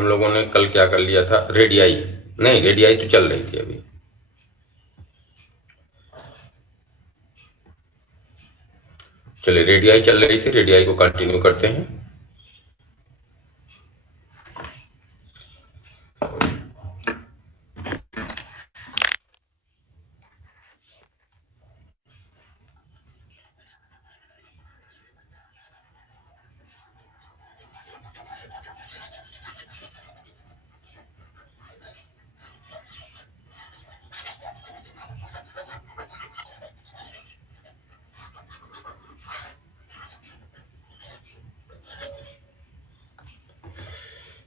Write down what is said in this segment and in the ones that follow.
हम लोगों ने कल क्या कर लिया था, रेडियाई, नहीं रेडियाई तो चल रही थी अभी। चलिए रेडियाई चल रही थी, रेडियाई को कंटिन्यू करते हैं।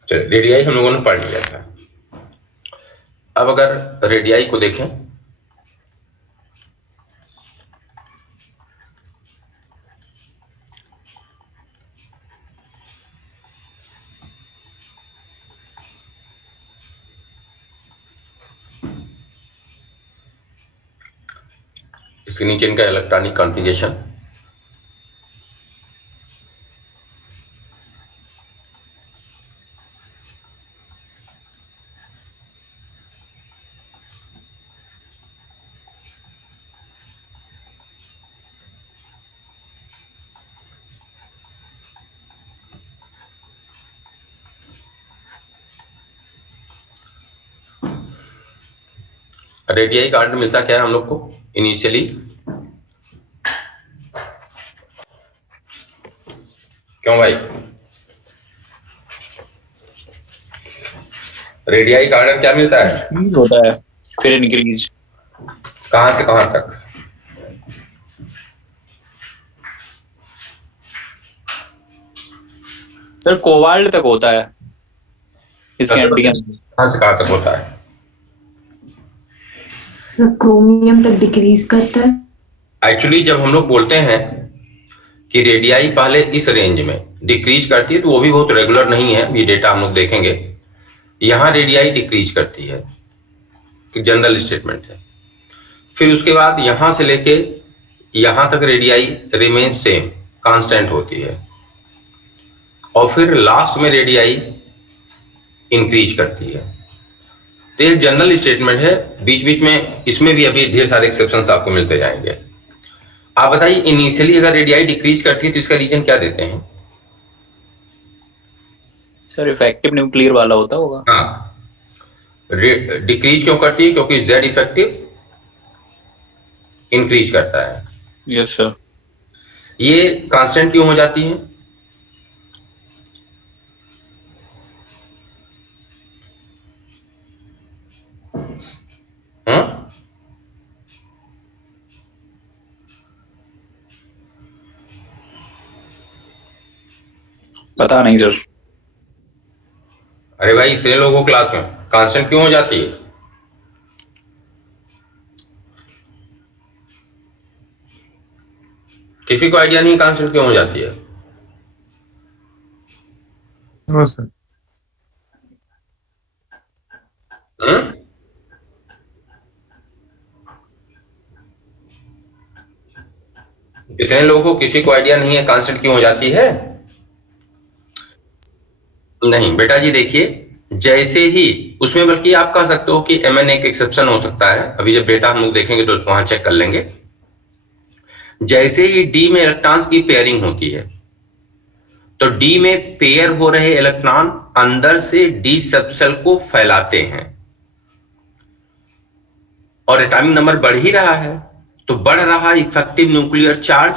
चलिए रेडियाई हम लोगों ने पढ़ लिया था। अब अगर रेडियाई को देखें, इसके नीचे इनका इलेक्ट्रॉनिक कॉन्फ़िगरेशन, रेडियाई का आर्डर मिलता क्या है हम लोग को इनिशियली, क्यों भाई? रेडियाई का आर्डर क्या मिलता है? होता है, फिर इंक्रीज। कहां से कहां तक? सर कोबाल्ट तक होता है इसके एंटीजन। कहां से कहां तक होता है? क्रोमियम तक डिक्रीज करता है। एक्चुअली जब हम लोग बोलते हैं कि रेडियाई पहले इस रेंज में डिक्रीज करती है, तो वो भी बहुत रेगुलर नहीं है, ये डेटा हम लोग देखेंगे। यहां रेडियाई डिक्रीज करती है, जनरल स्टेटमेंट है। फिर उसके बाद यहां से लेके यहां तक रेडियाई रिमेन सेम, कांस्टेंट होती है, और फिर लास्ट में रेडियाई इंक्रीज करती है। तो ये जनरल स्टेटमेंट है, बीच बीच में इसमें भी अभी ढेर सारे एक्सेप्शंस आपको मिलते जाएंगे। आप बताइए इनिशियली अगर रेडियाई डिक्रीज करती है तो इसका रीजन क्या देते हैं? सर इफेक्टिव न्यूक्लियर वाला होता होगा। हाँ, डिक्रीज क्यों करती है? क्योंकि जेड इफेक्टिव इंक्रीज करता है। Yes sir. ये कांस्टेंट क्यों हो जाती है? पता नहीं सर। अरे भाई इतने लोगों को क्लास में कांस्टेंट क्यों हो जाती है? किसी को आइडिया नहीं कांस्टेंट क्यों हो जाती है? No sir. इतने लोगों को किसी को आइडिया नहीं है कांस्टेंट क्यों हो जाती है? नहीं बेटा जी, देखिए जैसे ही उसमें, बल्कि आप कह सकते हो कि एमएन एक एक्सेप्शन हो सकता है, अभी जब डेटा हम लोग देखेंगे तो वहां चेक कर लेंगे। जैसे ही डी में इलेक्ट्रॉन्स की पेयरिंग होती है, तो डी में पेयर हो रहे इलेक्ट्रॉन अंदर से डी सबसेल को फैलाते हैं, और एटॉमिक नंबर बढ़ ही रहा है, तो बढ़ रहा effective nuclear charge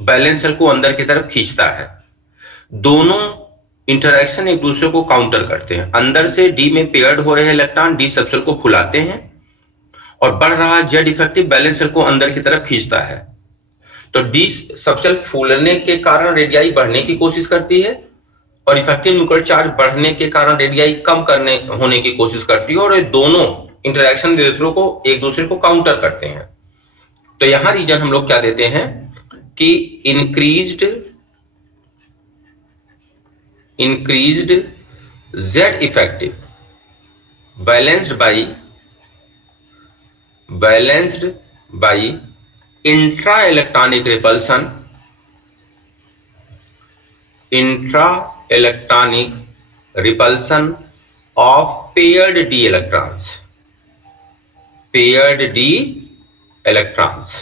valence shell को अंदर की तरफ खींचता है। दोनों इंटरैक्शन एक दूसरे को काउंटर करते हैं। अंदर से डी में पेयर्ड हो रहे इलेक्ट्रॉन डी सबसेल को फुलाते हैं, और बढ़ रहा जेड इफेक्टिव बैलेंस सेल को अंदर की तरफ खींचता है। तो डी सबसेल फूलने के कारण रेडियाई बढ़ने की कोशिश करती है, और इफेक्टिव न्यूक्लियर चार्ज बढ़ने के कारण रेडियाई कम करने होने की कोशिश करती है, और ये दोनों इंटरैक्शन एक दूसरे को काउंटर करते हैं। तो यहां रीजन हम लोग क्या देते हैं कि increased Z effective balanced by intra-electronic repulsion repulsion of paired d electrons, paired d electrons।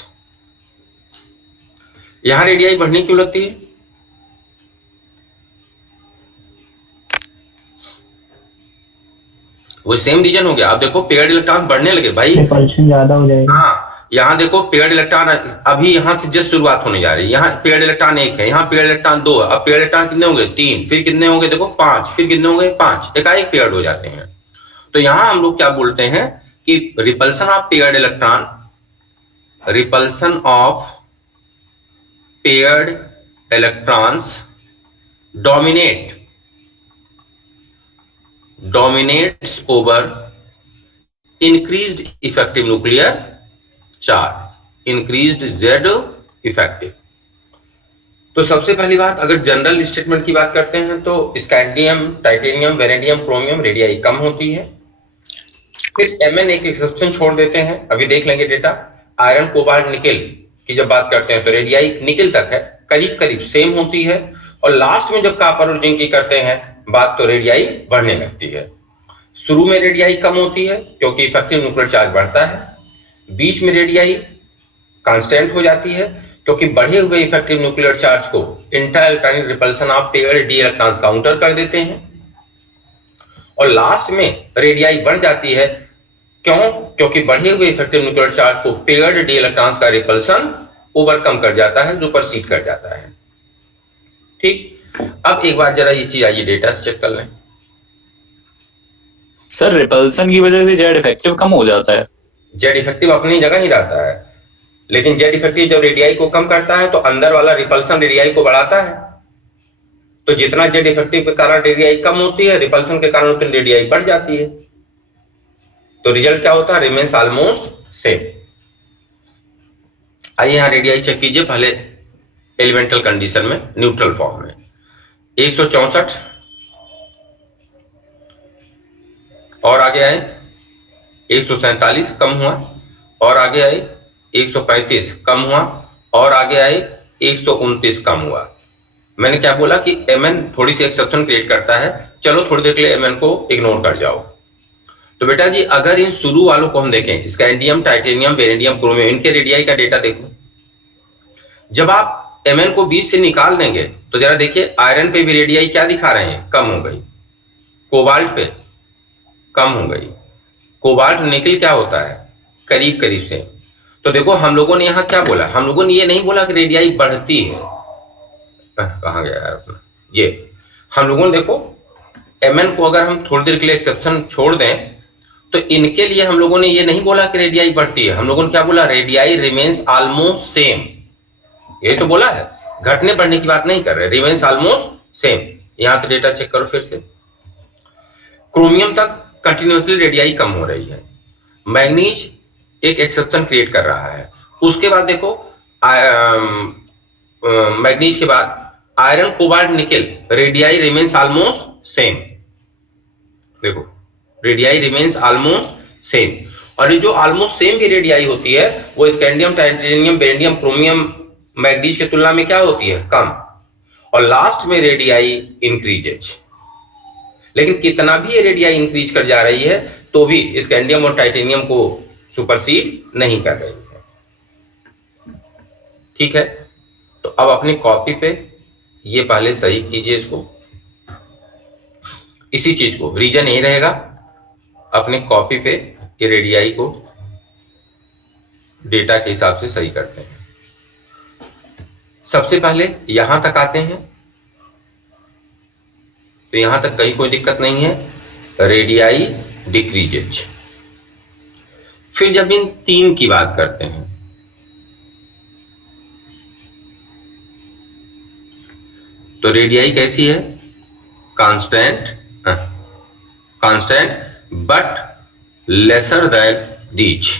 यहां रेडियाई बढ़ने क्यों लगती है? वो सेम रीजन हो गया। आप देखो पेयर्ड इलेक्ट्रॉन बढ़ने लगे भाई, रिपल्शन ज्यादा हो जाएगा। हाँ, यहाँ देखो पेयर्ड इलेक्ट्रॉन अभी यहाँ से जस्ट शुरुआत होने जा रही है। यहाँ पेयर्ड इलेक्ट्रॉन 1 है, यहाँ पेयर्ड इलेक्ट्रॉन 2 है। अब पेयर्ड इलेक्ट्रॉन कितने होंगे? 3, फिर कितने होंगे? देखो 5, फिर कितने होंगे? 5, एकाएक पेयर्ड हो जाते हैं। तो यहाँ हम लोग क्या बोलते हैं कि repulsion of paired electron, repulsion of paired electrons dominates over increased effective nuclear charge, increased Z effective। तो सबसे पहली बात, अगर जनरल स्टेटमेंट की बात करते हैं तो scandium, titanium, vanadium, chromium radii कम होती है। फिर Mn एक एक्सेप्शन छोड़ देते हैं, अभी देख लेंगे डेटा। आयरन, कोबाल्ट, निकेल की जब बात करते हैं तो रेडियाई निकेल तक है, करीब करीब सेम होती है। और लास्ट में जब कॉपर और जिंक की करते हैं बात तो रेडियाई बढ़ने लगती है। शुरू में रेडियाई कम होती है क्योंकि इफेक्टिव न्यूक्लियर चार्ज बढ़ता है। बीच में रेडियाई कांस्टेंट हो जाती है क्योंकि बढ़े हुए इफेक्टिव न्यूक्लियर चार्ज को inter-electronic repulsion of paired D electrons counter कर देते हैं। और लास्ट में रेडियाई बढ़ जाती है, क्यों? क्योंकि बढ़े हुए इफेक्टिव न्यूक्लियर चार्ज को पेयर्ड डी इलेक्ट्रॉन्स का रिपल्सन ओवरकम कर जाता है, सुपरसीड कर जाता है। ठीक, अब एक बार जरा ये चीज आइए डेटा से चेक कर लें। सर रिपल्सन की वजह से जेड इफेक्टिव कम हो जाता है। जेड इफेक्टिव अपनी जगह ही रहता है, लेकिन जेड इफेक्टिव जब रेडियाई को कम करता है तो अंदर वाला रिपल्सन रेडियाई को बढ़ाता है। तो जितना जेड इफेक्टिव के कारण रेडियाई कम होती है, रिपल्सन के कारण उतनी रेडियाई बढ़ जाती है। तो रिजल्ट क्या होता है? Remains almost same. आइए यहां रेडियाई चेक कीजिए पहले एलिमेंटल कंडीशन में, न्यूट्रल फॉर्म में। 164 और आगे आए 147 कम हुआ, और आगे आए 135 कम हुआ, और आगे आए 129 कम हुआ। मैंने क्या बोला कि Mn थोड़ी सी एक्सेप्शन क्रिएट करता है, चलो थोड़ी देर के लिए Mn को इग्नोर कर जाओ। तो बेटा जी अगर इन शुरू वालों को हम देखें, स्कैंडियम, टाइटेनियम, वेनेडियम, क्रोमियम, इनके रेडियाई का डेटा देखो। जब आप Mn को 20 से निकाल देंगे तो जरा देखिए आयरन पे भी रेडियाई क्या दिखा रहे हैं? कम हो गई। कोबाल्ट पे कम हो गई। कोबाल्ट निकल क्या होता है? करीब करीब से। तो देखो हम लोगों ने यहां क्या बोला? हम लोगों ने ये नहीं बोला कि रेडियाई बढ़ती है। कहां गया यार अपना ये? हम लोगों ने देखो Mn को अगर हम थोड़ी देर के लिए एक्सेप्शन छोड़ दें तो इनके लिए हम लोगों ने ये नहीं बोला कि रेडियाई बढ़ती है। हम लोगों ने क्या बोला? Radii remains almost same. ये तो बोला है, घटने बढ़ने की बात नहीं कर रहे, रिमेन्स ऑलमोस्ट सेम। यहां से डेटा चेक करो फिर से। क्रोमियम तक कंटिन्यूअसली रेडियाई कम हो रही है। मैग्नीज एक एक्सेप्शन क्रिएट कर रहा है। उसके बाद देखो मैग्नीज के बाद iron, cobalt, nickel radii remains almost same. देखो रेडियाई रिमेन्स ऑलमोस्ट सेम। और ये जो ऑलमोस्ट सेम भी रेडियाई होती है वो scandium, titanium, vanadium, chromium, manganese की तुलना में क्या होती है? कम। और लास्ट में रेडियाई इंक्रीजेज। लेकिन कितना भी ये रेडियाई इंक्रीज कर जा रही है तो भी स्कैंडियम और टाइटेनियम को सुपरसीड नहीं कर रही है। ठीक है, तो अब अपनी कॉपी पे ये पहले सही कीजिए इसको, इसी चीज को रीजन यही रहेगा। अपने कॉपी पे ये रेडियाई को डेटा के हिसाब से सही करते हैं। सबसे पहले यहां तक आते हैं तो यहां तक कहीं कोई दिक्कत नहीं है, रेडियाई डिक्रीजेज। फिर जब इन 3 की बात करते हैं तो रेडियाई कैसी है? Constant, constant but lesser than these.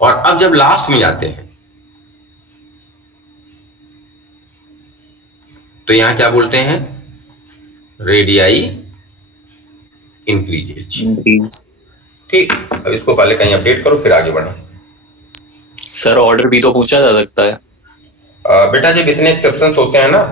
और अब जब लास्ट में जाते हैं तो यहां क्या बोलते हैं? Radii increases. ठीक, अब इसको पहले कहीं अपडेट करो फिर आगे बढ़ो। सर ऑर्डर भी तो पूछा जा सकता है। बेटा जब इतने एक्सेप्शंस होते हैं ना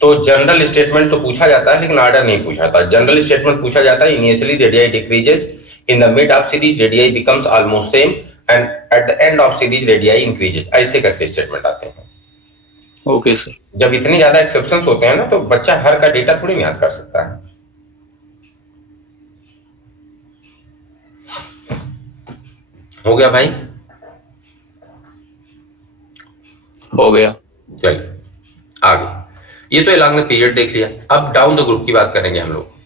तो जनरल स्टेटमेंट तो पूछा जाता है लेकिन ऑर्डर नहीं पूछा था। जनरल स्टेटमेंट पूछा जाता है initially radii decreases, in the mid of series radii becomes almost same and at the end of series radii increases, ऐसे करके स्टेटमेंट आते हैं। Okay sir. जब इतने ज्यादा एक्सेप्शंस होते हैं ना तो बच्चा हर का डेटा थोड़ी याद कर सकता है। हो गया भाई? हो गया। चलिए आगे, ये तो अलॉन्ग द पीरियड देख लिया। अब डाउन द ग्रुप की बात करेंगे हम लोग।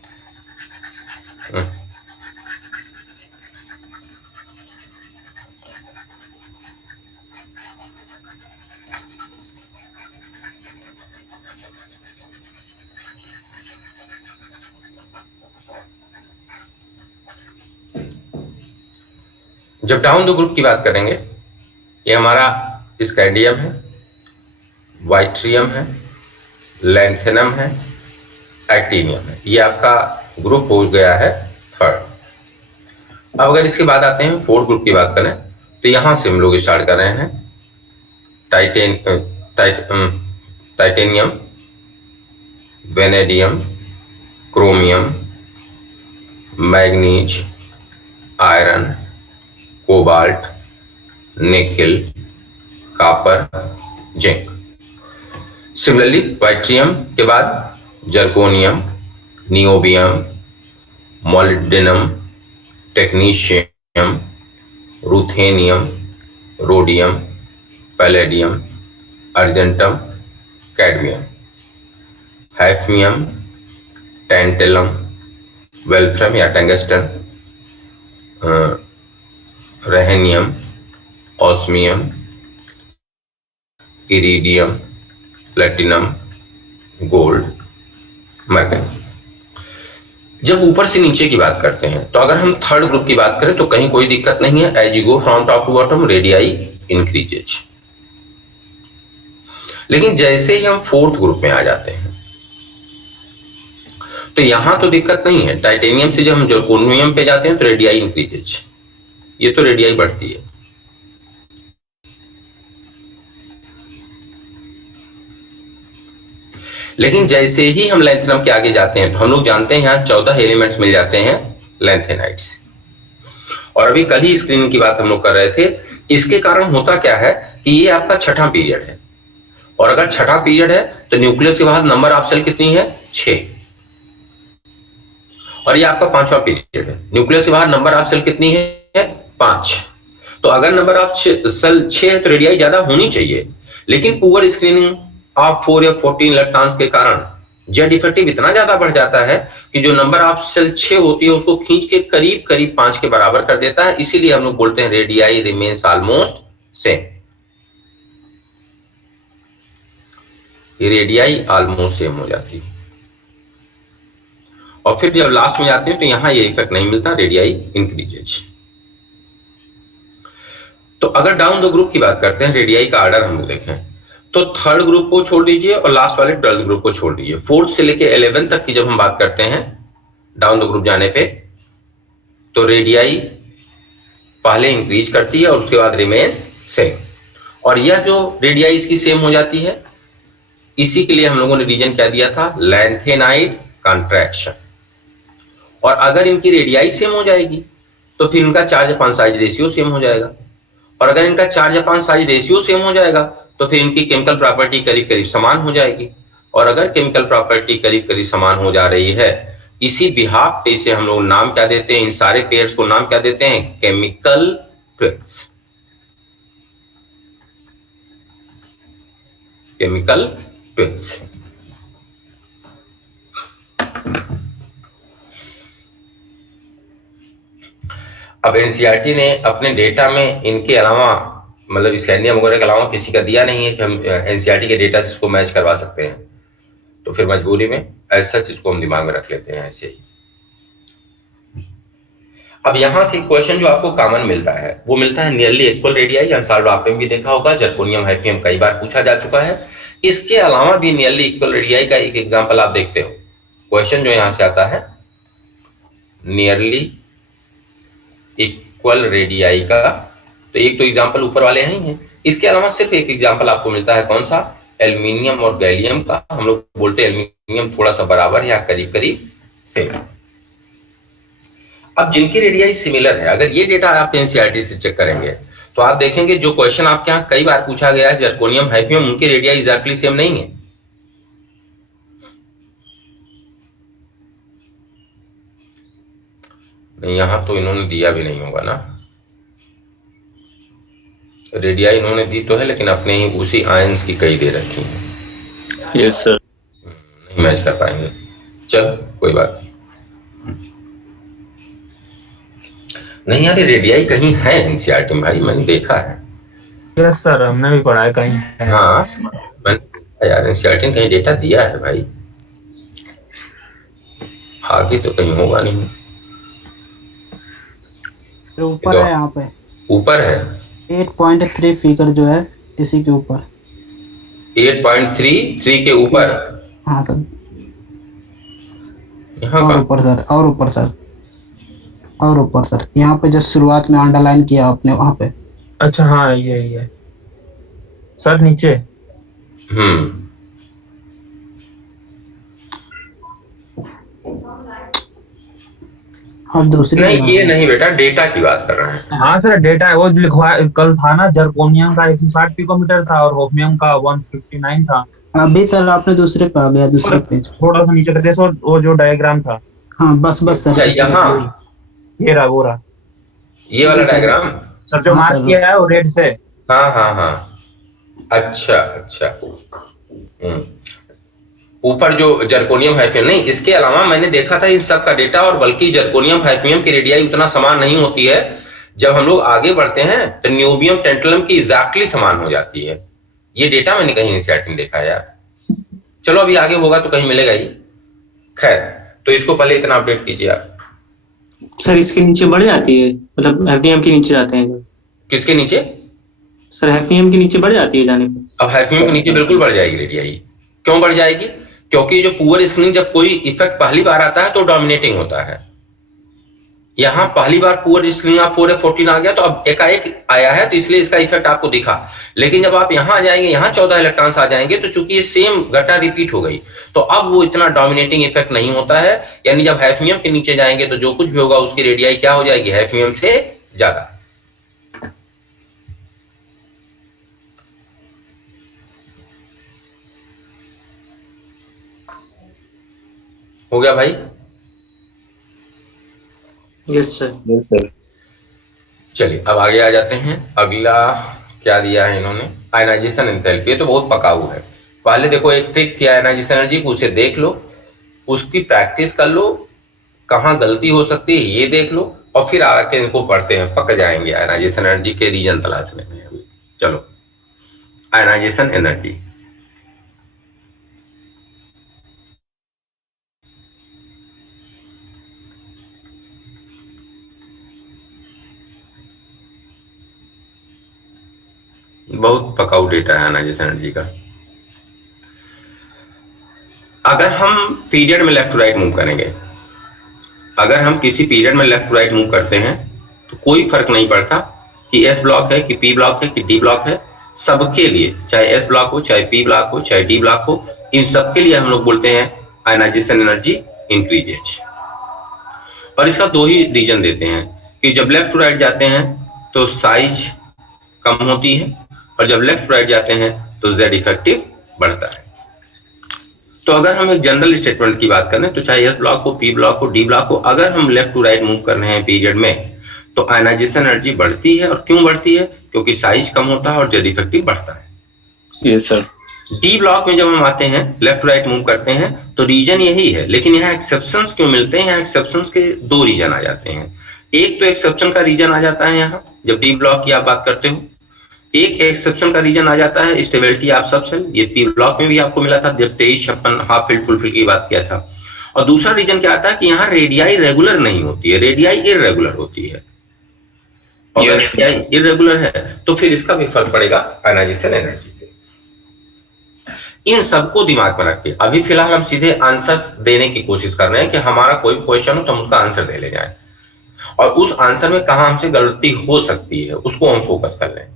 जब डाउन द ग्रुप की बात करेंगे, ये हमारा स्कैंडियम है, वाइट्रियम है, लैंथेनम है, एक्टिनियम है। ये आपका ग्रुप हो गया है थर्ड। अब अगर इसके बाद आते हैं फोर्थ ग्रुप की बात करें तो यहां से हम लोग स्टार्ट कर रहे हैं titanium, vanadium, chromium, manganese, iron, cobalt, nickel, copper, zinc. Similarly yttrium के बाद zirconium, niobium, molybdenum, technetium, ruthenium, rhodium, palladium, argentum, cadmium, hafnium, tantalum, wolfram या tungsten, rhenium, osmium, iridium, platinum, gold, mercury. जब ऊपर से नीचे की बात करते हैं तो अगर हम थर्ड ग्रुप की बात करें तो कहीं कोई दिक्कत नहीं है। As you go from top to bottom radii increases. लेकिन जैसे ही हम फोर्थ ग्रुप में आ जाते हैं तो यहां तो दिक्कत नहीं है। टाइटेनियम से जब हम जर्कोनियम पे जाते हैं तो रेडियाई इंक्रीजेज, ये तो रेडियाई बढ़ती है। लेकिन जैसे ही हम लैंथेनम के आगे जाते हैं तो हम लोग जानते हैं यहां 14 एलिमेंट्स मिल जाते हैं लैंथेनाइट्स। और अभी कल ही स्क्रीनिंग की बात हम लोग कर रहे थे। इसके कारण होता क्या है कि ये आपका छठा पीरियड है, और अगर छठा पीरियड है तो न्यूक्लियस के बाद नंबर ऑफ सेल कितनी है? 6। और ये आपका पांचवा पीरियड है, न्यूक्लियस के बाद नंबर ऑफ सेल कितनी है? 5। तो अगर नंबर ऑफ सेल 6 है तो रेडियाई ज्यादा होनी चाहिए। लेकिन पुअर स्क्रीनिंग ऑफ 4 या 14 इलेक्ट्रॉन्स के कारण जेड इफेक्टिव इतना ज्यादा बढ़ जाता है कि जो नंबर ऑफ सेल 6 होती है उसको खींच के करीब करीब 5 के बराबर कर देता है। इसीलिए हम लोग बोलते हैं रेडियाई रिमेन्स ऑलमोस्ट सेम। ये रेडियाई ऑलमोस्ट सेम हो जाती है। और फिर जब लास्ट में जाते हैं तो यहां ये इफेक्ट नहीं मिलता, रेडियाई इंक्रीजेज। तो अगर डाउन द ग्रुप की बात करते हैं, रेडियाई का ऑर्डर हम लोग देखें तो थर्ड ग्रुप को छोड़ दीजिए और लास्ट वाले 12th ग्रुप को छोड़ दीजिए। 4th से लेके 11th तक की जब हम बात करते हैं डाउन द ग्रुप जाने पे तो रेडियाई पहले इंक्रीज करती है और उसके बाद रिमेन सेम। और यह जो रेडियाई इसकी सेम हो जाती है, इसी के लिए हम लोगों ने रीजन क्या दिया था? Lanthanide contraction. और अगर इनकी रेडियाई सेम हो जाएगी तो फिर इनका charge upon size ratio same हो जाएगा। और अगर इनका charge upon size ratio same हो जाएगा तो फिर इनकी केमिकल प्रॉपर्टी करीब करीब समान हो जाएगी। और अगर केमिकल प्रॉपर्टी करीब करीब समान हो जा रही है, इसी बिहाफ पे इसे हम लोग नाम क्या देते हैं? इन सारे पेयर्स को नाम क्या देते हैं? Chemical twins. Chemical twins. अब एनसीईआरटी ने अपने डेटा में इनके अलावा मतलब स्कैंडियम वगैरह के अलावा किसी का दिया नहीं है कि हम एनसीईआरटी के डेटा से इसको मैच करवा सकते हैं। तो फिर मजबूरी में ऐसा चीज को हम दिमाग में रख लेते हैं ऐसे ही। अब यहां से क्वेश्चन जो आपको कॉमन मिलता है वो मिलता है नियरली इक्वल रेडियाई। अनसॉल्व्ड आपने भी देखा होगा, जर्कोनियम हैफनियम कई बार पूछा जा चुका है। इसके अलावा भी नियरली इक्वल रेडियाई का एक एग्जाम्पल आप देखते हो। क्वेश्चन जो यहां से आता है नियरली इक्वल रेडियाई का, तो एक तो एग्जाम्पल ऊपर वाले हैं ही हैं। इसके अलावा सिर्फ एक एग्जाम्पल आपको मिलता है, कौन सा? एल्यूमिनियम और गैलियम का, हम लोग बोलते हैं एल्यूमिनियम थोड़ा सा बराबर है या करीब करीब सेम। अब जिनकी रेडियाई सिमिलर है, अगर ये डेटा आप एनसीईआरटी से चेक करेंगे तो आप देखेंगे जो क्वेश्चन आपके यहाँ कई बार पूछा गया है, जर्कोनियम हैफनियम, उनकी रेडियाई एग्जैक्टली सेम नहीं है। नहीं, यहां तो इन्होंने दिया भी नहीं होगा ना, रेडियाई इन्होंने दी तो है लेकिन अपने ही उसी आयंस की कई दे रखी है। Yes sir. नहीं मैच कर पाएंगे, चल कोई बात नहीं। यार रेडियाई कहीं है एनसीईआरटी में भाई, मैंने देखा है। यस सर, हमने भी पढ़ा है कहीं है। हाँ मैंने यार एनसीईआरटी ने कहीं डेटा दिया है भाई, आगे तो कहीं होगा नहीं। ऊपर है, यहाँ पे ऊपर है 8.3 फिगर जो है इसी के ऊपर। 8.33 के ऊपर। हाँ सर, यहाँ और का ऊपर सर, और ऊपर सर, और ऊपर सर, यहाँ पे जो शुरुआत में अंडरलाइन किया आपने वहाँ पे। अच्छा हाँ, ये सर नीचे। अब दूसरी नहीं जगह ये है। नहीं बेटा, डेटा की बात कर रहे हैं। हाँ सर, डेटा है वो लिखवा कल था ना, जर्कोनियम का 160 पिकोमीटर था और होफनियम का 159 था। अभी सर आपने दूसरे पे आ गया, दूसरे पेज। थोड़ा सा नीचे करके सर, वो जो डायग्राम था। हाँ बस सर, यहाँ ये रहा, वो रहा ये वाला डायग्राम। सर, जो हाँ मार्क सर। किया है वो रेड से। हाँ हाँ हाँ, अच्छा अच्छा। ऊपर जो जर्कोनियम हैफनियम, नहीं इसके अलावा मैंने देखा था इन सब का डेटा, और बल्कि जर्कोनियम हैफनियम की रेडियाई उतना समान नहीं होती है। जब हम लोग आगे बढ़ते हैं तो न्यूबियम टेंटलम की एग्जैक्टली समान हो जाती है। ये डेटा मैंने कहीं एनसीईआरटी में देखा है यार। चलो अभी आगे होगा तो कहीं मिलेगा ही। खैर, तो इसको पहले इतना अपडेट कीजिए आप। सर इसके नीचे बढ़ जाती है, मतलब एफडीएम के नीचे जाते हैं किसके नीचे? सर, एफडीएम के नीचे बढ़ जाती है जाने पर। अब हैफनियम के नीचे बिल्कुल बढ़ जाएगी रेडियाई। क्यों बढ़ जाएगी? क्योंकि जो पुअर स्क्रीनिंग, जब कोई इफेक्ट पहली बार आता है तो डोमिनेटिंग होता है। यहां पहली बार पुअर स्क्रीनिंग आप 4F14 आ गया तो अब एकाएक आया है तो इसलिए इसका इफेक्ट आपको दिखा। लेकिन जब आप यहां आ जाएंगे, यहां 14 इलेक्ट्रॉन्स आ जाएंगे तो चूंकि ये सेम घटा रिपीट हो गई तो अब वो इतना डोमिनेटिंग इफेक्ट नहीं होता है। यानी जब हैफनियम के नीचे जाएंगे तो जो कुछ भी होगा उसकी रेडियाई क्या हो जाएगी? हैफनियम से ज्यादा। हो गया भाई? Yes sir. चलिए अब आगे आ जाते हैं। अगला क्या दिया है इन्होंने? Ionisation enthalpy. ये तो बहुत पकाऊ है। पहले देखो एक ट्रिक थी आयनाइजेशन एनर्जी को, उसे देख लो, उसकी प्रैक्टिस कर लो, कहाँ गलती हो सकती है ये देख लो, और फिर आके इनको पढ़ते हैं, पक जाएंगे। आयनाइजेशन एनर्जी के रीजन तलाश लेंगे अभी। चलो आयनाइजेशन एनर्जी। बहुत पकाऊ डेटा है आयनाइजेशन एनर्जी का। अगर हम पीरियड में लेफ्ट टू राइट मूव करेंगे, अगर हम किसी पीरियड में लेफ्ट टू राइट मूव करते हैं तो कोई फर्क नहीं पड़ता कि एस ब्लॉक है कि पी ब्लॉक है कि डी ब्लॉक है। सबके लिए, चाहे एस ब्लॉक हो, चाहे पी ब्लॉक हो, चाहे डी ब्लॉक हो, इन सबके लिए हम लोग बोलते हैं आयनाइजेशन एनर्जी इंक्रीजेज। और इसका दो ही रीजन देते हैं कि जब लेफ्ट टू राइट जाते हैं तो साइज कम होती है, और जब लेफ्ट राइट जाते हैं तो जेड इफेक्टिव बढ़ता है। तो अगर हम एक जनरल स्टेटमेंट की बात करें तो चाहे एस ब्लॉक हो, पी ब्लॉक हो, डी ब्लॉक हो, अगर हम लेफ्ट टू राइट मूव कर रहे हैं पीरियड में तो आयनाइजेशन एनर्जी बढ़ती है। और क्यों बढ़ती है? क्योंकि साइज कम होता है और जेड इफेक्टिव बढ़ता है। Yes sir. डी ब्लॉक में जब हम आते हैं, लेफ्ट राइट मूव करते हैं, तो रीजन यही है, लेकिन यहाँ एक्सेप्शंस क्यों मिलते हैं? यहाँ एक्सेप्शंस के दो रीजन आ जाते हैं। एक तो एक्सेप्शन का रीजन आ जाता है यहाँ जब डी ब्लॉक की आप बात करते हो। एक एक्सेप्शन का रीजन आ जाता है स्टेबिलिटी ऑफ सबसेल। ये पी ब्लॉक में भी आपको मिला था जब 2356 हाफ फील्ड फुल फील्ड की बात किया था। और दूसरा रीजन क्या आता है कि यहाँ रेडियाई रेगुलर नहीं होती है, रेडियाई इररेगुलर होती है। और Yes. रेडियाई इररेगुलर है तो फिर इसका भी फर्क पड़ेगा आयनाइजेशन एनर्जी पे। इन सबको दिमाग में रख के अभी फिलहाल हम सीधे आंसर्स देने की कोशिश कर रहे हैं कि हमारा कोई क्वेश्चन हो तो हम उसका आंसर दे ले जाए, और उस आंसर में कहाँ हमसे गलती हो सकती है उसको हम फोकस कर लें।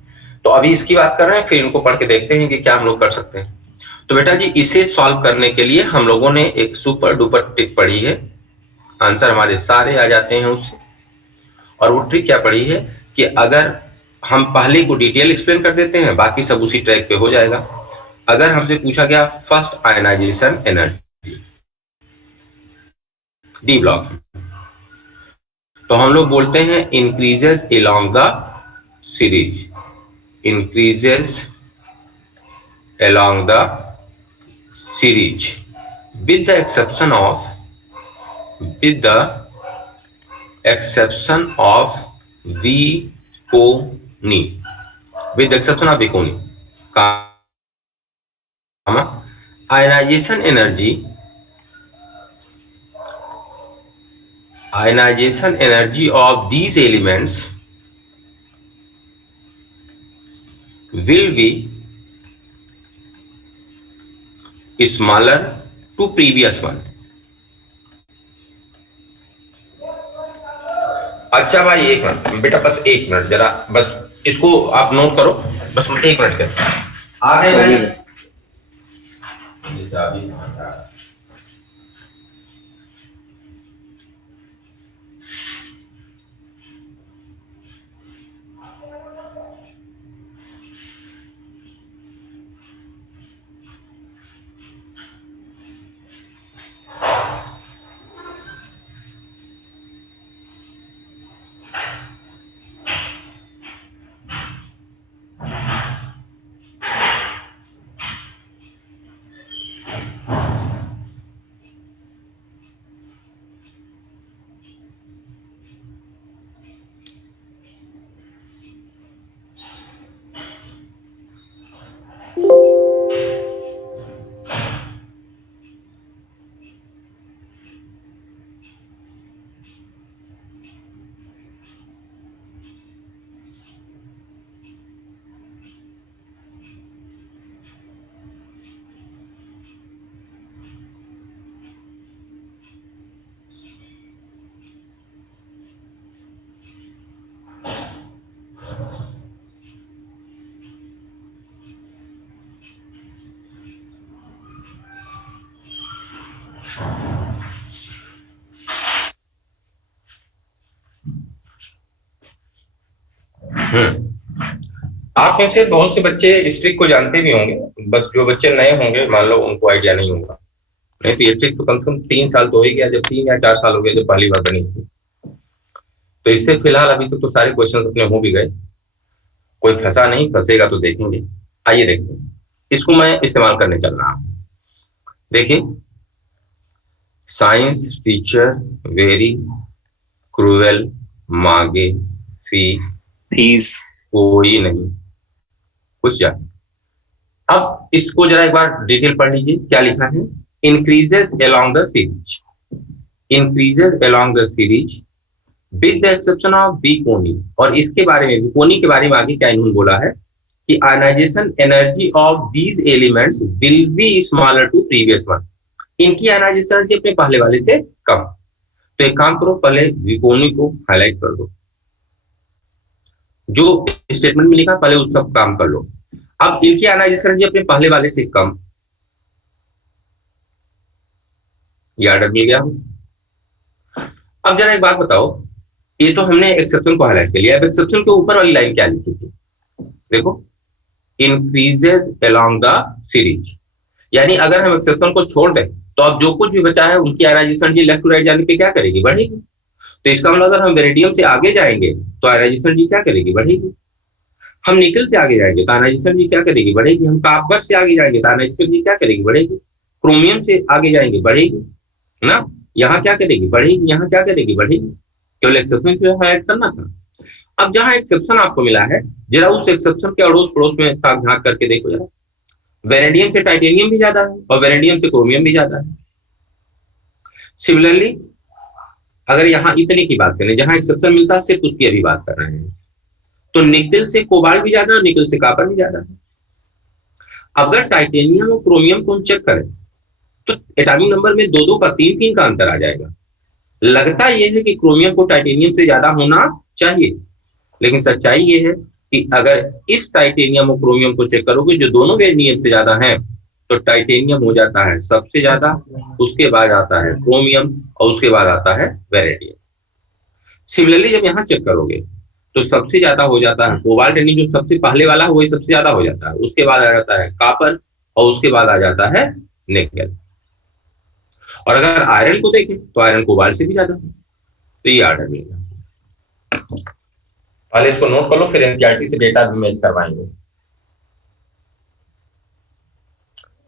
तो अभी इसकी बात कर रहे हैं, फिर इनको पढ़ के देखते हैं कि क्या हम लोग कर सकते हैं। तो बेटा जी इसे सॉल्व करने के लिए हम लोगों ने एक सुपर डुपर ट्रिक पढ़ी है, आंसर हमारे सारे आ जाते हैं उससे। और वो ट्रिक क्या पढ़ी है कि अगर हम पहले को डिटेल एक्सप्लेन कर देते हैं, बाकी सब उसी ट्रैक पे हो जाएगा। अगर हमसे पूछा गया first ionisation energy D block, तो हम लोग बोलते हैं increases along the series, increases along the series with the exception of Viconi, with the exception of Viconi, ionization energy of these elements will be smaller to previous one। अच्छा भाई एक minute बेटा, बस एक मिनट जरा, बस इसको आप नोट करो, बस 1 मिनट के आ गए भाई। आप में से बहुत से बच्चे इस ट्रिक को जानते भी होंगे, बस जो बच्चे नए होंगे मान लो उनको आइडिया नहीं होगा। नहीं तो ये ट्रिक तो कम से कम 3 साल तो हो ही गया, जब 3 या 4 साल हो गए जब पहली बार बनी थी। तो इससे फिलहाल अभी तक तो सारे क्वेश्चन अपने हो भी गए, कोई फंसा नहीं, फंसेगा तो देखेंगे। आइए देखते हैं, इसको मैं इस्तेमाल करने चल रहा हूं। देखिए, साइंस टीचर वेरी क्रूएल मांगे फीस कोई नहीं कुछ जाए। अब इसको जरा एक बार डिटेल पढ़ लीजिए, क्या लिखा है, increases along the series, increases along the series with the exception of विकोनी। और इसके बारे में, विकोनी के बारे में आगे क्या इन्होंने बोला है कि ionisation energy of these elements will be smaller to previous one, इनकी आयनाइजेशन एनर्जी अपने पहले वाले से कम। तो एक काम करो, पहले विकोनी को हाईलाइट कर दो, जो स्टेटमेंट में लिखा पहले उस सब काम कर लो। अब इनकी आयनाइजेशन एनर्जी अपने पहले वाले से कम, ये ऑर्डर मिल गया। अब जरा एक बात बताओ, ये तो हमने एक्सेप्शन को हाईलाइट कर लिया, अब एक्सेप्शन के ऊपर वाली लाइन क्या लिखी थी, देखो, इंक्रीजेस अलोंग द सीरीज, यानी अगर हम एक्सेप्शन को छोड़ दें तो अब जो कुछ भी बचा है उनकी ionisation energy left to right जाने पे क्या करेगी, बढ़ेगी। तो इसका मतलब अगर हम वेरेडियम से आगे जाएंगे तो आयनाइजेशन एनर्जी क्या करेगी, बढ़ेगी। हम निकल से आगे जाएंगे तो आयनाइजेशन एनर्जी क्या करेगी, बढ़ेगी। हम कॉपर से आगे जाएंगे तो आयनाइजेशन एनर्जी क्या करेगी, बढ़ेगी। क्रोमियम से आगे जाएंगे, बढ़ेगी ना, यहाँ क्या करेगी, बढ़ेगी, यहाँ क्या करेगी, बढ़ेगी। केवल एक्सेप्शन को हाईलाइट करना था। अब जहां एक्सेप्शन आपको मिला है, जरा उस एक्सेप्शन के अड़ोस पड़ोस में झांक करके देखो जरा, वेरेडियम से टाइटेनियम भी ज्यादा है और वेरेडियम से क्रोमियम भी ज्यादा है। सिमिलरली अगर यहाँ इतने की बात करें, जहां एक्सेप्शन मिलता है सिर्फ उसकी अभी बात कर रहे हैं, तो निकल से कोबाल्ट भी ज्यादा है और निकल से कॉपर भी ज्यादा है। अगर टाइटेनियम और क्रोमियम को हम चेक करें तो एटॉमिक नंबर में 2-2 का 3-3 का अंतर आ जाएगा। लगता यह है कि क्रोमियम को टाइटेनियम से ज्यादा होना चाहिए, लेकिन सच्चाई ये है कि अगर इस टाइटेनियम और क्रोमियम को चेक करोगे जो दोनों वेरियम से ज्यादा हैं, तो टाइटेनियम हो जाता है सबसे ज्यादा, उसके बाद आता है क्रोमियम और उसके बाद आता है वेनेडियम। सिमिलरली जब यहाँ चेक करोगे तो सबसे ज्यादा हो जाता है कोबाल्ट, यानी जो सबसे पहले वाला है वही सबसे ज्यादा हो जाता है, उसके बाद आ जाता है कॉपर और उसके बाद आ जाता है निकेल। और अगर आयरन को देखें तो आयरन कोबाल्ट से भी ज्यादा है। तो ये ऑर्डर मिलेगा। पहले इसको नोट कर लो, फिर एनसीईआरटी से डेटा भी मैच करवाएंगे।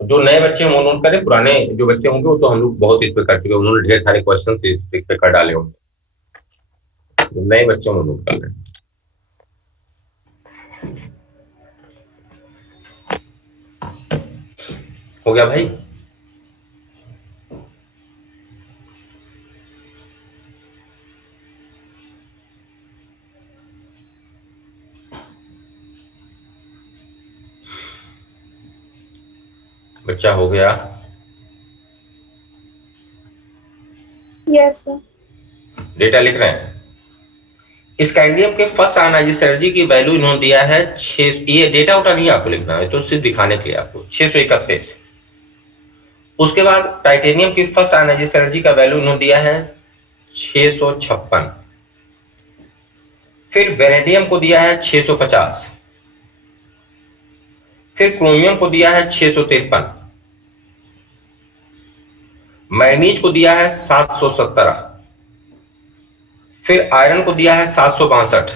जो नए बच्चे हैं वो नोट करें, पुराने जो बच्चे होंगे वो तो हम लोग बहुत इस पे कर चुके हैं, उन्होंने ढेर सारे क्वेश्चन इस पे कर डाले होंगे। जो नए बच्चे वो नोट कर लें। हो गया भाई? बच्चा हो गया? Yes sir. डेटा लिख रहे हैं। स्कैंडियम के फर्स्ट आयनाइजिंग एनर्जी की वैल्यू इन्होंने दिया है 6। ये डेटा उठा नहीं आपको लिखना है, तो सिर्फ दिखाने के लिए आपको 631। उसके बाद टाइटेनियम की फर्स्ट आयनाइजिंग एनर्जी का वैल्यू इन्होंने दिया है 656। फिर वेनेडियम को दिया है 650। फिर क्रोमियम को दिया है 653। मैग्नीज को दिया है 717। फिर आयरन को दिया है 762।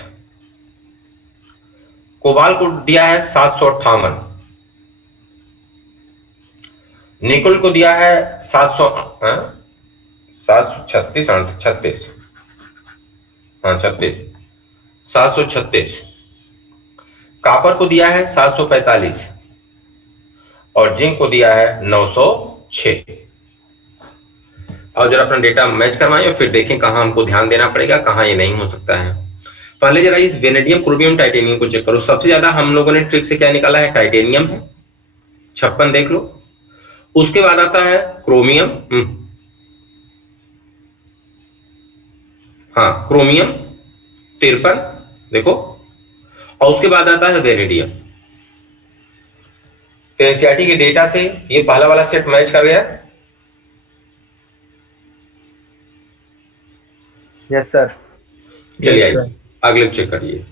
कोबाल्ट को दिया है 758। निकल को दिया है 736 736। कॉपर को दिया है 745 और जिंक को दिया है 906। और जरा अपना डेटा मैच करवाएं और फिर देखें कहां हमको ध्यान देना पड़ेगा, कहां ये नहीं हो सकता है। पहले जरा इस वेनेडियम, क्रोमियम, टाइटेनियम को चेक करो। सबसे ज्यादा हम लोगों ने ट्रिक से क्या निकाला है? टाइटेनियम है 56, देख लो। उसके बाद आता है क्रोमियम, हाँ क्रोमियम 53, देखो। और उसके बाद आता है वेनेडियम। तो एनसीईआरटी के डेटा से ये पहला वाला सेट मैच कर गया। Yes sir. चलिए आइए अगले चेक करिए।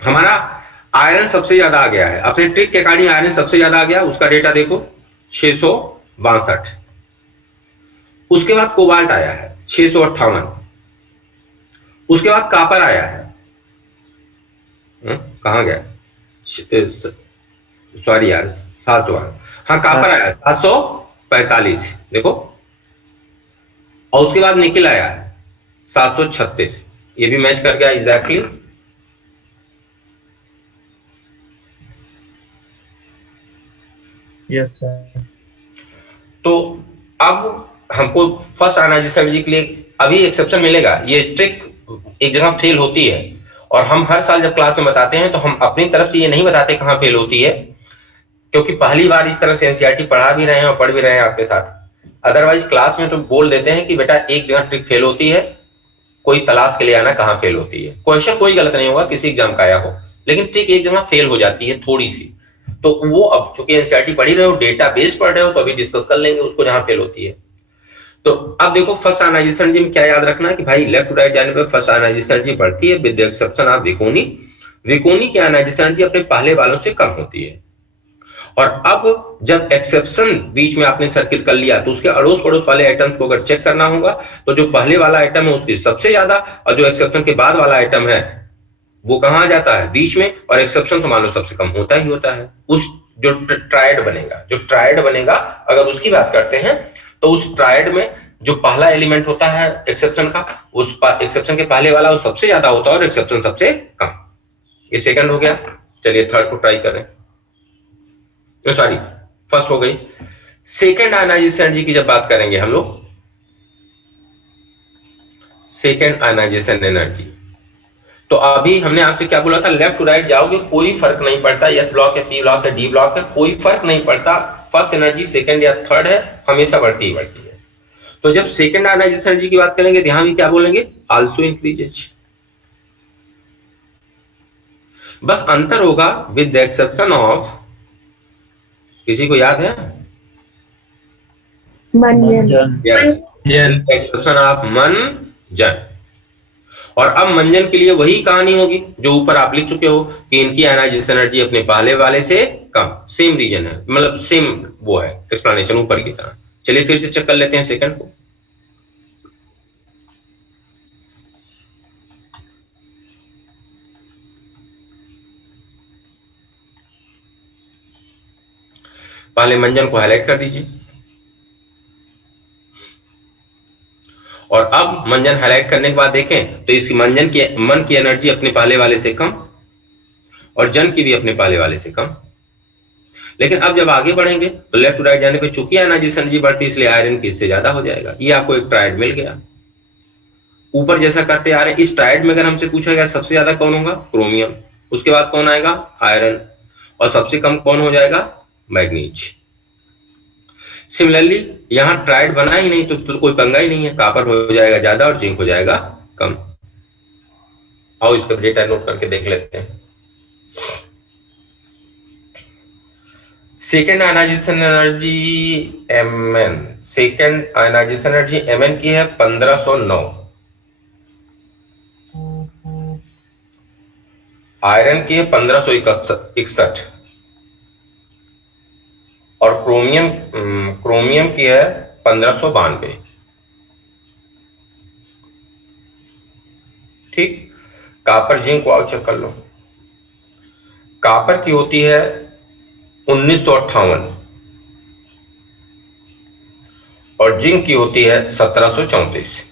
हमारा आयरन सबसे ज्यादा आ गया है, अपने ट्रिक के अकॉर्डिंग आयरन सबसे ज्यादा आ गया, उसका डेटा देखो 662। उसके बाद कोबाल्ट आया है 658। उसके बाद कॉपर आया है, कहां गया, सॉरी यार 700, हाँ कॉपर आया 745, देखो। और उसके बाद निकेल आया है 736, ये भी मैच कर गया एग्जैक्टली। Yes sir. तो अब हमको फर्स्ट आयनाइजिंग एनर्जी के लिए अभी एक्सेप्शन मिलेगा। ये ट्रिक एक जगह फेल होती है और हम हर साल जब क्लास में बताते हैं तो हम अपनी तरफ से ये नहीं बताते कहां फेल होती है, क्योंकि पहली बार इस तरह से एनसीईआरटी पढ़ा भी रहे हैं और पढ़ भी रहे हैं आपके साथ। अदरवाइज क्लास में तो बोल देते हैं कि बेटा एक जगह ट्रिक फेल होती है, कोई तलाश के लिए आना कहां फेल होती है। क्वेश्चन कोई गलत नहीं होगा, किसी एग्जाम का आया हो, लेकिन ट्रिक एक जगह फेल हो जाती है थोड़ी सी। तो वो अब चूंकि एनसीईआरटी पढ़ी रहे हो, डेटा बेस पढ़ रहे हो, तो अभी डिस्कस कर लेंगे उसको जहां फेल होती है। तो अब देखो फर्स्ट आयनाइजिंग एनर्जी में क्या याद रखना है कि भाई लेफ्ट टू राइट जाने पर फर्स्ट आयनाइजिंग एनर्जी बढ़ती है विद द एक्सेप्शन ऑफ विकोनी। विकोनी की आयनाइजिंग एनर्जी अपने पहले वालों से कम होती है। और अब जब एक्सेप्शन बीच में आपने सर्किल कर लिया तो उसके अड़ोस पड़ोस वाले आइटम्स को अगर चेक करना होगा तो जो पहले वाला आइटम है उसकी सबसे ज्यादा, और जो एक्सेप्शन के बाद वाला आइटम है वो कहां आ जाता है? बीच में। और एक्सेप्शन तो मान लो सबसे कम होता ही होता है। उस जो ट्रायड बनेगा अगर उसकी बात करते हैं तो उस ट्रायड में जो पहला एलिमेंट होता है एक्सेप्शन का, उस एक्सेप्शन के पहले वाला वो सबसे ज्यादा होता है और एक्सेप्शन सबसे कम। ये सेकंड हो गया। चलिए थर्ड को ट्राई करें। तो सॉरी फर्स्ट हो गई। सेकंड आयनाइजेशन एनर्जी की जब बात करेंगे हम लोग, सेकंड आयनाइजेशन एनर्जी, तो अभी हमने आपसे क्या बोला था? लेफ्ट टू राइट जाओगे कोई फर्क नहीं पड़ता, एस ब्लॉक है, पी ब्लॉक है, डी ब्लॉक है, कोई फर्क नहीं पड़ता। फर्स्ट एनर्जी सेकंड या थर्ड है, हमेशा बढ़ती ही बढ़ती है। तो जब सेकंड आयनाइजेशन एनर्जी की बात करेंगे तो यहां भी क्या बोलेंगे? Also increases. बस अंतर होगा विद द एक्सेप्शन ऑफ, किसी को याद है? मंजन यस, एक्सेप्शन ऑफ मन जन। और अब मंजन के लिए वही कहानी होगी जो ऊपर आप लिख चुके हो कि इनकी आयनाइजेशन एनर्जी अपने पहले वाले से कम। सेम रीजन है, मतलब सेम वो है एक्सप्लेनेशन ऊपर की तरह। चलिए फिर से चेक कर लेते हैं सेकंड को। पहले मंजन को हाईलाइट कर दीजिए और अब मंजन हाईलाइट करने के बाद देखें तो इसकी मंजन की मन की एनर्जी अपने पहले वाले से कम और जन की भी अपने पहले वाले से कम। लेकिन अब जब आगे बढ़ेंगे तो लेफ्ट टू राइट जाने पे चूंकि एनर्जी एनर्जी बढ़ती है इसलिए आयरन की इससे ज्यादा हो जाएगा। ये आपको एक ट्रायड मिल गया। ऊपर जैसा करते आ रहे हैं, इस ट्रायड में अगर हमसे पूछा गया सबसे ज्यादा कौन होगा, क्रोमियम, उसके बाद कौन आएगा, आयरन, और सबसे कम कौन हो जाएगा, मैग्नीज। सिमिलरली यहां ट्रायड बना ही नहीं तो कोई पंगा ही नहीं है, कॉपर हो जाएगा ज्यादा और जिंक हो जाएगा कम। आओ इसका डेटा नोट करके देख लेते हैं। Second ionisation energy Mn, second ionisation energy Mn की है 1509, आयरन की है 1561 और क्रोमियम की है 1592। ठीक, कॉपर जिंक को आओ चेक कर लो। कॉपर की होती है 1958 और जिंक की होती है 1734।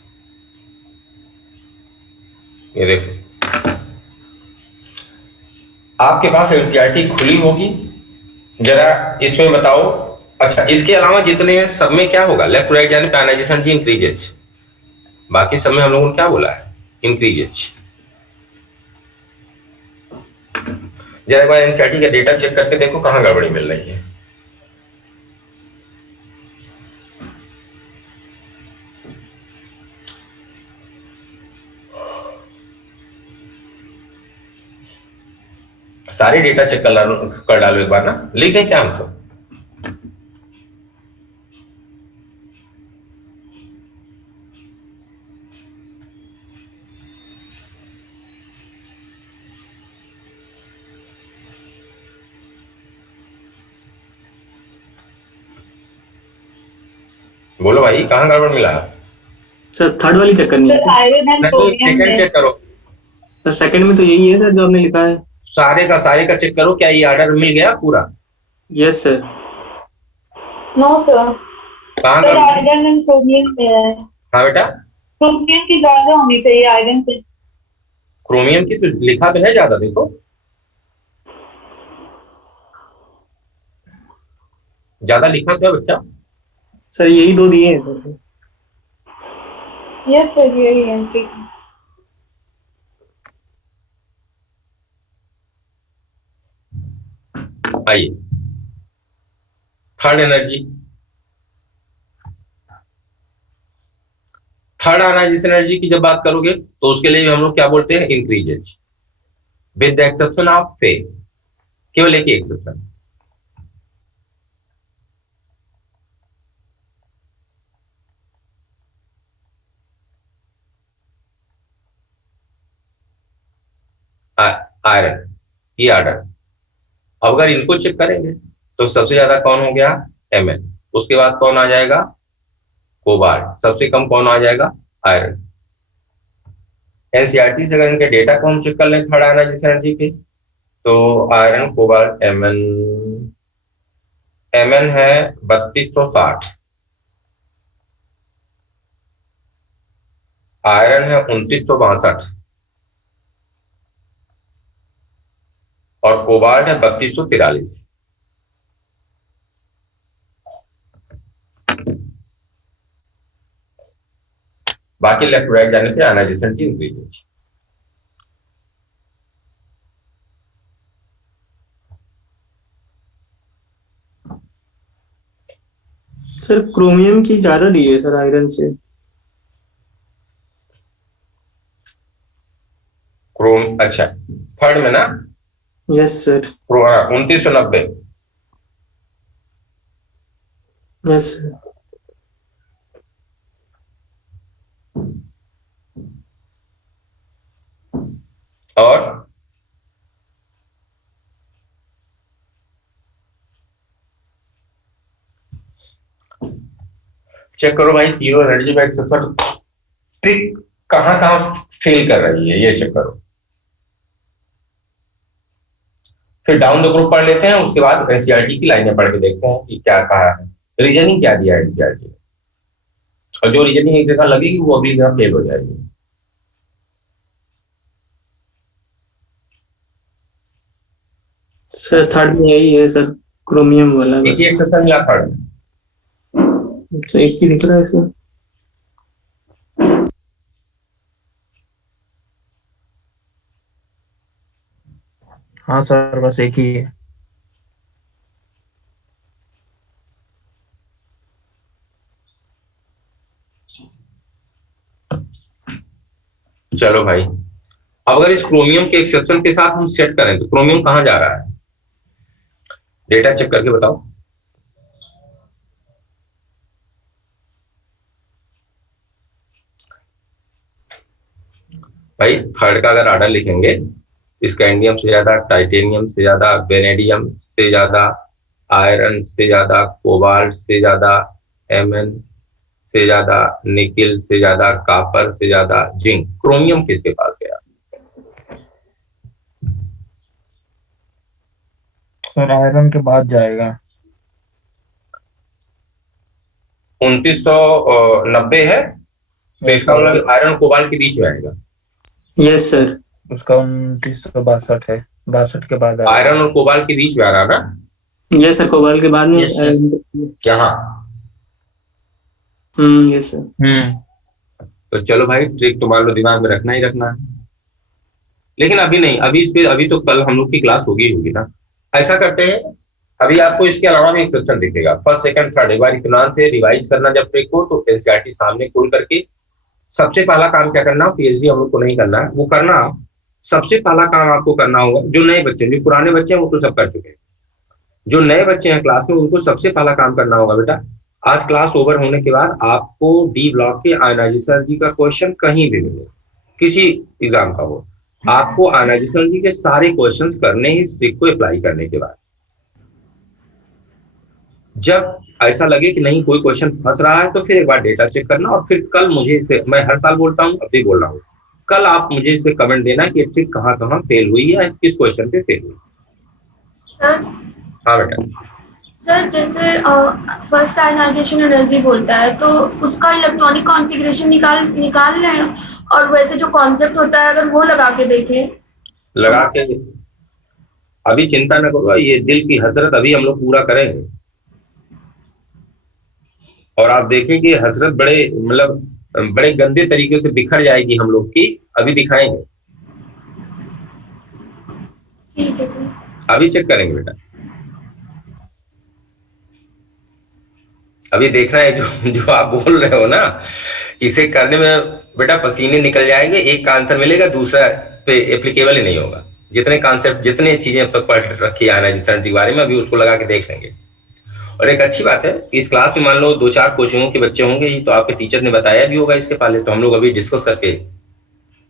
ये देखो आपके पास एनसीईआरटी खुली होगी, जरा इसमें बताओ। अच्छा, इसके अलावा जितने हैं सब में क्या होगा, लेफ्ट राइट जाने पे आयनाइजेशन जी इंक्रीजेज, बाकी सब में हम लोगों ने क्या बोला है, इंक्रीजेज। जरा एक बार एनसीईआरटी का डेटा चेक करके देखो कहां गड़बड़ी मिल रही है। सारे डेटा चेक कर डालो एक बार ना, लिखे क्या हम सब। बोलो भाई कहां गड़बड़ मिला। सर थर्ड वाली चेक करनी है। Iron and chromium second check करो, सर सेकंड में तो यही है सर जो आपने लिखा है। सारे का चेक करो, क्या ये ऑर्डर मिल गया पूरा। Yes sir. नो सर, कहां सर गड़बड़? आयरन एंड क्रोमियम से है। हाँ बेटा, क्रोमियम की ज्यादा होनी चाहिए आयरन से। क्रोमियम की तो लिखा तो है ज्यादा, देखो ज्यादा लिखा तो है बच्चा। सर यही दो दिए हैं सर। यस सर, यही है, ठीक है। आइए third energy, third ionisation energy की जब बात करोगे तो उसके लिए हम लोग क्या बोलते हैं, increases, with the exception of फे, केवल एक ही एक्सेप्शन। आयरन, ये आर्डर। अब अगर इनको चेक करेंगे तो सबसे ज्यादा कौन हो गया, Mn, उसके बाद कौन आ जाएगा, कोबाल्ट, सबसे कम कौन आ जाएगा, आयरन। एनसीईआरटी से अगर इनके डेटा को हम चेक कर लें थर्ड आयनाइजेशन एनर्जी के, तो आयरन कोबाल्ट Mn है 3260, आयरन है 2962 और कोबाल्ट है 3243। बाकी लेफ्ट राइट जाने पे आयनाइजेशन की इंक्रीज। सर क्रोमियम की ज्यादा दी है सर आयरन से। क्रोम, अच्छा थर्ड में ना, यस सर। 2990। Yes sir. और चेक करो भाई, तीनों एनर्जी में एक्सेप्शन ट्रिक कहां कहां फेल कर रही है, ये चेक करो। फिर डाउन द ग्रुप पढ़ लेते हैं, उसके बाद एनसीईआरटी की लाइनें पढ़ के देखते हैं कि क्या कहा है, रीजनिंग क्या दिया है एनसीईआरटी ने, और जो रीजनिंग एक जगह लगेगी वो अगली जगह फेल हो जाएगी। सर थर्ड में यही है सर, क्रोमियम वाला एक बस। ही एक्सेप्शन मिला थर्ड में। अच्छा, एक ही दिख रहा है इसमें। हाँ सर, बस एक ही है। चलो भाई, अब अगर इस क्रोमियम के एक्सेप्शन के साथ हम सेट करें तो क्रोमियम कहां जा रहा है, डेटा चेक करके बताओ। भाई थर्ड का अगर ऑर्डर लिखेंगे, स्कैंडियम से ज्यादा, टाइटेनियम से ज्यादा, वेनेडियम से ज्यादा, आयरन से ज्यादा, कोबाल्ट से ज्यादा, एमएन से ज्यादा, निकिल से ज्यादा, कापर से ज्यादा, जिंक, क्रोमियम किसके पास गया? सर आयरन के बाद जाएगा। 2990 है, तो इसका मतलब आयरन कोबाल्ट के बीच में आएगा। Yes sir. उसका 2962 है, 62 के बाद आएगा। आयरन और कोबाल्ट के बीच में आ रहा ना, यस सर, कोबाल्ट के बाद में। Yes, sir. यहाँ। Yes sir. तो चलो भाई, ट्रिक तो मान लो दिमाग में रखना ही रखना है, लेकिन अभी नहीं, अभी इस पे, अभी तो कल हम लोग की क्लास होगी ना। ऐसा करते हैं, अभी आपको इसके अलावा भी एक सेक्शन दिखेगा, फर्स्ट सेकंड थर्ड, एक बार इत्मीनान से रिवाइज करना जब ट्रिक हो तो एनसीईआरटी सामने खोल करके सबसे पहला काम क्या करना, पीएचडी हम लोग को नहीं करना है, वो करना सबसे पहला काम आपको करना होगा, जो नए बच्चे, जो पुराने बच्चे हैं वो तो सब कर चुके हैं, जो नए बच्चे हैं क्लास में उनको सबसे पहला काम करना होगा बेटा, आज क्लास ओवर होने के बाद आपको डी ब्लॉक के आयनाइजेशन जी का क्वेश्चन कहीं भी मिले, किसी एग्जाम का हो, आपको आयनाइजेशन जी के सारे क्वेश्चंस करने ही इस ट्रिक को अप्लाई करने के बाद। जब ऐसा लगे कि नहीं कोई क्वेश्चन फंस रहा है तो फिर एक बार डेटा चेक करना, और फिर कल मुझे इसे, मैं हर साल बोलता हूँ, अब भी बोल रहा हूँ, कल आप मुझे इस पे कमेंट देना कि ट्रिक कहाँ कहाँ फेल हुई है, किस क्वेश्चन पे फेल हुई। सर हाँ बेटा। सर जैसे फर्स्ट आयनाइजेशन एनर्जी बोलता है तो उसका इलेक्ट्रॉनिक कॉन्फ़िगरेशन निकाल रहे हैं, और वैसे जो कॉन्सेप्ट होता है अगर वो लगा के देखें, लगा के, अभी चिंता न करो, ये दिल की हसरत अभी हम लोग पूरा करेंगे, और आप देखें कि हसरत बड़े मतलब बड़े गंदे तरीके से बिखर जाएगी हम लोग की, अभी दिखाएंगे, ठीक है सर। अभी चेक करेंगे बेटा, अभी देखना है जो जो आप बोल रहे हो ना, इसे करने में बेटा पसीने निकल जाएंगे, एक का आंसर मिलेगा दूसरा पे एप्लीकेबल ही नहीं होगा, जितने कॉन्सेप्ट, जितने चीजें अब तक पढ़ रखी है आयनाइजेशन के बारे में, अभी उसको लगा के देख लेंगे। और एक अच्छी बात है कि इस क्लास में मान लो 2-4 कोचिंगों के बच्चे होंगे ही, तो आपके टीचर ने बताया भी होगा इसके पहले, तो हम लोग अभी डिस्कस करके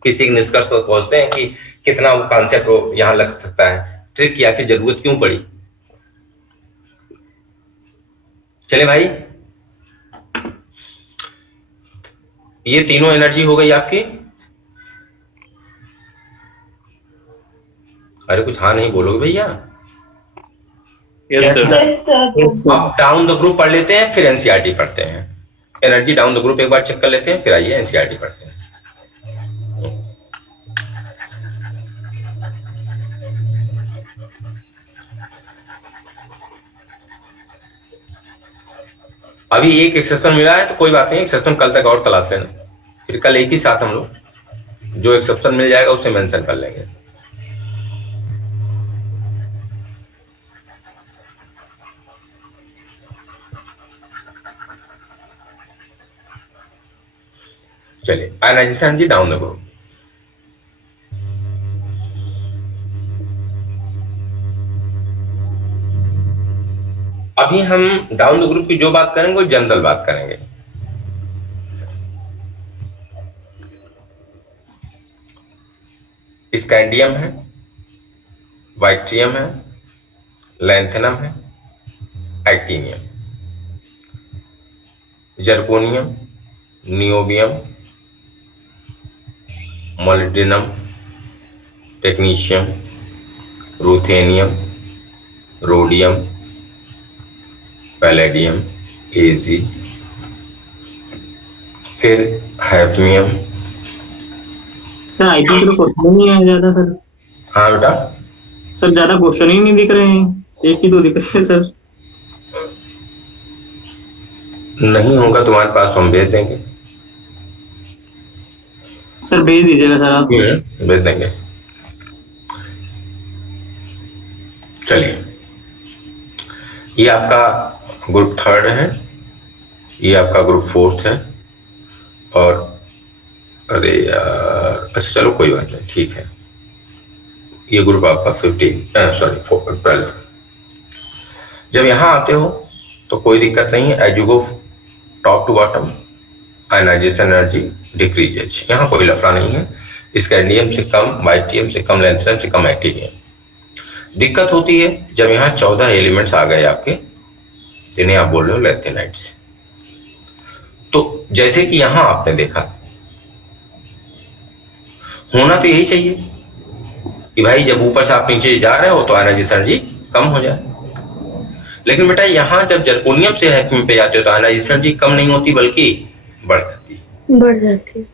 किसी निष्कर्ष पर पहुंचते हैं कि कितना वो कॉन्सेप्ट यहाँ लग सकता है, ट्रिक की आखिर जरूरत क्यों पड़ी। चले भाई, ये तीनों एनर्जी हो गई आपकी। अरे कुछ हाँ नहीं बोलोगे भैया। Yes sir. Yes, sir. अब डाउन द ग्रुप पढ़ लेते हैं, फिर एनसीईआरटी पढ़ते हैं। एनर्जी डाउन द ग्रुप एक बार चेक कर लेते हैं, फिर आइए एनसीईआरटी पढ़ते हैं। अभी एक एक्सेप्शन मिला है तो कोई बात नहीं, एक्सेप्शन कल तक और क्लास लेना, फिर कल एक ही साथ हम लोग जो एक्सेप्शन मिल जाएगा उसे मेंशन कर लेंगे। चलिए, आयनाइजेशन जी डाउन द ग्रुप। अभी हम डाउन द ग्रुप की जो बात करेंगे वो जनरल बात करेंगे। स्कैंडियम है, वाइट्रियम है, लैंथेनम है, actinium, zirconium, niobium, molybdenum, technetium, ruthenium, rhodium, palladium, AG, फिर हैफनियम। सर आईटी तो क्वेश्चन नहीं है ज्यादा सर। हाँ बेटा, सर ज्यादा क्वेश्चन ही नहीं दिख रहे हैं, एक ही दो दिख रहे हैं सर। नहीं होगा तुम्हारे पास, हम भेज देंगे। सर भेज दीजिएगा सर आप। भेज देंगे। चलिए, ये आपका ग्रुप 3 है, ये आपका ग्रुप 4 है, और अरे यार, अच्छा चलो कोई बात नहीं, ठीक है। ये ग्रुप आपका 12। जब यहां आते हो तो कोई दिक्कत नहीं है, as you go top to bottom ionisation energy decreases, यहाँ कोई लफड़ा नहीं है। स्कैंडियम से कम, वाइट्रियम से कम, लैंथेनम से कम एक्टीनियम। दिक्कत होती है जब यहाँ 14 एलिमेंट्स आ गए आपके, जिन्हें आप बोल रहे हो लैंथेनाइट्स। तो जैसे कि यहां आपने देखा, होना तो यही चाहिए कि भाई जब ऊपर से आप नीचे जा रहे हो तो आयनाइजेशन एनर्जी कम हो जाए। लेकिन बेटा यहां जब जर्कोनियम से हैफनियम पे जाते हो तो आयनाइजेशन एनर्जी कम नहीं होती बल्कि बढ़ जाती है। बढ़ जाती है।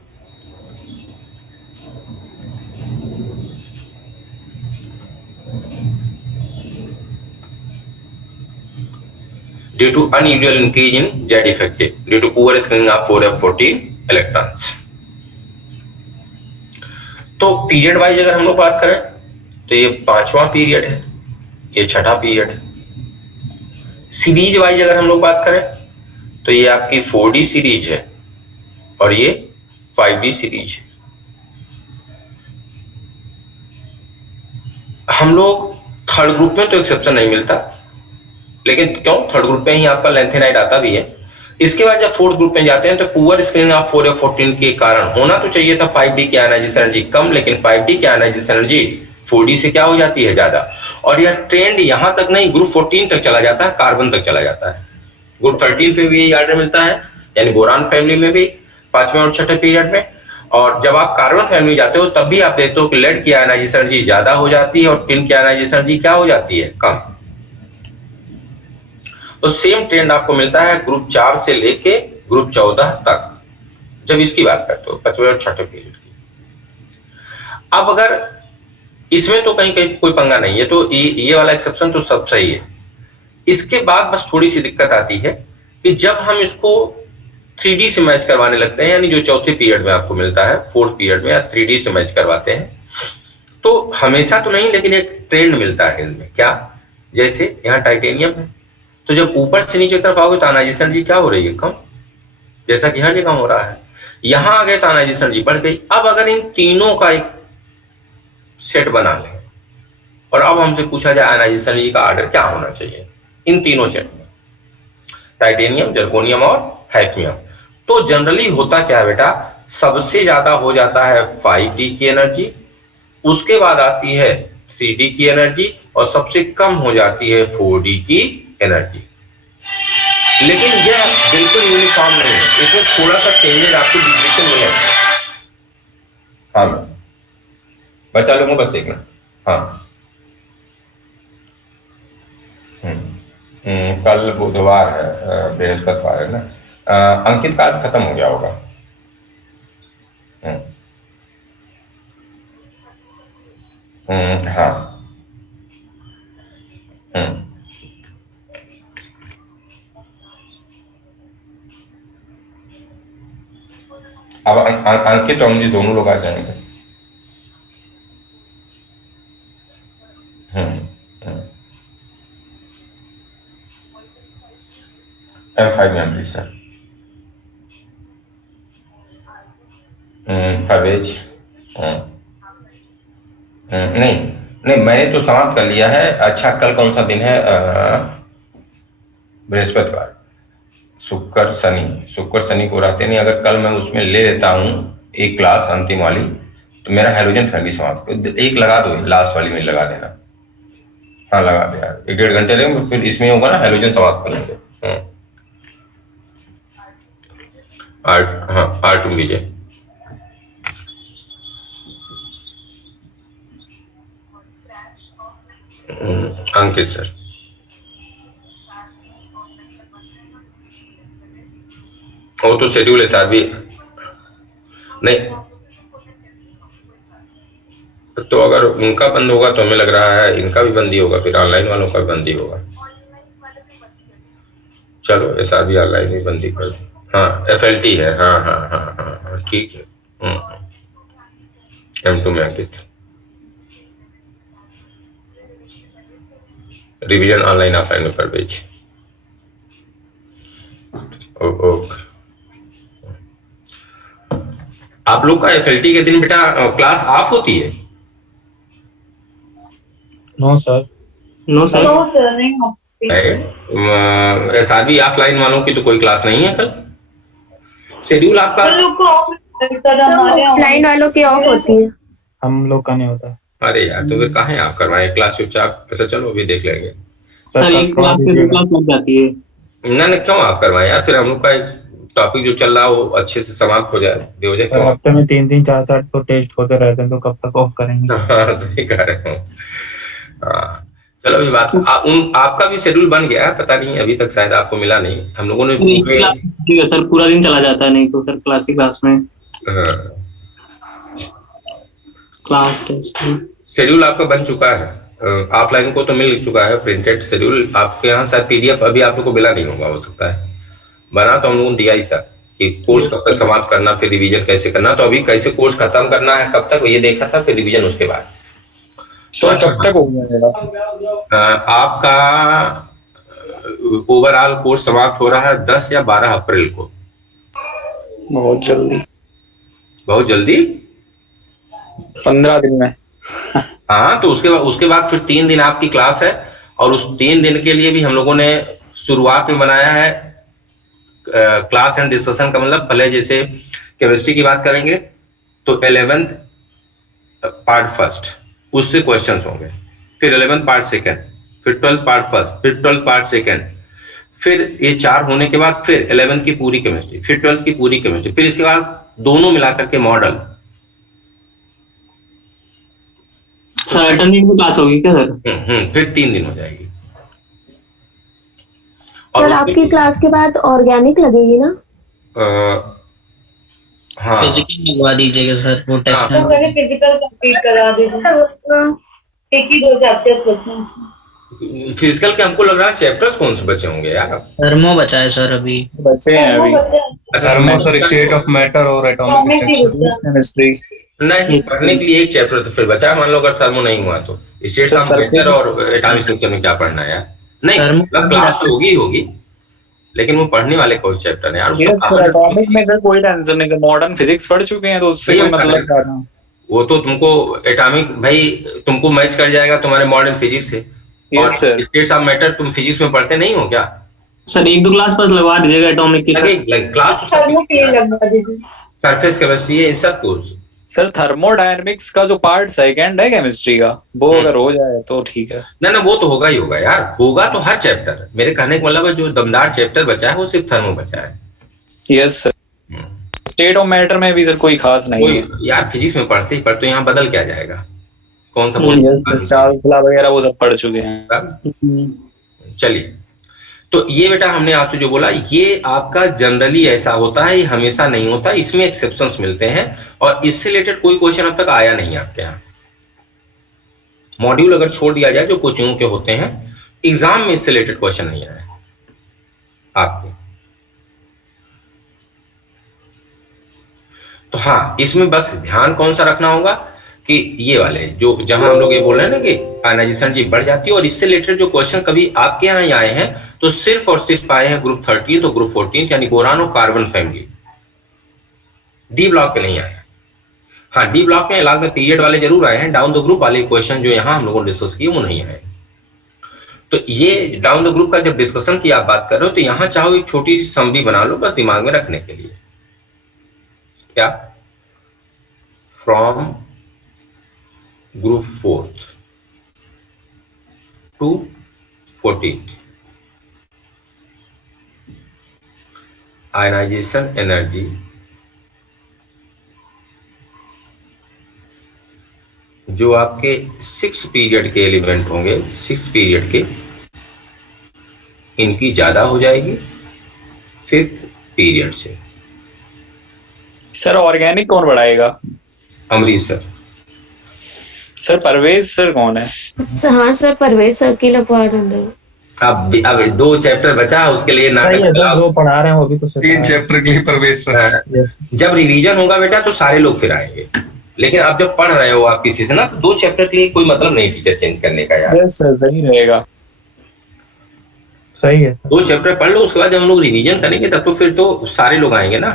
Due to unusual increase in Z effective due to poor screening of 4f14 electrons। तो पीरियड वाइज अगर हम लोग बात करें तो ये 5वां पीरियड है, ये 6ठा पीरियड है। सीरीज वाइज अगर हम लोग बात करें तो ये आपकी 4D सीरीज है और ये 5D सीरीज है। हम लोग थर्ड ग्रुप में तो एक्सेप्शन नहीं मिलता, लेकिन क्यों, थर्ड ग्रुप में ही आपका लैंथेनाइट आता भी है। इसके बाद जब फोर्थ ग्रुप में जाते हैं तो पुअर स्क्रीनिंग ऑफ 4f14 के कारण होना तो चाहिए था 5D की आयनाइजेशन एनर्जी कम, लेकिन 5D की आयनाइजेशन एनर्जी 4D से क्या हो जाती है ज्यादा। और यह ट्रेंड यहां तक नहीं, ग्रुप 14 तक चला जाता है, कार्बन तक चला जाता है। ग्रुप 13 पे भी यही आर्डर मिलता है, यानी बोरान फैमिली में भी 5वें और 6ठे पीरियड में। और जब आप कार्बन फैमिली जाते हो तब भी आप देखते हो कि लेड की आयनाइजेशन एनर्जी ज्यादा हो जाती है और टिन की आयनाइजेशन एनर्जी क्या हो जाती है, कम। तो सेम ट्रेंड आपको मिलता है ग्रुप 4 से लेके ग्रुप 14 तक, जब इसकी बात करते हो 5वें और 6ठे पीरियड की। अब अगर इसमें तो कहीं कहीं कोई पंगा नहीं है, तो ये वाला एक्सेप्शन तो सब सही है। इसके बाद बस थोड़ी सी दिक्कत आती है कि जब हम इसको 3D से मैच करवाने लगते हैं, यानी जो चौथे पीरियड में आपको मिलता है, फोर्थ पीरियड में या 3D से मैच करवाते हैं, तो हमेशा तो नहीं लेकिन एक ट्रेंड मिलता है इनमें। क्या, जैसे यहाँ टाइटेनियम है तो जब ऊपर से नीचे तरफ आओगे तो आयनाइजेशन एनर्जी क्या हो रही है, कम, जैसा कि हर जगह हो रहा है। यहां आ गए तो आयनाइजेशन एनर्जी बढ़ गई। अब अगर इन तीनों का एक सेट बना लें और अब हमसे पूछा जाए आयनाइजेशन एनर्जी का ऑर्डर क्या होना चाहिए इन तीनों सेट में, टाइटेनियम, जर्कोनियम और हैफनियम, तो जनरली होता क्या है बेटा, सबसे ज्यादा हो जाता है 5D की एनर्जी, उसके बाद आती है 3D की एनर्जी और सबसे कम हो जाती है 4D की एनर्जी। लेकिन यह बिल्कुल यूनिफॉर्म नहीं है, इसमें थोड़ा सा चेंजेस आपको डिफरेंशियल मिलेगा। हाँ बचा लूंगा बस एक मिनट। हाँ कल बुधवार है, बृहस्पतिवार है ना, अंकित का आज खत्म हो गया होगा। हाँ अब अंकित और अंकित दोनों लोग आ जाएंगे। M5 मेमोरी सर, परवेज नहीं मैंने तो समाप्त कर लिया है। अच्छा कल कौन सा दिन है, बृहस्पतिवार, शुक्र शनि को रहते नहीं। अगर कल मैं उसमें ले लेता हूँ एक क्लास अंतिम वाली तो मेरा हाइड्रोजन फैमिली समाप्त एक लगा दो, लास्ट वाली में लगा देना। हाँ लगा दे यार, 1-1.5 घंटे रहेंगे, फिर इसमें होगा ना हाइड्रोजन समाप्त कर लेंगे। पार्ट विजय अंकित सर। वो तो शेड्यूल है सर भी नहीं, तो अगर उनका बंद होगा तो हमें लग रहा है इनका भी बंद ही होगा, फिर ऑनलाइन वालों का भी बंद ही होगा। चलो ऐसा भी ऑनलाइन भी बंद ही कर दो। हाँ FLT है, हाँ ठीक है। M2 में अंकित रिवीजन ऑनलाइन ऑफलाइन में कर भेज। ओके आप लोग का FLT के दिन बेटा क्लास ऑफ होती है? No sir. No sir. No sir नहीं होती। SRB ऑफलाइन वालों की तो कोई क्लास नहीं है कल। शेड्यूल आपका हम लोग को हमारे ऑफलाइन वालों की ऑफ होती है, हम लोग का नहीं होता। अरे यार तो फिर कहाँ आप करवाएं क्लास चुपचाप? अच्छा चलो अभी देख लेंगे। सर एक क्लास से 2 क्लास लग जाती है। ना क्यों आप करवाएं यार, फिर हम लोग का टॉपिक जो चल रहा है वो अच्छे से समाप्त हो जाए, बेवजह क्यों? हफ्ते में 3-3 4-4 तो टेस्ट होते रहते हैं, तो कब तक ऑफ करेंगे? हाँ सही कह रहे हो। हाँ चलो अभी बात आपका भी शेड्यूल बन गया है, पता नहीं अभी तक शायद आपको मिला नहीं। हम लोगों ने ठीक है सर, पूरा दिन चला जाता है, नहीं तो सर क्लास में क्लास टेस्ट शेड्यूल आपका बन चुका है। ऑफलाइन को तो मिल चुका है प्रिंटेड शेड्यूल, आपके यहाँ शायद PDF अभी आप लोग को मिला नहीं होगा, हो सकता है बना तो हम लोगों ने दिया ही था कि कोर्स कब तक समाप्त करना, फिर रिवीजन कैसे करना। तो अभी कैसे कोर्स खत्म करना है कब तक ये देखा था, फिर रिवीजन उसके बाद। तो कब तक हो गया आपका ओवरऑल कोर्स समाप्त हो रहा है 10 या 12 अप्रैल को। बहुत जल्दी, बहुत जल्दी 15 दिन में। हाँ तो उसके बाद फिर 3 दिन आपकी क्लास है, और उस 3 दिन के लिए भी हम लोगों ने शुरुआत में बनाया है क्लास एंड डिस्कशन का। मतलब पहले जैसे केमिस्ट्री की बात करेंगे तो 11th पार्ट फर्स्ट उससे क्वेश्चंस होंगे, फिर 11th पार्ट सेकंड, फिर 12th पार्ट फर्स्ट, फिर 12th पार्ट सेकंड, फिर ये 4 होने के बाद फिर 11th की पूरी केमिस्ट्री, फिर 12th की पूरी केमिस्ट्री, फिर इसके बाद दोनों मिलाकर के मॉडल। सर अल्टरनेट में क्लास होगी क्या सर? हम्म। फिर 3 दिन हो जाएगी। सर आपकी क्लास के बाद ऑर्गेनिक लगेगी ना? हाँ फिजिकल लगवा दीजिएगा सर, वो टेस्ट तो मैंने फिजिकल कंप्लीट करा दीजिए, एक ही 2 चैप्टर बचे हैं। फिजिकल के हमको लग रहा है चैप्टर्स कौन से बचे होंगे यार? थर्मो बचा है सर अभी। बच्चे हैं अभी thermo sir state of matter और एटॉमिक स्ट्रक्चर केमिस्ट्री। नहीं पढ़ने के लिए एक चैप्टर तो फिर बचा है। मान लो अगर थर्मो नहीं हुआ तो स्टेट ऑफ मैटर और एटॉमिक स्ट्रक्चर में क्या पढ़ना है यार? नहीं मतलब क्लास तो होगी, लेकिन वो पढ़ने वाले कौन चैप्टर है यार? एटॉमिक में सर कोई टेंशन नहीं, मॉडर्न फिजिक्स पढ़ चुके हैं तो उससे कोई मतलब क्या है। वो तो तुमको एटॉमिक भाई तुमको मैच कर जाएगा तुम्हारे मॉडर्न फिजिक्स से। Yes sir. States of matter तुम फिजिक्स में पढ़ते नहीं हो क्या? सर 1-2 क्लास पर लगवा दीजिएगा एटॉमिक की। क्लास सरफेस केमिस्ट्री है, इन सब कोर्स। सर थर्मोडायनेमिक्स का जो पार्ट सेकंड है केमिस्ट्री का, वो अगर हो जाए तो ठीक है। ना वो तो होगा ही होगा यार, होगा तो हर चैप्टर। मेरे कहने का मतलब है जो दमदार चैप्टर बचा है वो सिर्फ थर्मो बचा है। Yes sir. State of matter में भी सर कोई खास नहीं है यार, फिजिक्स में पढ़ते ही पढ़ते यहाँ बदल क्या जाएगा? कौन सा चार्ल्स वगैरह वो सब पढ़ चुके हैं। चलिए, तो ये बेटा हमने आपसे जो बोला ये आपका जनरली ऐसा होता है, ये हमेशा नहीं होता, इसमें एक्सेप्शंस मिलते हैं। और इससे रिलेटेड कोई क्वेश्चन अब तक आया नहीं आपके यहाँ। मॉड्यूल अगर छोड़ दिया जाए जो कोचिंगों के होते हैं, एग्जाम में इससे रिलेटेड क्वेश्चन नहीं आया आपके। तो हाँ, इसमें बस ध्यान कौन सा रखना होगा कि ये वाले जो जहां हम लोग ये बोल रहे हैं ना कि आयनाइजेशन जी बढ़ जाती है, और इससे रिलेटेड जो क्वेश्चन कभी आपके यहाँ ही आए हैं तो सिर्फ और सिर्फ आए हैं ग्रुप 13 और ग्रुप 14 यानी बोरान और कार्बन फैमिली। डी ब्लॉक पे नहीं आए। हाँ, डी ब्लॉक में अलग पीरियड वाले जरूर आए हैं, डाउन द ग्रुप वाले क्वेश्चन जो यहाँ हम लोगों ने डिस्कस किए वो नहीं आए। तो ये डाउन द ग्रुप का जब डिस्कशन की आप बात कर रहे हो तो यहाँ चाहो एक छोटी सी समरी बना लो बस दिमाग में रखने के लिए। क्या? From group 4th 2 14th ionization energy जो आपके 6 पीरियड के एलिमेंट होंगे, 6 पीरियड के, इनकी ज्यादा हो जाएगी 5th पीरियड से। सर ऑर्गेनिक कौन बढ़ाएगा? Amrish sir. Sir Parvez sir कौन है? हाँ सर, परवेज सर की लगवा देंगे। अब 2 चैप्टर बचा, उसके लिए नाटक सही है, चलाओ। जो पढ़ा रहे हैं वो भी तो सिखा 3 रहे हैं। चैप्टर के लिए प्रवेश सर। जब रिवीजन होगा बेटा तो सारे लोग फिर आएंगे, लेकिन आप जब पढ़ रहे हो आप किसी से ना, तो 2 चैप्टर के लिए कोई मतलब नहीं टीचर चेंज करने का यार। यस सर, सही रहेगा। सही है। 2 चैप्टर पढ़ लो, उसके बाद जब हम लोग रिवीजन करेंगे तब तो फिर तो सारे लोग आएंगे ना।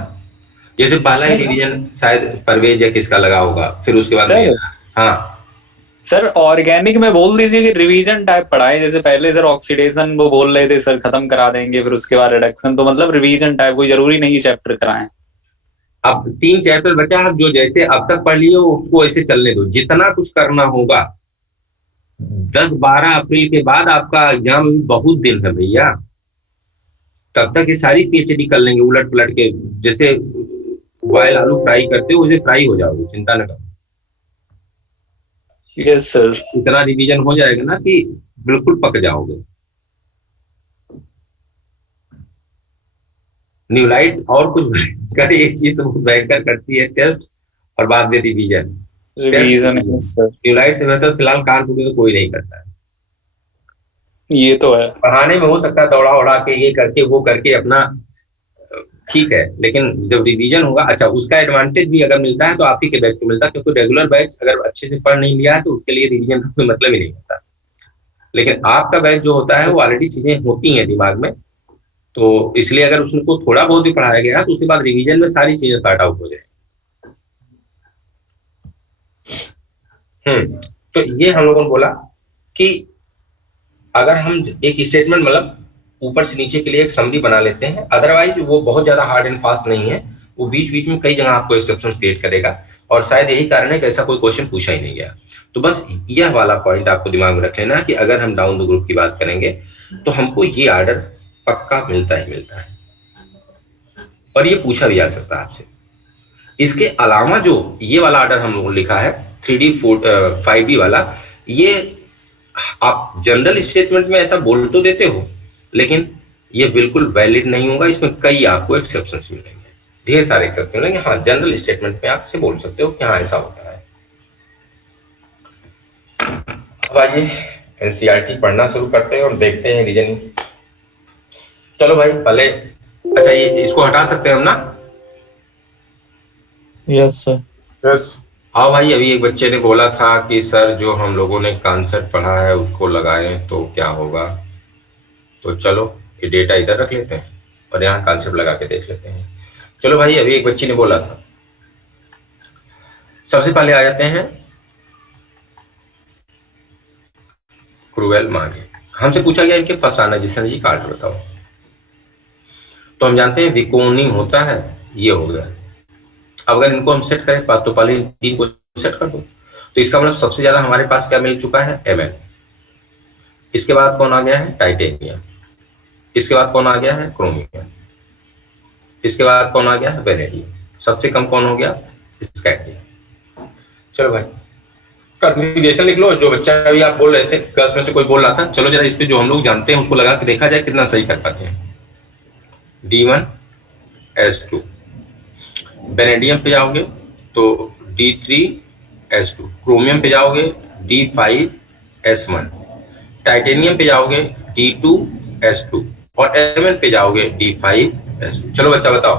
जैसे पहला ही रिवीजन शायद परवेज या किसका लगा होगा, फिर उसके बाद सर। मेरा। हाँ सर ऑर्गेनिक में बोल दीजिए कि रिवीजन टाइप पढ़ाए, जैसे पहले सर ऑक्सीडेशन वो बोल रहे थे सर खत्म करा देंगे, फिर उसके बाद रिडक्शन, तो मतलब रिवीजन टाइप, कोई जरूरी नहीं चैप्टर कराएं। अब 3 चैप्टर बचा है, जो जैसे अब तक पढ़ लिए उसको ऐसे चलने दो। जितना कुछ करना होगा 10-12 अप्रैल के बाद आपका एग्जाम, बहुत दिन है भैया, तब तक ये सारी पीएचडी कर लेंगे उलट पलट के। जैसे बॉयल आलू फ्राई करते हो वैसे फ्राई हो जाओगे, चिंता न करो। Yes sir. इतना रिवीजन हो जाएगा ना कि बिल्कुल पक जाओगे। न्यूलाइट और कुछ भयंकर एक चीज तो बहुत भयंकर करती है, टेस्ट और बाद में रिवीजन। रिवीजन है सर, न्यूलाइट से बेहतर फिलहाल कानपुर तो कोई नहीं करता है। ये तो है। पढ़ाने में हो सकता है दौड़ा उड़ा के ये करके वो करके अपना, ठीक है, लेकिन जब रिवीजन होगा, अच्छा उसका एडवांटेज भी अगर मिलता है तो आप ही के बैच को मिलता है, क्योंकि रेगुलर बैच अगर अच्छे से पढ़ नहीं लिया है तो उसके लिए रिवीजन का कोई मतलब ही नहीं होता। लेकिन आपका बैच जो होता है वो ऑलरेडी चीजें होती हैं दिमाग में, तो इसलिए अगर उसको थोड़ा बहुत भी पढ़ाया गया तो उसके बाद रिवीजन में सारी चीजें सॉर्ट आउट हो जाए। तो ये हम लोगों ने बोला कि अगर हम एक स्टेटमेंट मतलब ऊपर से नीचे के लिए एक समरी बना लेते हैं, अदरवाइज वो बहुत ज्यादा हार्ड एंड फास्ट नहीं है, वो बीच बीच में कई जगह आपको एक्सेप्शन क्रिएट करेगा, और शायद यही कारण है कि ऐसा कोई क्वेश्चन पूछा ही नहीं गया। तो बस यह वाला पॉइंट आपको दिमाग में रख लेना कि अगर हम डाउन द ग्रुप की बात करेंगे तो हमको ये आर्डर पक्का मिलता ही मिलता है, और ये पूछा भी जा सकता है आपसे। इसके अलावा जो ये वाला आर्डर हम लोगों ने लिखा है 3D 5D वाला, ये आप जनरल स्टेटमेंट में ऐसा बोल तो देते हो, लेकिन ये बिल्कुल वैलिड नहीं होगा। इसमें कई आपको एक्सेप्शंस मिलेंगे, ढेर सारे एक्सेप्शन मिलेंगे। हाँ, जनरल स्टेटमेंट में आप इसे बोल सकते हो कि हाँ ऐसा होता है। अब आइए एनसीईआरटी पढ़ना शुरू करते हैं और देखते हैं रीजनिंग। चलो भाई पहले, अच्छा ये इसको हटा सकते हैं हम ना? Yes sir. यस। हाँ भाई, अभी एक बच्चे ने बोला था कि सर जो हम लोगों ने कॉन्सेप्ट पढ़ा है उसको लगाएं तो क्या होगा। तो चलो ये डेटा इधर रख लेते हैं और यहाँ कॉन्सेप्ट लगा के देख लेते हैं। चलो भाई, अभी एक बच्ची ने बोला था, सबसे पहले आ जाते हैं क्रूएल मांगे। हमसे पूछा गया इनके फसानाइजेशन जी कार्ड बताओ। तो हम जानते हैं विकोनी होता है, ये हो गया। अब अगर इनको हम सेट करें तो पहले इन 3 को सेट कर दो, तो इसका मतलब सबसे ज्यादा हमारे पास क्या मिल चुका है, Mn। इसके बाद कौन आ गया है, टाइटेनियम। इसके बाद कौन आ गया है, क्रोमियम। इसके बाद कौन आ गया है, वेनेडियम। सबसे कम कौन हो गया, स्कैंडियम। चलो भाई कन्फिगरेशन लिख लो। जो बच्चा अभी आप बोल रहे थे क्लास में से कोई बोल रहा था, चलो जरा इस पे जो हम लोग जानते हैं उसको लगा के देखा जाए कितना सही कर पाते हैं। D1S2, वेनेडियम पे जाओगे तो D3S2, क्रोमियम पे जाओगे D5S1, टाइटेनियम पे जाओगे D2S2 और Mn पे जाओगे D5S2। चलो बच्चा बताओ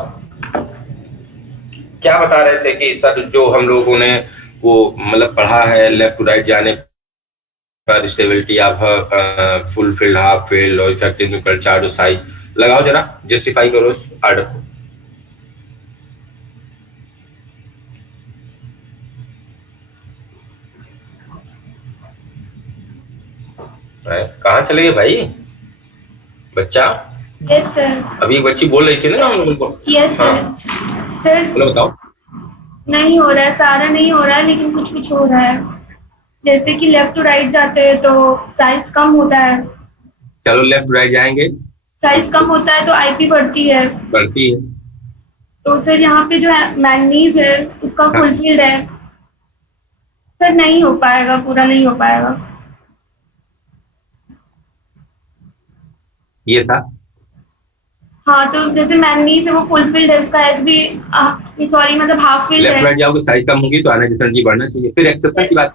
क्या बता रहे थे कि सर जो हम लोगों ने वो मतलब पढ़ा है लेफ्ट टू राइट जाने पर stability of full field, half field और इफेक्टिव न्यूक्लियर चार्ज और साइज, लगाओ जरा, जस्टिफाई करो इस आर्डर को। कहाँ चले गए भाई बच्चा? Yes sir. अभी एक बच्ची बोल रही थी ना हम लोगों को। Yes sir. सर बोलो बताओ। नहीं हो रहा है, सारा नहीं हो रहा है, लेकिन कुछ कुछ हो रहा है। जैसे कि लेफ्ट टू राइट जाते हैं तो साइज कम होता है, चलो लेफ्ट राइट जाएंगे, साइज कम होता है तो आईपी बढ़ती है। बढ़ती है। तो सर यहाँ पे जो है मैंगनीज है उसका हाँ। फुलफिल्ड है। सर नहीं हो पाएगा, पूरा नहीं हो पाएगा। ये था। हाँ, तो जैसे मैंगनीज है वो फुलफिल्ड है, उसका एस भी सॉरी मतलब हाफ फिल्ड लेफ्ट है। राइट जाओगे, साइज कम होगी तो आयनाइजेशन एनर्जी बढ़ना चाहिए। फिर एक्सेप्शन की बात,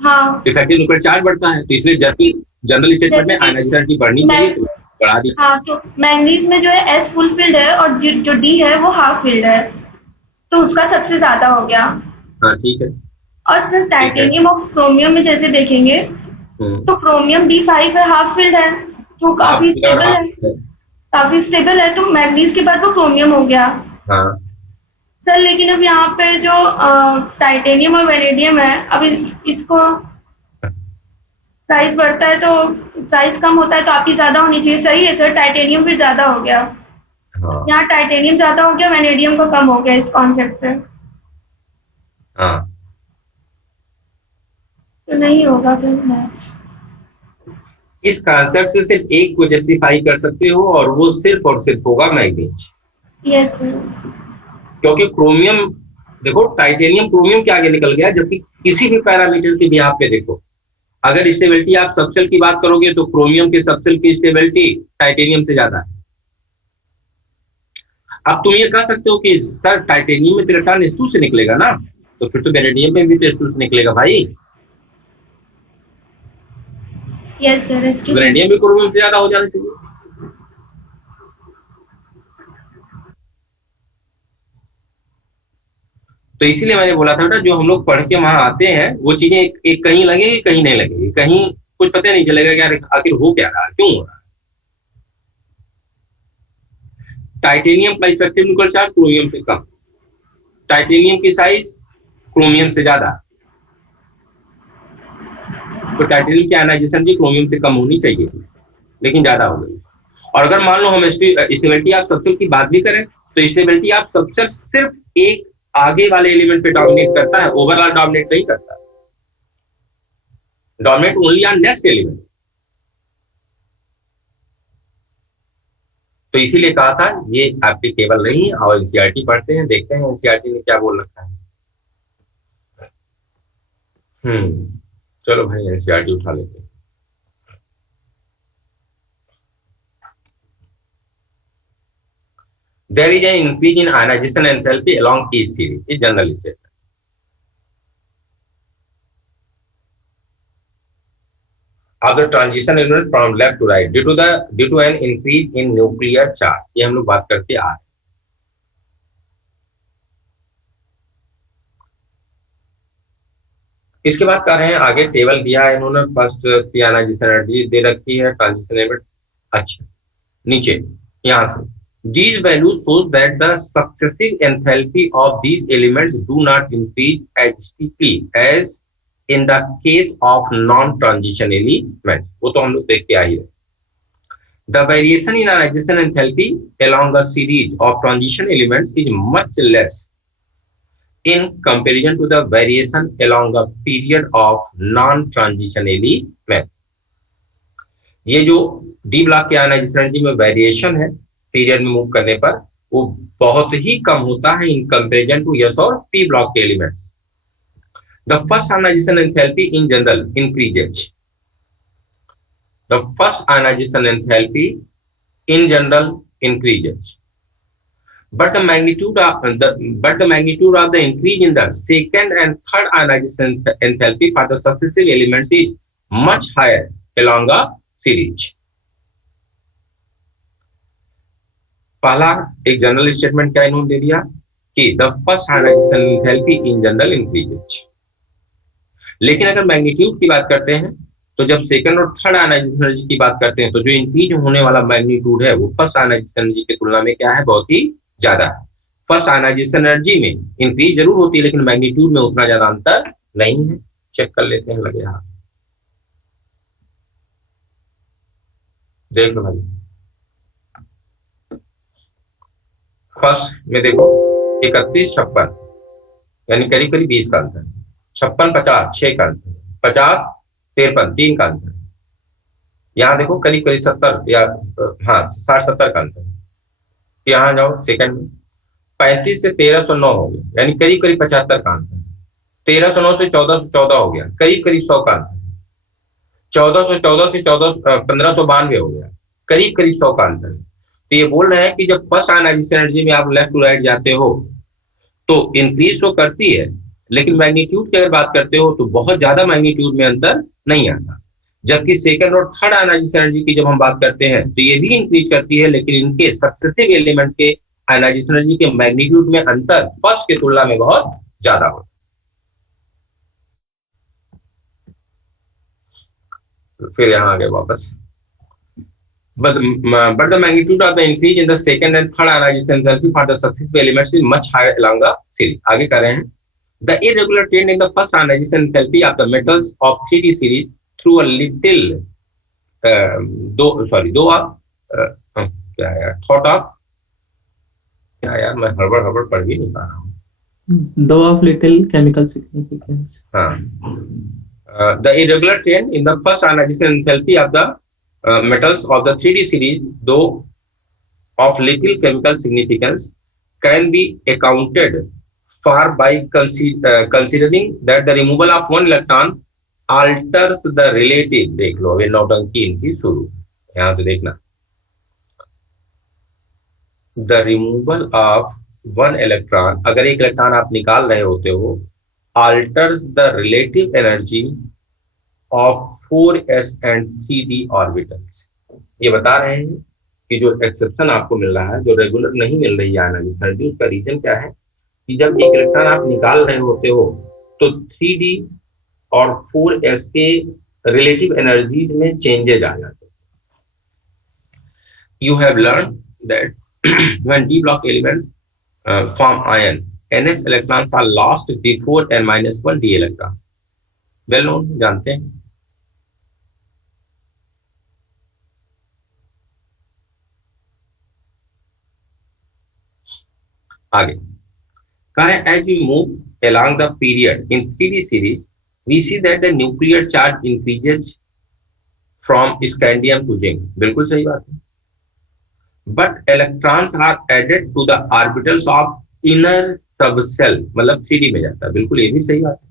हाँ, इफेक्टिव न्यूक्लियर चार्ज बढ़ता है, तो इसलिए जनरल स्टेटमेंट में जैसे कि आयनाइजेशन एनर्जी बढ़नी चाहिए तो बढ़ा दी। हाँ, तो मैंगनीज में जो है एस फुल फिल्ड है और जो डी है वो हाफ फिल्ड है, तो उसका सबसे ज्यादा हो गया। हाँ ठीक है। और सर टाइटेनियम और क्रोमियम में जैसे देखेंगे तो क्रोमियम D5 है, हाफ फिल्ड है, तो काफी स्टेबल है, काफी स्टेबल है। तो मैंगनीज के बाद वो क्रोमियम हो गया। हाँ। सर लेकिन अब यहाँ पे जो टाइटेनियम और वेनेडियम है, अब इसको साइज बढ़ता है तो साइज कम होता है तो आपकी ज्यादा होनी चाहिए। सही है सर, टाइटेनियम फिर ज्यादा हो गया। हाँ। यहाँ टाइटेनियम ज्यादा हो गया, वेनेडियम का कम हो गया इस कॉन्सेप्ट से। हाँ। तो नहीं होगा सर मैच। इस कॉन्सेप्ट से सिर्फ एक को जस्टिफाई कर सकते हो और वो सिर्फ और सिर्फ होगा मैग्नीज। Yes sir. क्योंकि क्रोमियम, देखो टाइटेनियम क्रोमियम के आगे निकल गया, जबकि किसी भी पैरामीटर के बिहाफ पे देखो, अगर स्टेबिलिटी आप सबसेल की बात करोगे तो क्रोमियम के सबसेल की स्टेबिलिटी टाइटेनियम से ज्यादा है। अब तुम ये कह सकते हो कि सर टाइटेनियम में इलेक्ट्रॉन S2 से निकलेगा ना, तो फिर तो वेनेडियम में भी S2 से निकलेगा भाई। यस सर, वेनेडियम भी क्रोमियम से ज्यादा हो जाना चाहिए। तो इसीलिए मैंने बोला था बेटा, जो हम लोग पढ़ के वहां आते हैं वो चीजें एक कहीं लगेगी कहीं नहीं लगेगी, कहीं कुछ पता नहीं चलेगा कि यार आखिर हो क्या रहा है, क्यों हो रहा है। टाइटेनियम का इफेक्टिव न्यूक्लियर चार्ज क्रोमियम से कम, टाइटेनियम की साइज क्रोमियम से ज्यादा, तो टाइटेनियम की आयनाइजेशन भी क्रोमियम से कम होनी चाहिए, लेकिन ज्यादा हो गई। और अगर मान लो हम स्टेबिलिटी ऑफ सबसेल की बात भी करें तो स्टेबिलिटी ऑफ सबसेल सिर्फ एक आगे वाले एलिमेंट पे डोमिनेट करता है, ओवरऑल डोमिनेट नहीं करता, dominate only on next element. तो इसीलिए कहा था ये एप्लीकेबल नहीं है। और एनसीईआरटी पढ़ते हैं, देखते हैं एनसीईआरटी ने क्या बोल रखा है। चलो भाई एनसीईआरटी उठा लेते हैं। There is an increase in ionization enthalpy along each series. Is general statement. Of the transition element from left to right due to an increase in nuclear charge. ये हम लोग बात करते आ रहे हैं। इसके बाद कर रहे हैं आगे, टेबल दिया है इन्होंने, फर्स्ट 3 आयनाइजेशन एनर्जी दे रखी है, ट्रांजिशन एलिमेंट। अच्छा नीचे यहां से these values shows that the successive enthalpy of these elements do not increase as steeply as in the case of non-transition element. वो तो हम लोग देख के आए हैं। The variation in ionization enthalpy along a series of transition elements is much less in comparison to the variation along a period of non-transition element. ये जो डी ब्लॉक के आयनाइजेशन एनर्जी में वेरिएशन है पीरियड में move करने पर, वो बहुत ही कम होता है इन कंपेरिजन टू एस और पी ब्लॉक के elements. The first ionisation enthalpy in general increases, the first ionisation enthalpy in general increases, but the magnitude of the increase in the second and third ionization enthalpy for the successive elements is much higher along a series. पहला एक general statement क्या इन्होंने दे दिया कि the first ionisation enthalpy in general increases. लेकिन अगर magnitude की बात करते हैं तो जब सेकंड और थर्ड आयनाइजेशन एनर्जी की बात करते हैं तो जो इंक्रीज होने वाला मैग्नीट्यूड है वो फर्स्ट आयनाइजेशन एनर्जी की तुलना में क्या है, बहुत ही ज्यादा है। फर्स्ट आयनाइजेशन एनर्जी में इंक्रीज जरूर होती है लेकिन मैग्नीट्यूड में उतना ज्यादा अंतर नहीं है। चेक कर लेते हैं, लगे हाथ देख लो भाई। फर्स्ट में देखो 31 56, यानी करीब करीब 20 का अंतर, 56 50 6 का अंतर, 50, 53, 3 का अंतर। यहाँ देखो करीब करीब 70 या हाँ 60-70 का अंतर। यहाँ जाओ सेकंड में, 35 से 1309 हो गया, यानी करीब करीब 75 का अंतर। 1309 से 1414 हो गया, करीब करीब 100 का अंतर। 1414 से 1592 हो गया, करीब करीब 100 का अंतर। तो ये बोल रहे हैं कि जब फर्स्ट आयनाइजेशन एनर्जी में आप लेफ्ट टू राइट जाते हो तो इंक्रीज तो करती है, लेकिन मैग्नीट्यूड की अगर बात करते हो तो बहुत ज्यादा मैग्नीट्यूड में अंतर नहीं आता। जबकि सेकंड और थर्ड आयनाइजेशन एनर्जी की जब हम बात करते हैं तो ये भी इंक्रीज करती है, लेकिन इनके सक्सेसिव एलिमेंट्स के आयनाइजेशन एनर्जी के मैग्नीट्यूड में अंतर फर्स्ट की तुलना में बहुत ज्यादा होता है। फिर यहाँ आ गए वापस, but the magnitude of the increase in the second and third ionization enthalpy for the successive elements is much higher along the series. आगे कर रहे हैं, the irregular trend in the first ionization enthalpy of the metals of 3D series through a little क्या है यार, thought of क्या यार, मैं हड़बड़ पढ़ भी नहीं पा रहा हूँ। Though of little chemical significance. हाँ, the irregular trend in the first ionization enthalpy of the metals of the 3D series, though of little chemical significance, can be accounted for by considering that the removal of one electron alters the relative, देख लो अभी नौटंकी इनकी शुरू, यहां से देखना, the removal of one electron, अगर एक इलेक्ट्रॉन आप निकाल रहे होते हो, alters the relative energy of 4s and 3d orbitals। ये बता रहे हैं कि जो एक्सेप्शन आपको मिल रहा है, जो रेगुलर नहीं मिल रही है आयनाइजेशन एनर्जी, उसका रीजन क्या है कि जब एक इलेक्ट्रॉन आप निकाल रहे होते हो तो 3d और 4s के रिलेटिव एनर्जीज में चेंजेज आ जाते हैं। You have learned that when d block elements form ion, ns electrons are lost before n-1 d electrons। Well known, जानते हैं। आगे कह रहे हैं, as we move along the period in 3D series, we see that the nuclear charge increases from scandium to zinc। बिल्कुल सही बात है। But electrons are added to the orbitals of inner subshell, मतलब 3D में जाता है, बिल्कुल ये भी सही बात है।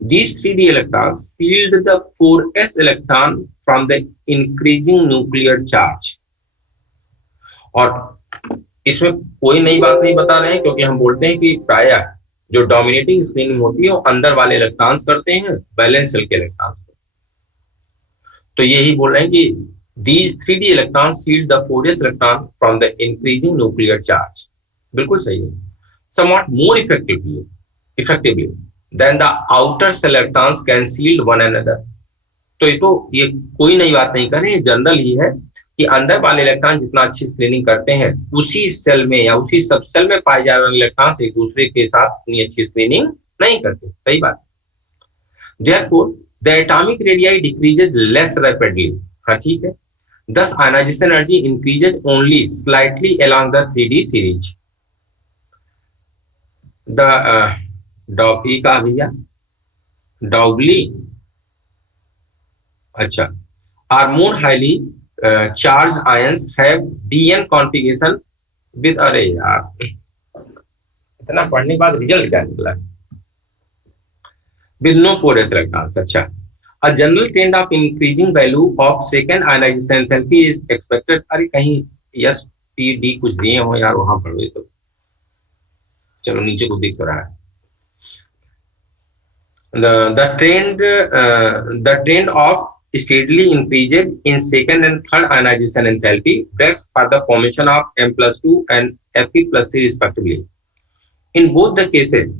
These 3D electrons shield the 4s electron from the increasing nuclear charge। और इसमें कोई नई बात नहीं बता रहे हैं, क्योंकि हम बोलते हैं कि प्रायः जो डोमिनेटिंग स्पिनिंग होती है वो अंदर वाले इलेक्ट्रॉन्स करते हैं, वैलेंस शेल के इलेक्ट्रॉन्स। तो यही बोल रहे हैं कि these 3D electrons shield the 4s electron from the increasing nuclear charge। बिल्कुल सही है। Somewhat more effectively then the outer shell electrons can shield one another। तो ये कोई नई बात नहीं कर रहे हैं, जनरल ही है कि अंदर वाले इलेक्ट्रॉन जितना अच्छी स्क्रीनिंग करते हैं, उसी सेल में या उसी सब सेल में पाए जा रहे इलेक्ट्रॉन्स एक दूसरे के साथ उतनी अच्छी स्क्रीनिंग नहीं करते। सही बात। Therefore the atomic radii decreases less rapidly। हाँ ठीक है। Thus ionization energy increases only slightly along the 3D series। The डॉगली का भैया, डॉगली, अच्छा, are more highly charged ions have dn configuration with, अरे यार इतना पढ़ने के बाद रिजल्ट क्या निकला, विद नो 4s इलेक्ट्रॉन्स। अच्छा, a general trend of increasing value of second ionization enthalpy is expected। अरे कहीं s p d कुछ दिए हो यार, वहां पढ़ो ये सब। चलो नीचे को दिख रहा है, the trend of steadily increases in second and third ionization enthalpy breaks for the formation of m+2 and Fe+3 respectively। In both the cases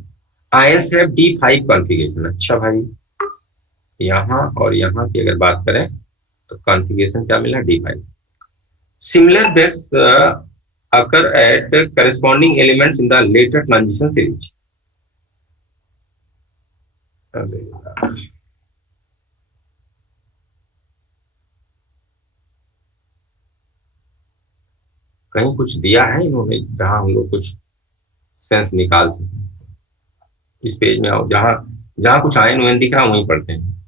ions have d5 configuration। अच्छा भाई, यहाँ और यहाँ की अगर बात करें तो कॉन्फ़िगरेशन क्या मिला, d5। Similar breaks occur at corresponding elements in the later transition series। कहीं कुछ दिया है इन्होंने जहां हम लोग कुछ सेंस निकाल सकें। इस पेज में आओ, जहां जहां कुछ आयन वैन दिख रहा है वहीं पढ़ते हैं।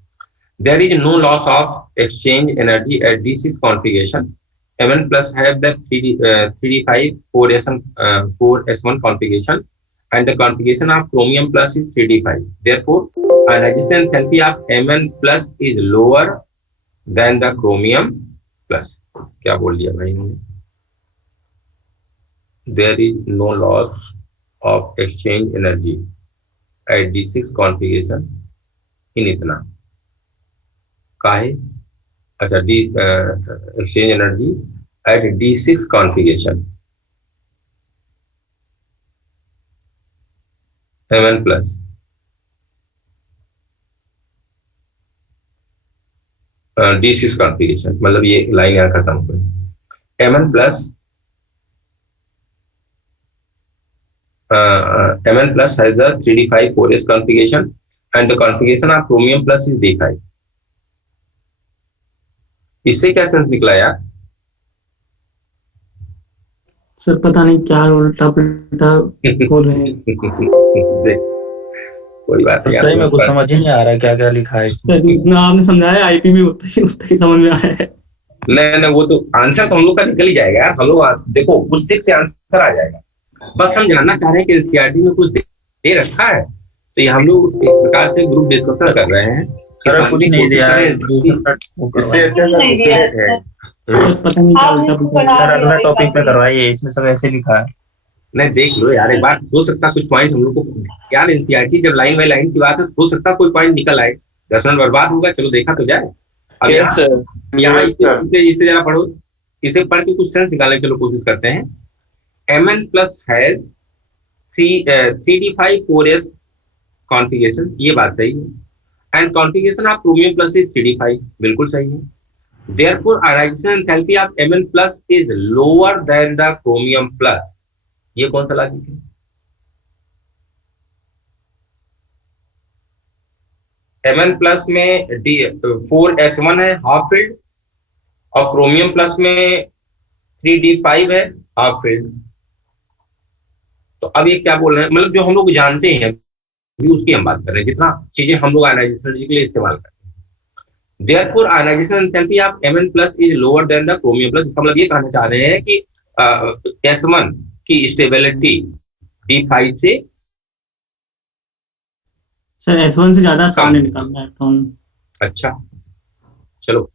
There is no loss of exchange energy at D6 configuration. Mn plus have the 3d5 4s1 configuration, and the configuration of chromium plus is 3d5. Therefore, ionization enthalpy of Mn plus is lower than the chromium plus. क्या बोल दिया भाई इन्होंने? There is no loss of exchange energy at D6 configuration in इतना का है। अच्छा, D exchange energy at D6 configuration Mn plus D6 configuration, मतलब ये लाइन यहाँ खत्म हो गई। Mn plus has the 3d5 4s configuration and the configuration of chromium plus is D5. इससे क्या सेंस निकला यार? सर पता नहीं क्या उल्टा पुल्टा बोल रहे हैं। देख, कोई बात नहीं, सही में कुछ समझ ही नहीं आ रहा है क्या क्या लिखा है इसमें। जितना आपने समझाया आईपी में उतना ही समझ में आया है। नहीं, वो तो आंसर तो हम लोग का निकल ही जाएगा यार। हम लोग देखो कुछ टिक से आंसर आ जाएगा। बस हम जानना चाह रहे हैं कि एनसीईआरटी में कुछ दे रखा है, तो ये हम लोग एक प्रकार से ग्रुप डिस्कशन कर रहे हैं। कुछ नहीं दिया है इससे पता नहीं क्या उल्टा पुल्टा। सर अगला टॉपिक पे करवाइए, इसमें सब ऐसे लिखा है। नहीं, देख लो यार एक बार, हो सकता कुछ पॉइंट हम लोग को यार, एनसीईआरटी जब लाइन बाय लाइन की बात है, हो सकता कोई पॉइंट निकल आए। 10 मिनट बर्बाद होगा, चलो देखा तो जाए। अब यहाँ इसे जरा पढ़ो, इसे पढ़ के कुछ सेंस निकालने चलो कोशिश करते हैं। Mn plus has 3d5 4s configuration, ये बात सही है, and configuration of chromium plus is 3d5, बिल्कुल सही है। Therefore, ionization enthalpy of Mn plus is lower than the chromium plus. ये कौन सा लॉजिक है? Mn plus में 4s1 है हाफ फील्ड, और क्रोमियम प्लस में 3d5 है हाफ फील्ड। तो अब ये क्या बोल रहे हैं, मतलब जो हम लोग जानते हैं भी उसकी हम बात कर रहे हैं, जितना चीजें हम लोग आयनाइजेशन के लिए इस्तेमाल करते हैं। Therefore, ionization enthalpy of Mn plus is lower than the chromium plus। इसका मतलब ये कहना चाह रहे हैं कि S1 की स्टेबिलिटी D5 से, सर S1 से ज्यादा सामने निकलना है तो। अच्छा चलो,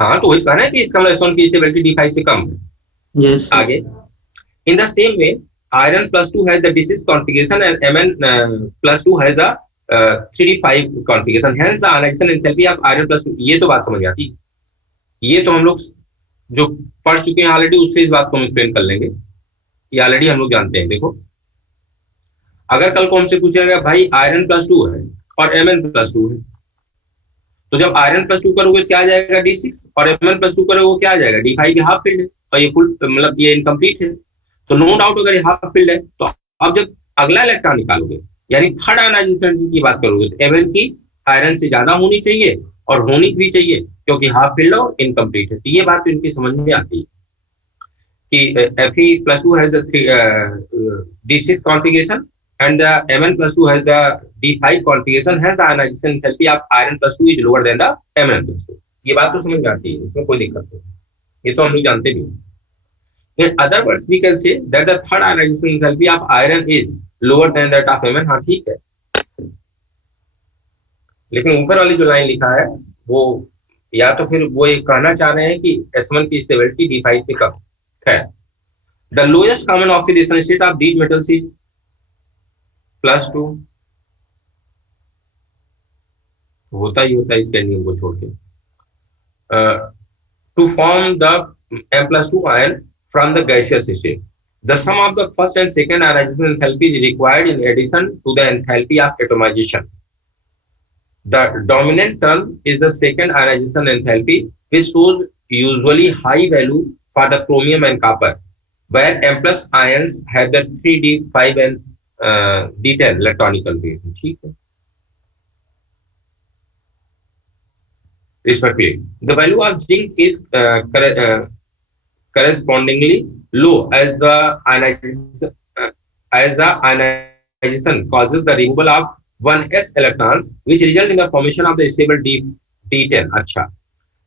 हाँ तो वही कह रहे हैं कि इसका मतलब S1 की स्टेबिलिटी D5 से कम है। यस आगे, in the same way iron plus 2 has the D6 configuration and Mn plus 2 has the 3d5 configuration, hence the ionization enthalpy of iron plus 2। ये तो बात समझ आती, ये तो हम लोग जो पढ़ चुके हैं ऑलरेडी, उससे इस बात को हम एक्सप्लेन कर लेंगे। ये ऑलरेडी हम लोग जानते हैं। देखो, अगर कल को हमसे पूछा गया भाई आयरन प्लस 2 है और Mn प्लस 2 है, तो जब आयरन प्लस 2 करोगे क्या आ जाएगा D6, और Mn प्लस 2 करोगे क्या आ जाएगा D5 की हाफ फील्ड है, और ये फुल मतलब ये इनकम्प्लीट है। तो नो डाउट अगर ये हाफ फील्ड है, तो अब जब अगला इलेक्ट्रॉन निकालोगे यानी थर्ड आयनाइजेशन की बात करोगे, तो Mn की आयरन से ज्यादा होनी चाहिए, और होनी भी चाहिए क्योंकि हाफ फील्ड और इनकम्प्लीट है। तो ये बात तो इनकी समझ में आती है कि Fe+2 has the D6 configuration and the Mn plus 2 has the D5 configuration, hence the ionization enthalpy of iron plus 2 is lower than the Mn plus 2। ये बात तो समझ में आती है, इसमें कोई दिक्कत नहीं, ये तो हम लोग जानते भी हैं। In other words, we can say that the third ionization enthalpy of iron is lower than that of Mn। हाँ ठीक है, लेकिन ऊपर वाली जो लाइन लिखा है वो या तो फिर वो ये कहना चाह रहे हैं कि S1 की स्टेबिलिटी D5 से कम है। The lowest common oxidation state of these metals is +2। होता ही होता है इसके नियम को छोड़ के। To form the M+2 ion from the gaseous state, the sum of the first and second ionization enthalpy is required in addition to the enthalpy of atomization. The dominant term is the second ionization enthalpy, which shows usually high value for the chromium and copper, where M+ ions have the 3d5 and D10 electronic configuration। ठीक है, respectively. The value of zinc is correspondingly low as the ionization causes the removal of 1s electrons which result in the formation of the stable D10। अच्छा,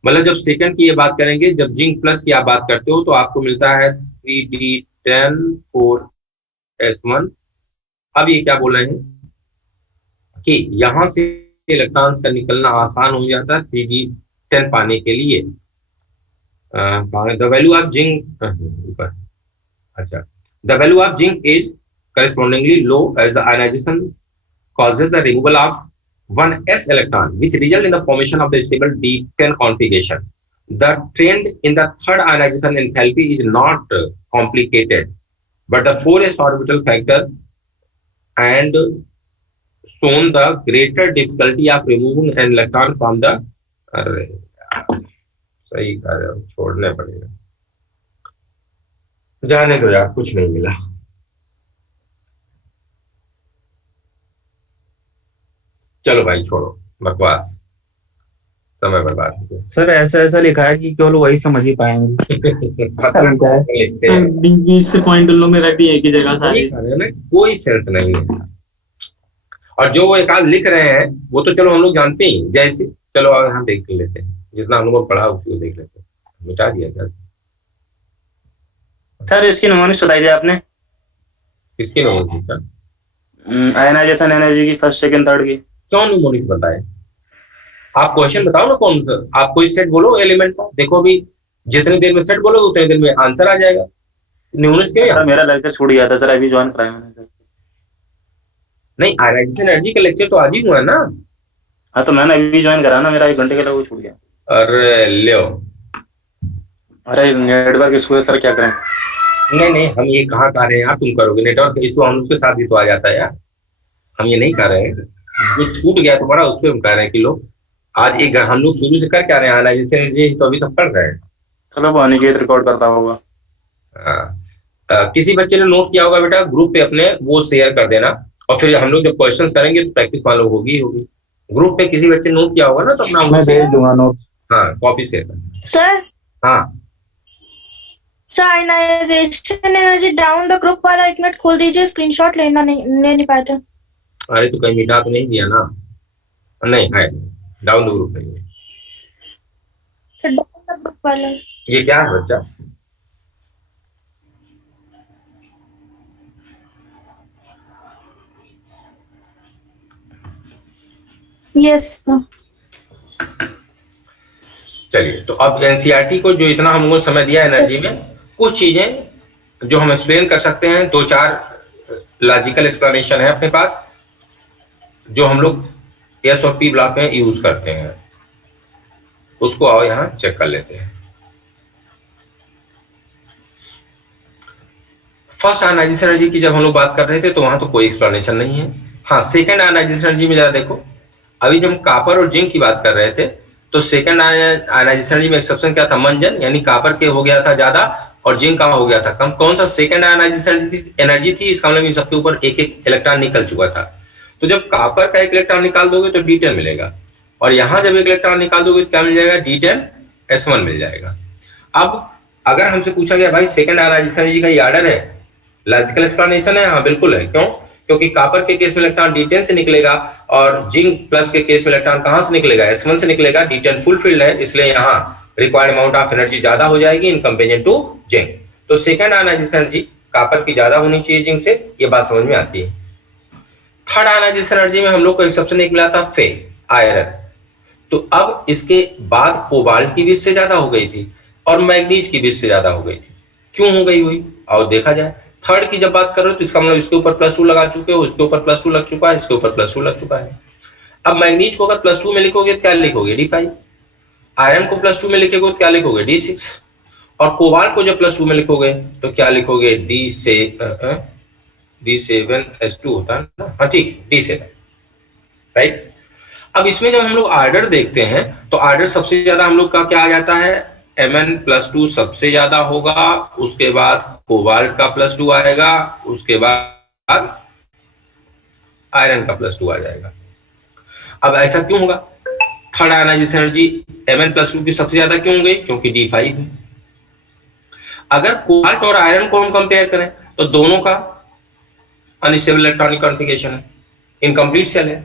मतलब जब second की ये बात करेंगे, जब जिंक प्लस की आप बात करते हो तो आपको मिलता है 3D10 4s1। अब ये क्या बोल रहे हैं कि यहां से इलेक्ट्रॉन्स का निकलना आसान हो जाता है 3D10 पाने के लिए। द वैल्यू ऑफ जिंक ऊपर, अच्छा, the value of zinc is correspondingly low as the ionization causes the removal of 1s electron which result in the formation of the stable D10 configuration. The trend in the third ionization enthalpy is not complicated, but the 4s orbital factor and shown the greater difficulty of removing an electron from the, अरे सही कह रहे हो, छोड़ने पड़ेगा, जाने दो यार, कुछ नहीं मिला। चलो भाई छोड़ो बकवास, समय बर्बाद हो गया। सर ऐसा ऐसा लिखा है कि केवल वही समझ ही पाएंगे। लिखते हैं, 20 से पॉइंट उन लोग ने रख दिए एक ही जगह सारे। कोई सेंस नहीं है। और जो वो एक आध लिख रहे हैं वो तो चलो हम लोग जानते ही, जैसे चलो हम देख लेते हैं, जितना हम लोग पढ़ा उसको देख लेते हैं। मिटा दिया क्या सर? इसकी नमूनिश बताई थी आपने, किसकी नमूनिश? आयनाइजेशन एनर्जी की फर्स्ट सेकंड थर्ड की। क्यों नमूनिश बताए? आप क्वेश्चन बताओ ना, कौन सा आप कोई सेट बोलो एलिमेंट का, देखो भी जितनी देर में सेट बोलोगे उतनी देर में आंसर आ जाएगा। नमूनिश क्यों? मेरा लेक्चर छूट गया था सर, अभी ज्वाइन कराया मैंने सर। नहीं, आयनाइजेशन एनर्जी का लेक्चर तो आज ही हुआ ना। हाँ तो मैंने अभी ज्वाइन करा ना, मेरा 1 घंटे के लिए वो छूट गया। अरे लो, अरे नेटवर्क इशू है सर, क्या करें? नहीं हम ये कहाँ कह रहे हैं यार, तुम करोगे नेटवर्क इशू, हम उसके साथ भी तो आ जाता है यार। हम ये नहीं कह रहे हैं, जो छूट गया तुम्हारा उस पर हम कह रहे हैं कि लोग आज एक हम लोग शुरू से कर क्या रहे हैं, एनालिसिस एनर्जी तो अभी तक पढ़ रहे हैं। चलो वो अनिकेत रिकॉर्ड करता होगा। किसी बच्चे ने नोट किया होगा बेटा, ग्रुप पे अपने वो शेयर कर देना, और फिर हम लोग जब क्वेश्चंस करेंगे तो प्रैक्टिस मान लो होगी। ग्रुप पे किसी बच्चे ने नोट किया होगा ना, तो अपना मैं भेज दूंगा नोट्स। हाँ कॉपी शेयर कर। सर हाँ ionisation energy down the group वाला 1 मिनट खोल दीजिए, स्क्रीनशॉट ले नहीं पाए थे। अरे तो कहीं मिटा तो नहीं दिया ना? नहीं है, डाउन द ग्रुप नहीं है। डाउन द ग्रुप वाला ये क्या है बच्चा? यस। चलिए, तो अब एनसीईआरटी को जो इतना हमको समय दिया एनर्जी में, कुछ चीजें जो हम एक्सप्लेन कर सकते हैं, 2-4 लॉजिकल एक्सप्लेनेशन है अपने पास जो हम लोग एस और पी ब्लॉक में यूज करते हैं, उसको आओ यहाँ चेक कर लेते हैं। फर्स्ट आयनाइजेशन एनर्जी की जब हम लोग बात कर रहे थे तो वहां तो कोई एक्सप्लेनेशन नहीं है। हाँ, सेकेंड आयनाइजेशन एनर्जी में जरा देखो, अभी जब हम कापर और जिंक की बात कर रहे थे तो सेकंड आयनाइजेशन एनर्जी में एक्सेप्शन क्या था? मंजन, यानी कापर के हो गया था ज्यादा और जिंक का हो गया था कम। कौन सा सेकंड आयनाइजेशन एनर्जी थी? इसका मतलब सबके ऊपर एक इलेक्ट्रॉन निकल चुका था। तो जब कापर का 1 इलेक्ट्रॉन निकाल दोगे तो D10 मिलेगा, और यहां जब 1 इलेक्ट्रॉन निकाल दोगे तो क्या मिल जाएगा? D10S1 मिल जाएगा। अब अगर हमसे पूछा गया भाई सेकंड आयनाइजेशन एनर्जी का ये ऑर्डर है, लॉजिकल एक्सप्लेनेशन है? हाँ बिल्कुल है। क्यों? क्योंकि कापर के केस में इलेक्ट्रॉन D10 से निकलेगा और जिंक प्लस के केस में इलेक्ट्रॉन कहां से निकलेगा? S1 से निकलेगा। D10 फुल फील्ड है, इसलिए यहाँ रिक्वायर्ड अमाउंट ऑफ एनर्जी ज्यादा हो जाएगी इन कंपेरिजन टू जिंक। तो सेकंड आयनाइजेशन एनर्जी कापर की ज्यादा होनी चाहिए जिंक से, ये बात समझ में आती है। थर्ड आयनाइजेशन एनर्जी में हम लोग को एक्सेप्शन एक मिला था फे, आयरन। तो अब इसके बाद कोबाल्ट की भी इससे ज्यादा हो गई थी और मैग्नीज की भी इससे ज्यादा हो गई थी। क्यों हो गई हुई? और देखा जाए थर्ड की जब बात कर रहे हो तो इसका मतलब इसके ऊपर +2 लगा चुके हो, इसके ऊपर +2 लग चुका है, इसके ऊपर +2 लग चुका है। अब मैग्नीज को अगर +2 में लिखोगे तो क्या लिखोगे? D5। आयरन को +2 में लिखोगे तो क्या लिखोगे? D6। और कोबाल्ट को जब +2 में लिखोगे तो क्या लिखोगे? D7S2 होता है ना? हाँ ठीक, D7, राइट। अब इसमें जब हम लोग ऑर्डर देखते हैं तो ऑर्डर सबसे ज्यादा हम लोग का क्या आ जाता है? Mn+2 सबसे ज्यादा होगा, उसके बाद कोबाल्ट का +2 आएगा, उसके बाद आयरन का +2 आ जाएगा। अब ऐसा क्यों होगा? थर्ड आयनाइजेशन एनर्जी Mn+2 की सबसे ज्यादा क्यों हो गई? क्योंकि D5 है। अगर कोबाल्ट और आयरन को हम कंपेयर करें तो दोनों का अनस्टेबल इलेक्ट्रॉनिक कॉन्फ़िगरेशन है, इनकम्प्लीट शेल है,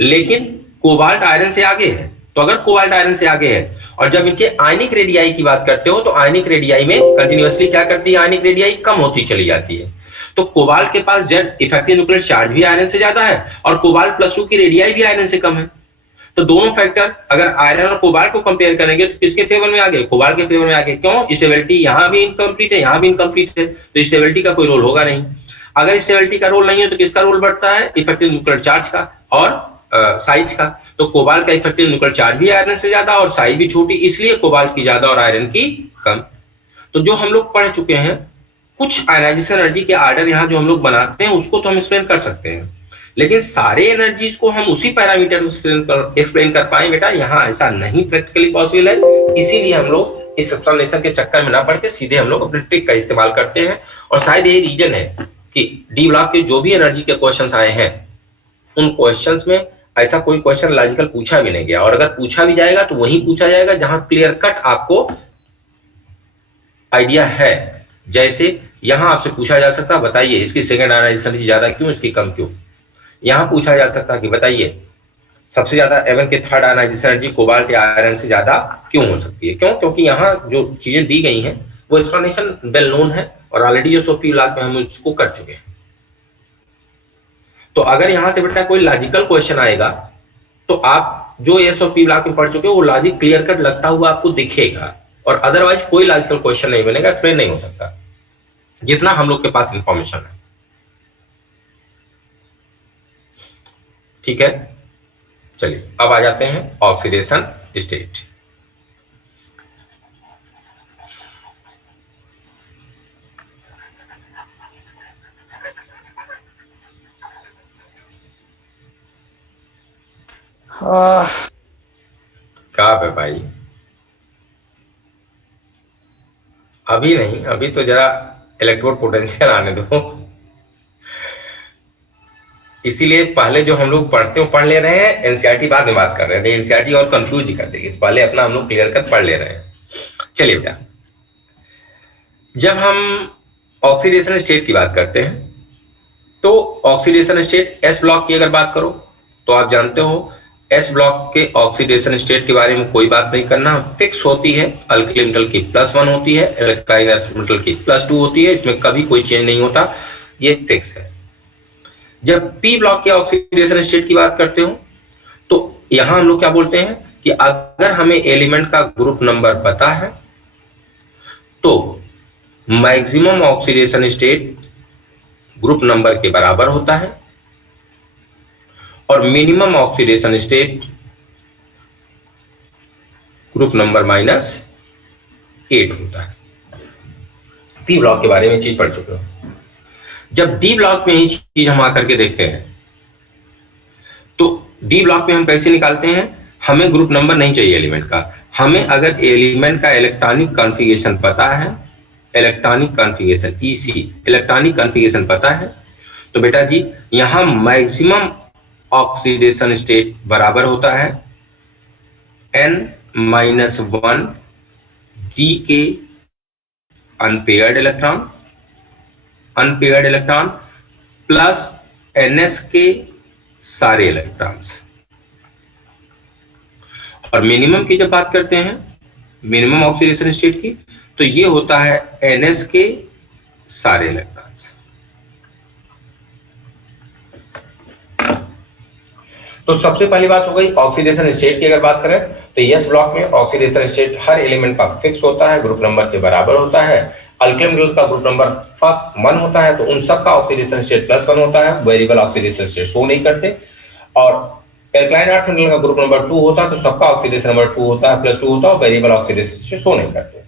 लेकिन कोबाल्ट आयरन से आगे है। तो अगर कोबाल्ट आयरन से आगे है और जब इनके आयनिक रेडियाई की बात करते हो तो आयनिक रेडियाई में कंटिन्यूअसली क्या करती है, आयनिक रेडियाई कम होती चली जाती है। तो कोबाल्ट के पास जेड इफेक्टिव न्यूक्लियर चार्ज भी आयरन से ज्यादा है और कोबाल्ट +2 की रेडियाई भी आयरन से कम है। तो दोनों फैक्टर अगर आयरन और कोबाल्ट को कंपेयर करेंगे तो किसके फेवर में आगे, कोबाल्ट के फेवर में आगे। क्यों? स्टेबिलिटी यहाँ भी इनकम्प्लीट है, यहाँ भी इनकम्प्लीट है, तो स्टेबिलिटी का कोई रोल होगा नहीं। अगर स्टेबिलिटी का रोल नहीं है तो किसका रोल बढ़ता है, इफेक्टिव न्यूक्लियर चार्ज का और साइज का। तो कोबाल्ट का इफेक्टिव न्यूक्लियर चार्ज भी आयरन से ज्यादा और साइज भी छोटी, इसलिए कोबाल्ट की ज्यादा और आयरन की कम। तो जो हम लोग पढ़ चुके हैं, कुछ आयनाइजेशन एनर्जी के आर्डर यहाँ जो हम लोग बनाते हैं उसको तो हम एक्सप्लेन कर सकते हैं, लेकिन सारे एनर्जीज को हम उसी पैरामीटर में एक्सप्लेन कर पाए बेटा, यहाँ ऐसा नहीं प्रैक्टिकली पॉसिबल है। इसीलिए हम लोग इस एक्सप्लेनेशन के चक्कर में ना पड़ के सीधे हम लोग अपने ट्रिक का इस्तेमाल करते हैं। और शायद यही रीजन है कि डी ब्लॉक के जो भी एनर्जी के क्वेश्चंस आए हैं उन क्वेश्चंस में ऐसा कोई क्वेश्चन लॉजिकल पूछा भी नहीं गया, और अगर पूछा भी जाएगा तो वही पूछा जाएगा जहां क्लियर कट आपको आइडिया है। जैसे यहां आपसे पूछा जा सकता है बताइए इसकी सेकंड आयनाइजेशन एनर्जी ज्यादा क्यों, इसकी कम क्यों। यहां पूछा जा सकता है कि बताइए सबसे ज्यादा एवन के थर्ड आयनाइजेशन एनर्जी कोबाल्ट या आयरन से ज्यादा क्यों हो सकती है। क्यों? क्योंकि यहाँ जो चीजें दी गई हैं वो एक्सप्लेनेशन वेल नोन है और ऑलरेडी SOP ब्लॉक में हम उसको कर चुके हैं। तो अगर यहां से बेटा कोई लॉजिकल क्वेश्चन आएगा तो आप जो SOP ब्लॉक में पढ़ चुके हो वो लॉजिक क्लियर कट लगता हुआ आपको दिखेगा, और अदरवाइज कोई लॉजिकल क्वेश्चन नहीं बनेगा, एक्सप्लेन नहीं हो सकता जितना हम लोग के पास इंफॉर्मेशन है। ठीक है, चलिए अब आ जाते हैं ऑक्सीडेशन स्टेट। क्या है भाई, अभी नहीं, अभी तो जरा इलेक्ट्रोड पोटेंशियल आने दो। इसीलिए पहले जो हम लोग पढ़ते हो पढ़ ले रहे हैं, एनसीईआरटी बाद में बात कर रहे हैं, नहीं एनसीईआरटी और कंफ्यूज ही कर देगी, तो पहले अपना हम लोग क्लियर कर पढ़ ले रहे हैं। चलिए बेटा, जब हम ऑक्सीडेशन स्टेट की बात करते हैं तो ऑक्सीडेशन स्टेट एस ब्लॉक की अगर बात करो तो आप जानते हो एस ब्लॉक के ऑक्सीडेशन स्टेट के बारे में कोई बात नहीं करना, फिक्स होती है। अल्कली मेटल की +1 होती है, एल्काइल मेटल की +2 होती है, इसमें कभी कोई चेंज नहीं होता, ये फिक्स है। जब पी ब्लॉक के ऑक्सीडेशन स्टेट की बात करते हो तो यहां हम लोग क्या बोलते हैं कि अगर हमें एलिमेंट का ग्रुप नंबर पता है तो maximum oxidation state group number के बराबर होता है और minimum oxidation state group number -8 होता है। पी ब्लॉक के बारे में चीज पढ़ चुके हो। जब डी ब्लॉक में ही चीज हम आकर के देखते हैं तो डी ब्लॉक में हम कैसे निकालते हैं, हमें ग्रुप नंबर नहीं चाहिए एलिमेंट का, हमें अगर एलिमेंट का इलेक्ट्रॉनिक कॉन्फ़िगरेशन पता है, electronic configuration EC electronic configuration पता है तो बेटा जी यहां मैक्सिमम ऑक्सीडेशन स्टेट बराबर होता है N-1 D के अनपेयर्ड इलेक्ट्रॉन प्लस NS के सारे इलेक्ट्रॉन्स। और मिनिमम की जब बात करते हैं, मिनिमम ऑक्सीडेशन स्टेट की, तो ये होता है NS के सारे इलेक्ट्रॉन्स। तो सबसे पहली बात हो गई ऑक्सीडेशन स्टेट की। अगर बात करें तो यस ब्लॉक में ऑक्सीडेशन स्टेट हर एलिमेंट का फिक्स होता है, ग्रुप नंबर के बराबर होता है। अल्काइल मेटल का ग्रुप नंबर फर्स्ट 1 होता है तो उन सब का ऑक्सीडेशन स्टेट +1 होता है, वेरिएबल ऑक्सीडेशन स्टेट शो नहीं करते। और एल्काइल अर्थ मेटल का ग्रुप नंबर 2 होता है तो सबका ऑक्सीडेशन नंबर 2 होता है, +2 होता है, वेरिएबल ऑक्सीडेशन स्टेट शो नहीं करते।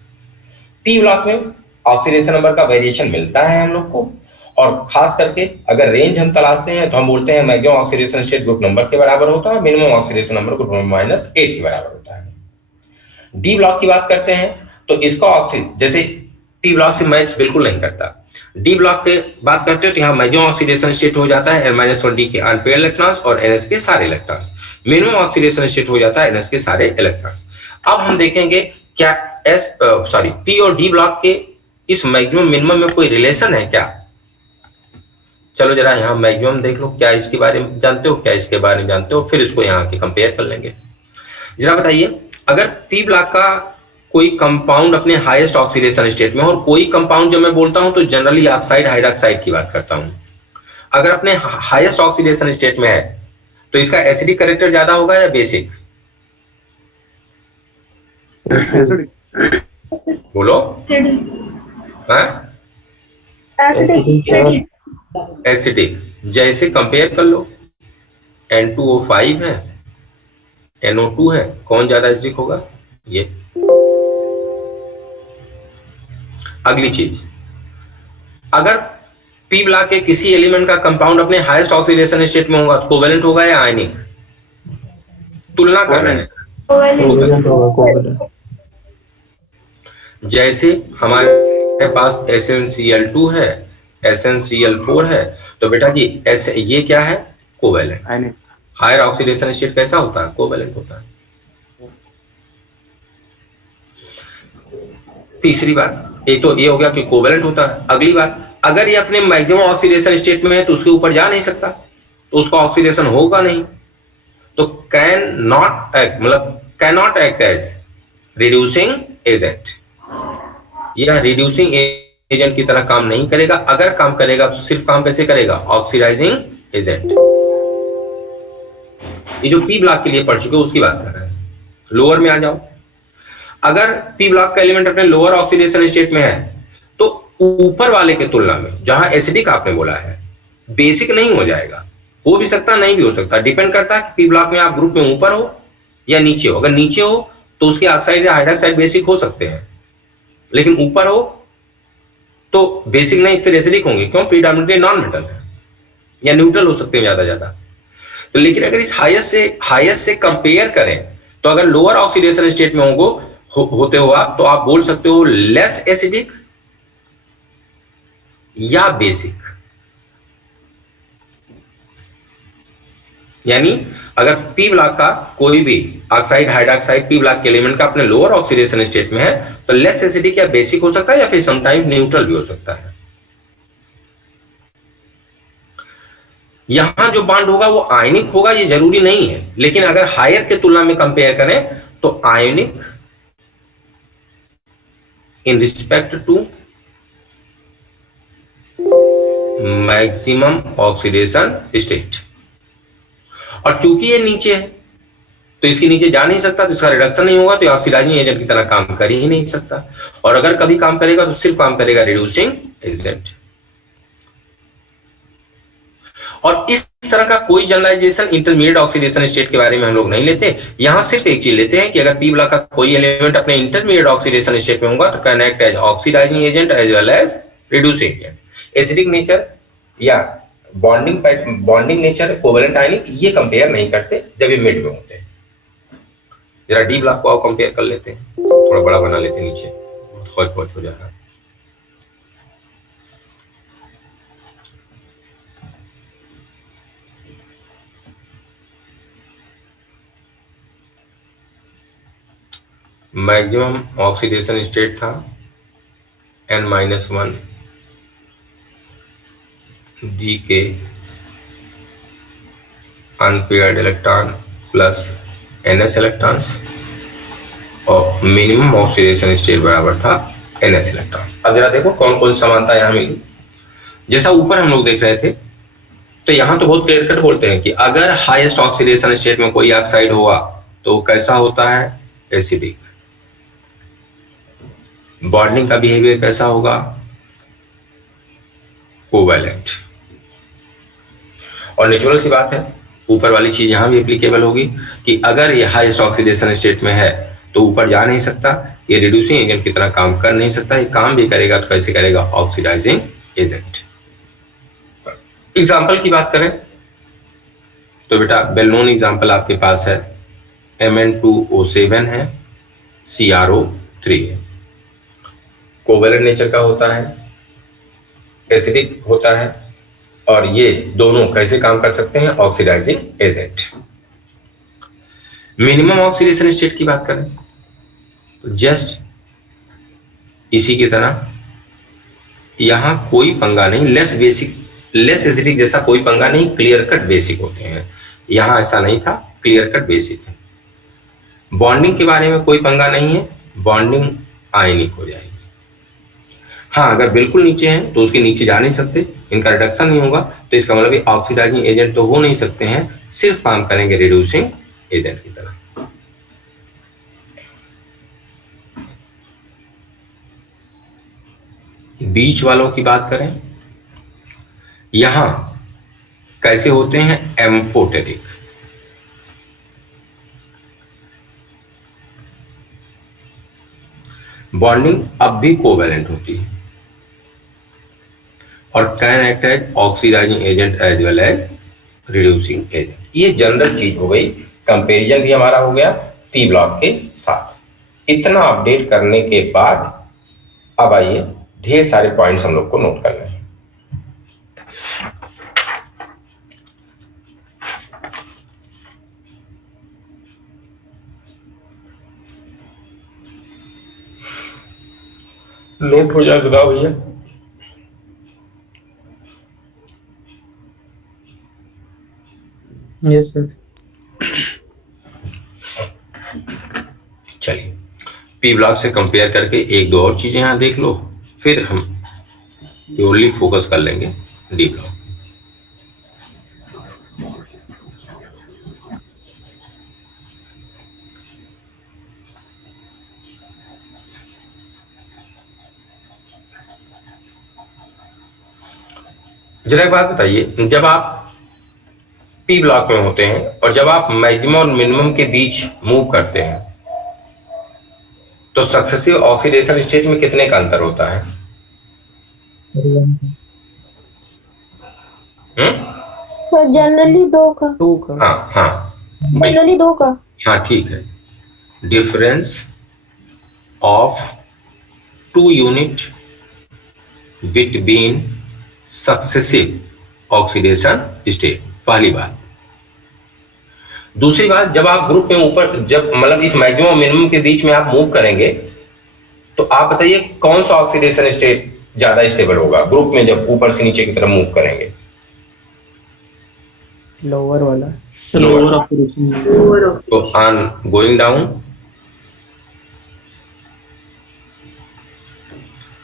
पी ब्लॉक में ऑक्सीडेशन नंबर का वेरिएशन मिलता है हम लोग को, और खास करके अगर रेंज हम तलाशते हैं तो हम बोलते हैं maximum oxidation state group number के बराबर होता है, minimum oxidation number group number -8 के बराबर होता है। डी ब्लॉक की बात करते हैं तो इसका जैसे पी ब्लॉक से मैच बिल्कुल नहीं करता। डी ब्लॉक की बात करते हो तो यहाँ मैक्सिमम ऑक्सीडेशन स्टेट हो जाता है N-1 D के अनपेयर्ड इलेक्ट्रॉन्स और NS के सारे इलेक्ट्रॉन्स। मिनिमम ऑक्सीडेशन स्टेट हो जाता है NS के सारे इलेक्ट्रॉन्स। अब हम देखेंगे क्या पी और डी ब्लॉक के इस मैक्सिमम मिनिमम में कोई रिलेशन है क्या। चलो जरा यहाँ मैक्सिमम देख लो, क्या इसके बारे में जानते हो, क्या इसके बारे में जानते हो, फिर इसको यहाँ के कंपेयर कर लेंगे। जरा बताइए, अगर पी ब्लॉक का कोई कंपाउंड अपने हाईएस्ट ऑक्सीडेशन स्टेट में, और कोई कंपाउंड जब मैं बोलता हूं तो जनरली ऑक्साइड हाइड्रोक्साइड की बात करता हूं, अगर अपने हाईएस्ट ऑक्सीडेशन स्टेट में है तो इसका एसिडिक कैरेक्टर ज्यादा होगा या बेसिक? बोलो। एसिडिक। जैसे कंपेयर कर लो, N2O5 है, NO2 है, कौन ज्यादा एसिडिक होगा? ये। अगली चीज, अगर पी ब्लॉक के किसी एलिमेंट का कंपाउंड अपने हाईएस्ट ऑक्सीडेशन स्टेट में होगा तो कोवेलेंट होगा या आयनिक? तुलना कर रहे हैं। जैसे हमारे पास SnCl2 है, SnCl4 है, तो बेटा जी ये क्या है? कोवेलेंट। हायर ऑक्सीडेशन स्टेट कैसा होता है? कोवेलेंट होता है। तीसरी बात, एक तो ये हो गया कि कोवेलेंट होता है। अगली बात, अगर ये अपने मैक्सिमम ऑक्सीडेशन स्टेट में है तो उसके ऊपर जा नहीं सकता, तो उसका ऑक्सीडेशन होगा नहीं, तो can not act as reducing agent, यह रिड्यूसिंग एजेंट की तरह काम नहीं करेगा। अगर काम करेगा तो सिर्फ काम कैसे करेगा? Oxidising agent. ये जो पी ब्लॉक के लिए पढ़ चुके उसकी बात कर रहे हैं। लोअर में आ जाओ, अगर पी ब्लॉक का एलिमेंट अपने लोअर ऑक्सीडेशन स्टेट में है तो ऊपर वाले के तुलना में, जहां एसिडिक आपने बोला है, बेसिक नहीं हो जाएगा। हो भी सकता, नहीं भी हो सकता, डिपेंड करता है कि पी ब्लॉक में आप ग्रुप में ऊपर हो या नीचे हो। अगर नीचे हो तो उसके ऑक्साइड या हाइड्रोक्साइड बेसिक हो सकते हैं, लेकिन ऊपर हो तो बेसिक नहीं, फिर एसिडिक होंगे। क्यों? प्रीडोमिनेटली नॉन मेटल है या न्यूट्रल हो सकते हैं ज्यादा। तो लेकिन अगर इस हाईएस्ट से कंपेयर करें तो अगर लोअर ऑक्सीडेशन स्टेट में होते हो आप, तो आप बोल सकते हो लेस एसिडिक या बेसिक। यानी अगर पी ब्लॉक का कोई भी ऑक्साइड हाइड्रोक्साइड पी ब्लॉक के एलिमेंट का अपने लोअर ऑक्सीडेशन स्टेट में है तो लेस एसिडिक या बेसिक हो सकता है, या फिर समटाइम न्यूट्रल भी हो सकता है। यहां जो बॉन्ड होगा वो आयनिक होगा, ये जरूरी नहीं है, लेकिन अगर हायर के तुलना में कंपेयर करें तो ionic in respect to maximum oxidation state. और चूंकि ये नीचे है तो इसके नीचे जा नहीं सकता, तो इसका रिडक्शन नहीं होगा, तो ऑक्सीडाइजिंग एजेंट की तरह काम कर ही नहीं सकता। और अगर कभी काम करेगा तो सिर्फ काम करेगा रिड्यूसिंग एजेंट। और इस तरह का कोई जनरलाइजेशन इंटरमीडिएट ऑक्सीडेशन स्टेट के बारे में हम लोग नहीं लेते। यहां सिर्फ एक चीज लेते हैं कि अगर पी ब्लॉक का कोई एलिमेंट अपने इंटरमीडिएट ऑक्सीडेशन स्टेट में होगा तो can act as oxidising agent as well as reducing agent. Acidic nature या बॉन्डिंग नेचर, कोवेलेंट आयनिक, ये कंपेयर नहीं करते जब ये मिड में होते हैं। जरा डी ब्लॉक को कंपेयर कर लेते हैं, थोड़ा बड़ा बना लेते हैं, नीचे बहुत हो जा रहा है। मैक्सिमम ऑक्सीडेशन स्टेट था N-1 डी के unpaired electron plus NS electrons, और मिनिमम ऑक्सीडेशन स्टेट बराबर था NS इलेक्ट्रॉन। अब जरा देखो कौन कौन समानता यहाँ मिली। जैसा ऊपर हम लोग देख रहे थे, तो यहाँ तो बहुत क्लियर कट बोलते हैं कि अगर हाईएस्ट ऑक्सीडेशन स्टेट में कोई ऑक्साइड हुआ तो कैसा होता है? एसिडिक। बॉन्डिंग का बिहेवियर कैसा होगा? कोवैलेंट। और नेचुरल सी बात है, ऊपर वाली चीज यहां भी एप्लीकेबल होगी कि अगर ये हाईएस्ट ऑक्सीडेशन स्टेट में है तो ऊपर जा नहीं सकता, ये रिड्यूसिंग एजेंट की तरह काम कर नहीं सकता। ये काम भी करेगा तो कैसे करेगा? Oxidising agent. एग्जाम्पल की बात करें तो बेटा वेल नोन एग्जाम्पल आपके पास है Mn2O7 है, CrO3 है। कोवेलेंट नेचर का होता है, एसिडिक होता है, और ये दोनों कैसे काम कर सकते हैं? Oxidising agent. Minimum oxidation state की बात करें तो जस्ट इसी की तरह यहां कोई पंगा नहीं, लेस एसिडिक जैसा कोई पंगा नहीं, क्लियर कट बेसिक होते हैं। यहां ऐसा नहीं था, क्लियर कट बेसिक है। बॉन्डिंग के बारे में कोई पंगा नहीं है, बॉन्डिंग आयनिक हो जाएगी। हाँ, अगर बिल्कुल नीचे हैं तो उसके नीचे जा नहीं सकते, इनका रिडक्शन नहीं होगा, तो इसका मतलब ऑक्सीडाइजिंग एजेंट तो हो नहीं सकते हैं, सिर्फ काम करेंगे रिड्यूसिंग एजेंट की तरह। बीच वालों की बात करें, यहां कैसे होते हैं? एम्फोटेरिक। बॉन्डिंग अब भी कोवैलेंट होती है और can act as oxidising agent as well as reducing agent. ये जनरल चीज हो गई, कंपैरिजन भी हमारा हो गया पी ब्लॉक के साथ। इतना अपडेट करने के बाद अब आइए ढेर सारे पॉइंट्स हम लोग को नोट करने हैं। नोट हो जाए बताओ भैया। Yes sir. चलिए, पी ब्लॉक से कंपेयर करके एक दो और चीजें यहां देख लो, फिर हम प्योरली फोकस कर लेंगे डी ब्लॉक। जरा एक बात बताइए, जब आप पी ब्लॉक में होते हैं और जब आप मैक्सिमम और मिनिमम के बीच मूव करते हैं तो सक्सेसिव ऑक्सीडेशन स्टेट में कितने का अंतर होता है? सर जनरली 2 का। 2 का। हाँ हाँ, जनरली 2 का। हाँ ठीक है। Difference of 2 unit between successive oxidation state, पहली बात। दूसरी बात, जब आप ग्रुप में ऊपर, जब मतलब इस मैक्सिमम और मिनिमम के बीच में आप मूव करेंगे तो आप बताइए कौन सा ऑक्सीडेशन स्टेट ज्यादा स्टेबल होगा ग्रुप में जब ऊपर से नीचे की तरफ मूव करेंगे? लोअर वाला। Lower oxidation. तो on going down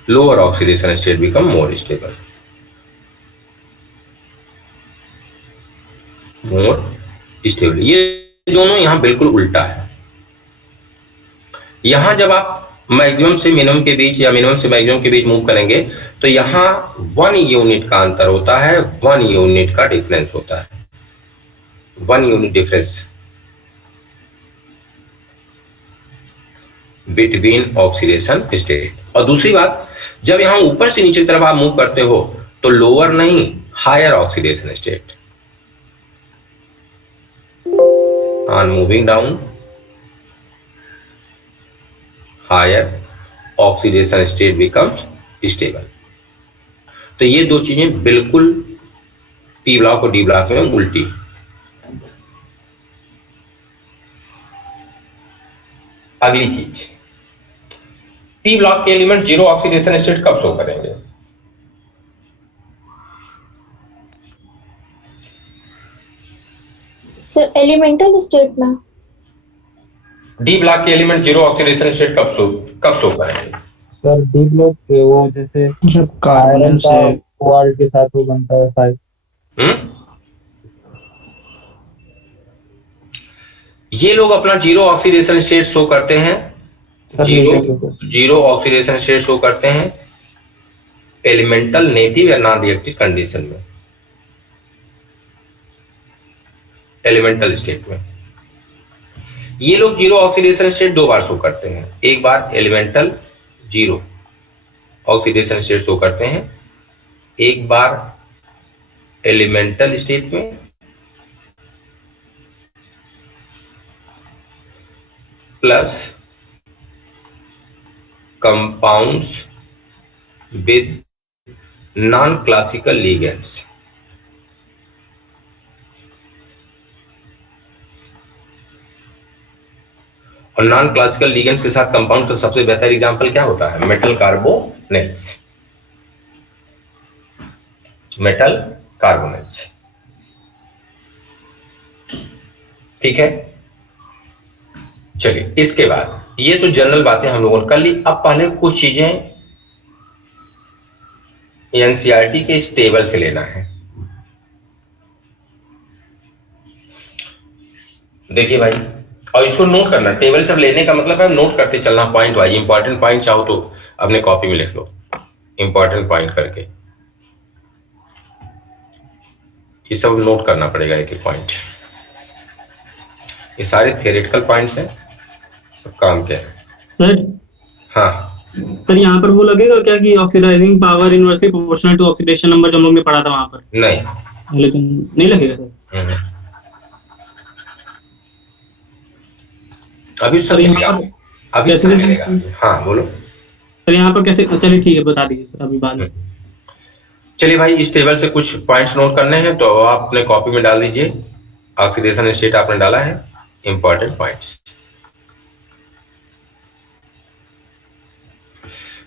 lower oxidation state become more stable, more stable. ये दोनों यहां बिल्कुल उल्टा है। यहां जब आप मैक्सिमम से मिनिमम के बीच या मिनिमम से मैक्सिमम के बीच मूव करेंगे तो यहां 1 यूनिट का अंतर होता है, 1 यूनिट का डिफरेंस होता है, 1 unit difference between oxidation state. और दूसरी बात, जब यहां ऊपर से नीचे की तरफ आप मूव करते हो तो लोअर नहीं, higher oxidation state. On moving down, higher oxidation state becomes stable। तो ये दो चीजें बिल्कुल पी ब्लॉक और डी ब्लॉक में उल्टी। अगली चीज, पी ब्लॉक के एलिमेंट जीरो ऑक्सीडेशन स्टेट कब शो करेंगे? सर एलिमेंटल स्टेट में। डी ब्लॉक के एलिमेंट जीरो ऑक्सीडेशन स्टेट कब शो करेंगे? सर डी ब्लॉक पे वो जैसे जब कार्बन से OR के साथ वो बनता है 5। ये लोग अपना जीरो ऑक्सीडेशन स्टेट शो करते हैं, जीरो ऑक्सीडेशन स्टेट शो करते हैं एलिमेंटल नेटिव या नॉन रिएक्टिव कंडीशन में, एलिमेंटल स्टेट में। ये लोग जीरो ऑक्सीडेशन स्टेट 2 बार शो करते हैं, एक बार elemental zero oxidation state show करते हैं, एक बार एलिमेंटल स्टेट में, plus compounds with non classical ligands. और नॉन क्लासिकल लिगेंड्स के साथ कंपाउंड का सबसे बेहतर एग्जांपल क्या होता है? Metal carbonates, metal carbonates. ठीक है, चलिए इसके बाद ये तो जनरल बातें हम लोगों ने कर ली। अब पहले कुछ चीजें एनसीईआरटी के इस टेबल से लेना है। देखिए भाई, और इसको नोट करना, टेबल से लेने का मतलब है नोट करते चलना पॉइंट वाइज। इंपॉर्टेंट पॉइंट चाहो तो अपने कॉपी में लिख लो, इंपॉर्टेंट पॉइंट करके, ये सब नोट करना पड़ेगा एक एक पॉइंट। ये सारे थियोरेटिकल पॉइंट्स हैं, सब काम के हैं। सर हाँ सर यहाँ पर वो लगेगा क्या कि oxidising power inversely proportional to oxidation number, जो हम लोग ने पढ़ा था वहां पर? नहीं, लेकिन नहीं लगेगा सर? अभी सब सर यहाँ मिलेगा, पर अभी सब मिलेगा। हाँ बोलो सर, यहाँ पर कैसे? चलिए ठीक है, बता दीजिए सर अभी बाद में। चलिए भाई, इस टेबल से कुछ पॉइंट्स नोट करने हैं तो आप अपने कॉपी में डाल दीजिए। ऑक्सीडेशन स्टेट आपने डाला है, इंपॉर्टेंट पॉइंट्स।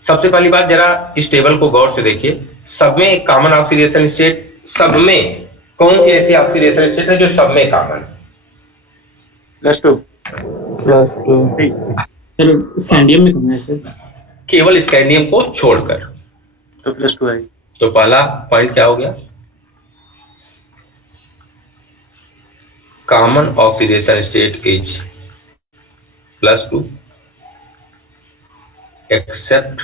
सबसे पहली बात, जरा इस टेबल को गौर से देखिए। सब में एक कॉमन ऑक्सीडेशन स्टेट, सब में कौन सी ऐसी ऑक्सीडेशन स्टेट है जो सब में कॉमन? +2 सर स्कैंडियम में कौन है सर? केवल स्कैंडियम को छोड़कर। तो +2 है। तो पहला पॉइंट क्या हो गया? Common oxidation state is +2 except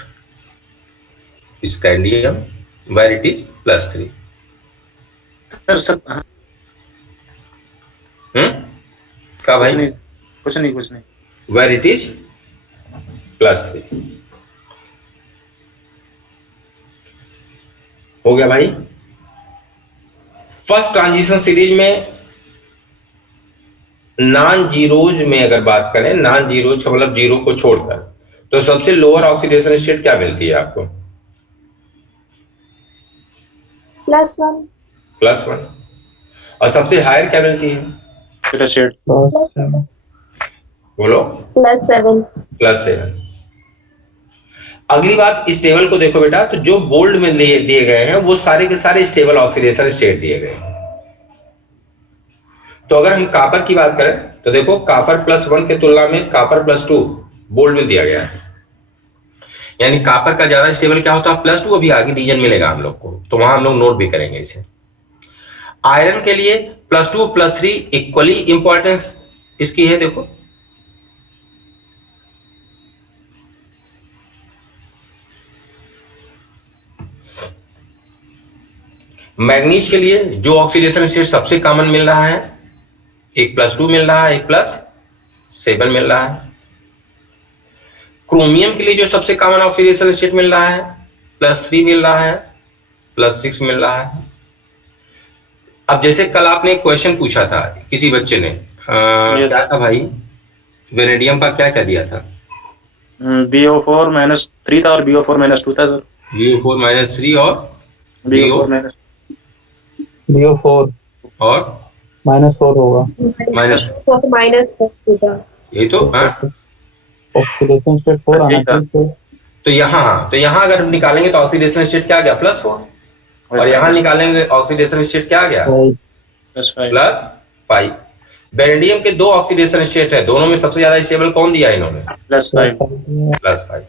scandium where it is +3। Sir क्या भाई? कुछ नहीं वेयर इट इज +3 हो गया भाई। फर्स्ट ट्रांजिशन सीरीज में नॉन जीरोज में अगर बात करें, नॉन जीरोज का मतलब जीरो को छोड़कर, तो सबसे लोअर ऑक्सीडेशन स्टेट क्या मिलती है आपको? +1 +1। और सबसे हायर क्या मिलती है? बोलो। +7 +7। अगली बात, इस टेबल को देखो बेटा, तो जो बोल्ड में दिए गए हैं वो सारे के सारे स्टेबल ऑक्सीडेशन स्टेट दिए गए हैं। तो अगर हम कॉपर की बात करें तो देखो, कॉपर +1 के तुलना में कॉपर +2 बोल्ड में दिया गया है। यानी कॉपर का ज्यादा स्टेबल क्या होता है? +2। अभी आगे रीजन मिलेगा हम लोग को, तो वहां हम लोग नोट भी करेंगे इसे। आयरन के लिए +2 +3 इक्वली इंपॉर्टेंस इसकी है। देखो मैग्नीज के लिए जो ऑक्सीडेशन स्टेट सबसे कॉमन मिल रहा है, एक +2 मिल रहा है, एक +7 मिल रहा है। क्रोमियम के लिए जो सबसे कॉमन ऑक्सीडेशन स्टेट मिल रहा है, +3 मिल रहा है, +6 मिल रहा है। अब जैसे कल आपने एक क्वेश्चन पूछा था किसी बच्चे ने, क्या था भाई? वेनेडियम का क्या क्या दिया था? BO4 -3 था और BO4 -2 था सर। BO4 -3 और BO4 BO4 और -4 होगा। -4 ये तो ऑक्सीडेशन स्टेट 4 आना चाहिए। तो यहाँ अगर निकालेंगे तो ऑक्सीडेशन स्टेट क्या आ गया? +4। और यहाँ निकालेंगे ऑक्सीडेशन स्टेट क्या आ गया? +5। बेरिलियम के 2 ऑक्सीडेशन स्टेट है, दोनों में सबसे ज्यादा स्टेबल कौन दिया इन्होंने? +5।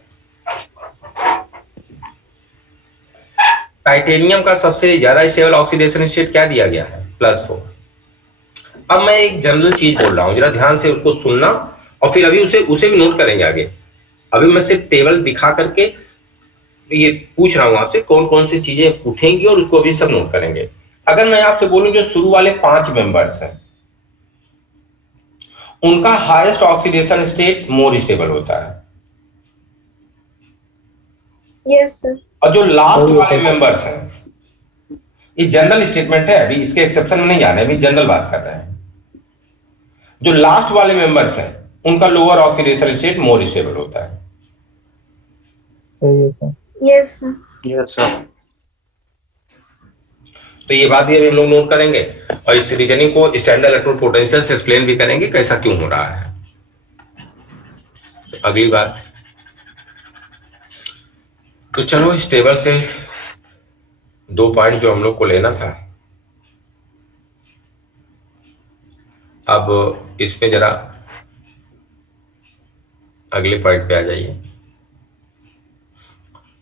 टाइटेनियम का सबसे ज्यादा स्टेबल ऑक्सीडेशन स्टेट क्या दिया गया है? +4। अब मैं एक जनरल चीज बोल रहा हूं, जरा ध्यान से उसको सुनना, और फिर अभी उसे भी नोट करेंगे आगे। अभी मैं सिर्फ टेबल दिखा करके ये पूछ रहा हूं आपसे, कौन कौन सी चीजें उठेंगी और उसको अभी सब नोट करेंगे। अगर मैं आपसे बोलूं जो शुरू वाले 5 मेंबर्स हैं उनका highest oxidation state more stable होता है, यस सर। और जो लास्ट वाले मेंबर्स हैं, ये जनरल स्टेटमेंट है, अभी इसके एक्सेप्शन में नहीं जाना है, अभी जनरल बात कर रहे हैं। जो लास्ट वाले मेंबर्स हैं उनका lower oxidation state more stable होता है। Yes sir. तो ये बात ये हम लोग नोट करेंगे, और इस रीजनिंग को स्टैंडर्ड इलेक्ट्रोड पोटेंशियल से एक्सप्लेन भी करेंगे कैसा क्यों हो रहा है। तो अगली बात, तो चलो इस टेबल से 2 पॉइंट जो हम लोग को लेना था अब इस पे जरा अगले पॉइंट पे आ जाइए,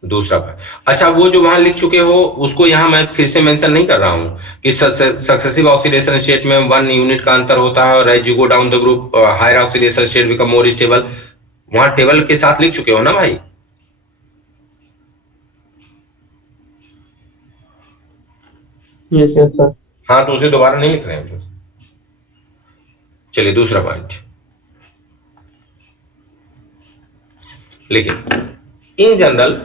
दूसरा पॉइंट। अच्छा, वो जो वहां लिख चुके हो उसको यहाँ मैं फिर से मेंशन नहीं कर रहा हूं कि सक्सेसिव ऑक्सीडेशन स्टेट में 1 यूनिट का अंतर होता है और as you go down the group higher oxidation state become more stable. वहां टेबल के साथ लिख चुके हो ना भाई? Yes yes sir. हाँ, तो उसे दोबारा नहीं लिख रहे हैं। चलिए दूसरा पॉइंट लिखिए। In general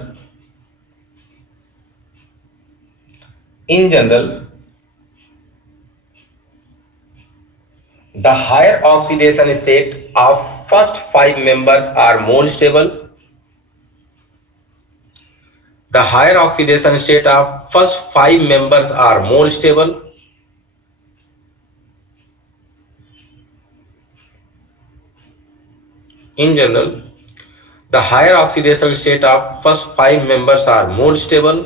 the higher oxidation state of first 5 members are more stable. The higher oxidation state of first 5 members are more stable. In general, the higher oxidation state of first 5 members are more stable,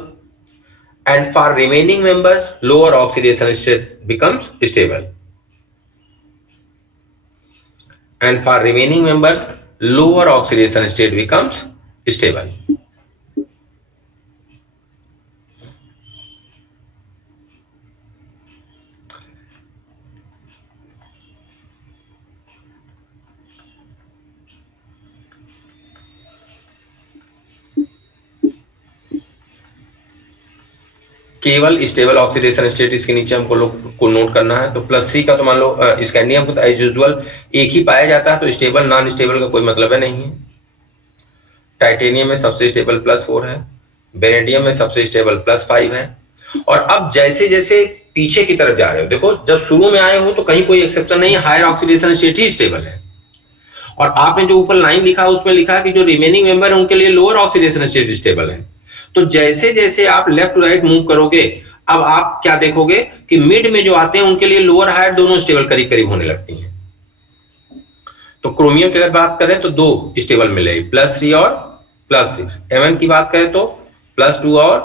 and for remaining members, lower oxidation state becomes stable. And for remaining members, lower oxidation state becomes stable. केवल stable oxidation state इसके नीचे हमको लोग को note करना है। तो +3 का तो मान लो स्कैंडियम को तो एज यूजुअल एक ही पाया जाता है, तो स्टेबल नॉन स्टेबल का कोई मतलब है नहीं है। टाइटेनियम में सबसे स्टेबल +4 है, बेरेडियम में सबसे स्टेबल +5 है। और अब जैसे जैसे पीछे की तरफ जा रहे हो, देखो जब शुरू में आए हो तो कहीं कोई एक्सेप्शन नहीं, हायर ऑक्सीडेशन स्टेट ही स्टेबल है। और आपने जो ऊपर लाइन लिखा उसमें लिखा कि जो रिमेनिंग मेंबर है उनके लिए लोअर ऑक्सीडेशन स्टेट स्टेबल है। तो जैसे जैसे आप लेफ्ट टू राइट मूव करोगे, अब आप क्या देखोगे कि मिड में जो आते हैं उनके लिए लोअर हायर दोनों स्टेबल करीब करीब होने लगती हैं। तो क्रोमियम की अगर बात करें तो 2 स्टेबल मिलेगी, +3 और +6। Mn की बात करें तो +2 और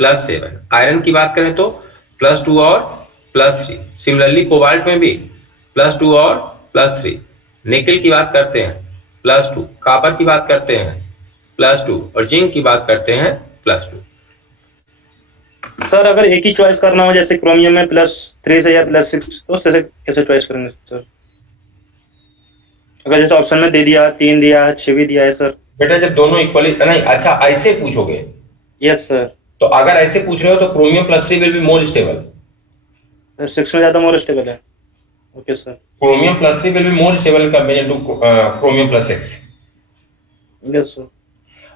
+7। आयरन की बात करें तो +2 और +3। सिमिलरली कोबाल्ट में भी +2 और +3। निकेल की बात करते हैं +2, कॉपर की बात करते हैं +2 और जिंक की बात करते हैं +2। सर अगर एक ही चॉइस करना हो जैसे क्रोमियम में +3 से या +6 तो उससे कैसे चॉइस करेंगे सर? अगर जैसे ऑप्शन में दे दिया 3 दिया 6 भी दिया है सर। बेटा जब दोनों इक्वली नहीं, अच्छा ऐसे पूछोगे? Yes sir. तो अगर ऐसे पूछ रहे हो तो chromium +3 will be more stable. 6 में ज्यादा मोर स्टेबल है। Okay sir. Chromium +3 will be more stable compare two chromium +6। Yes sir.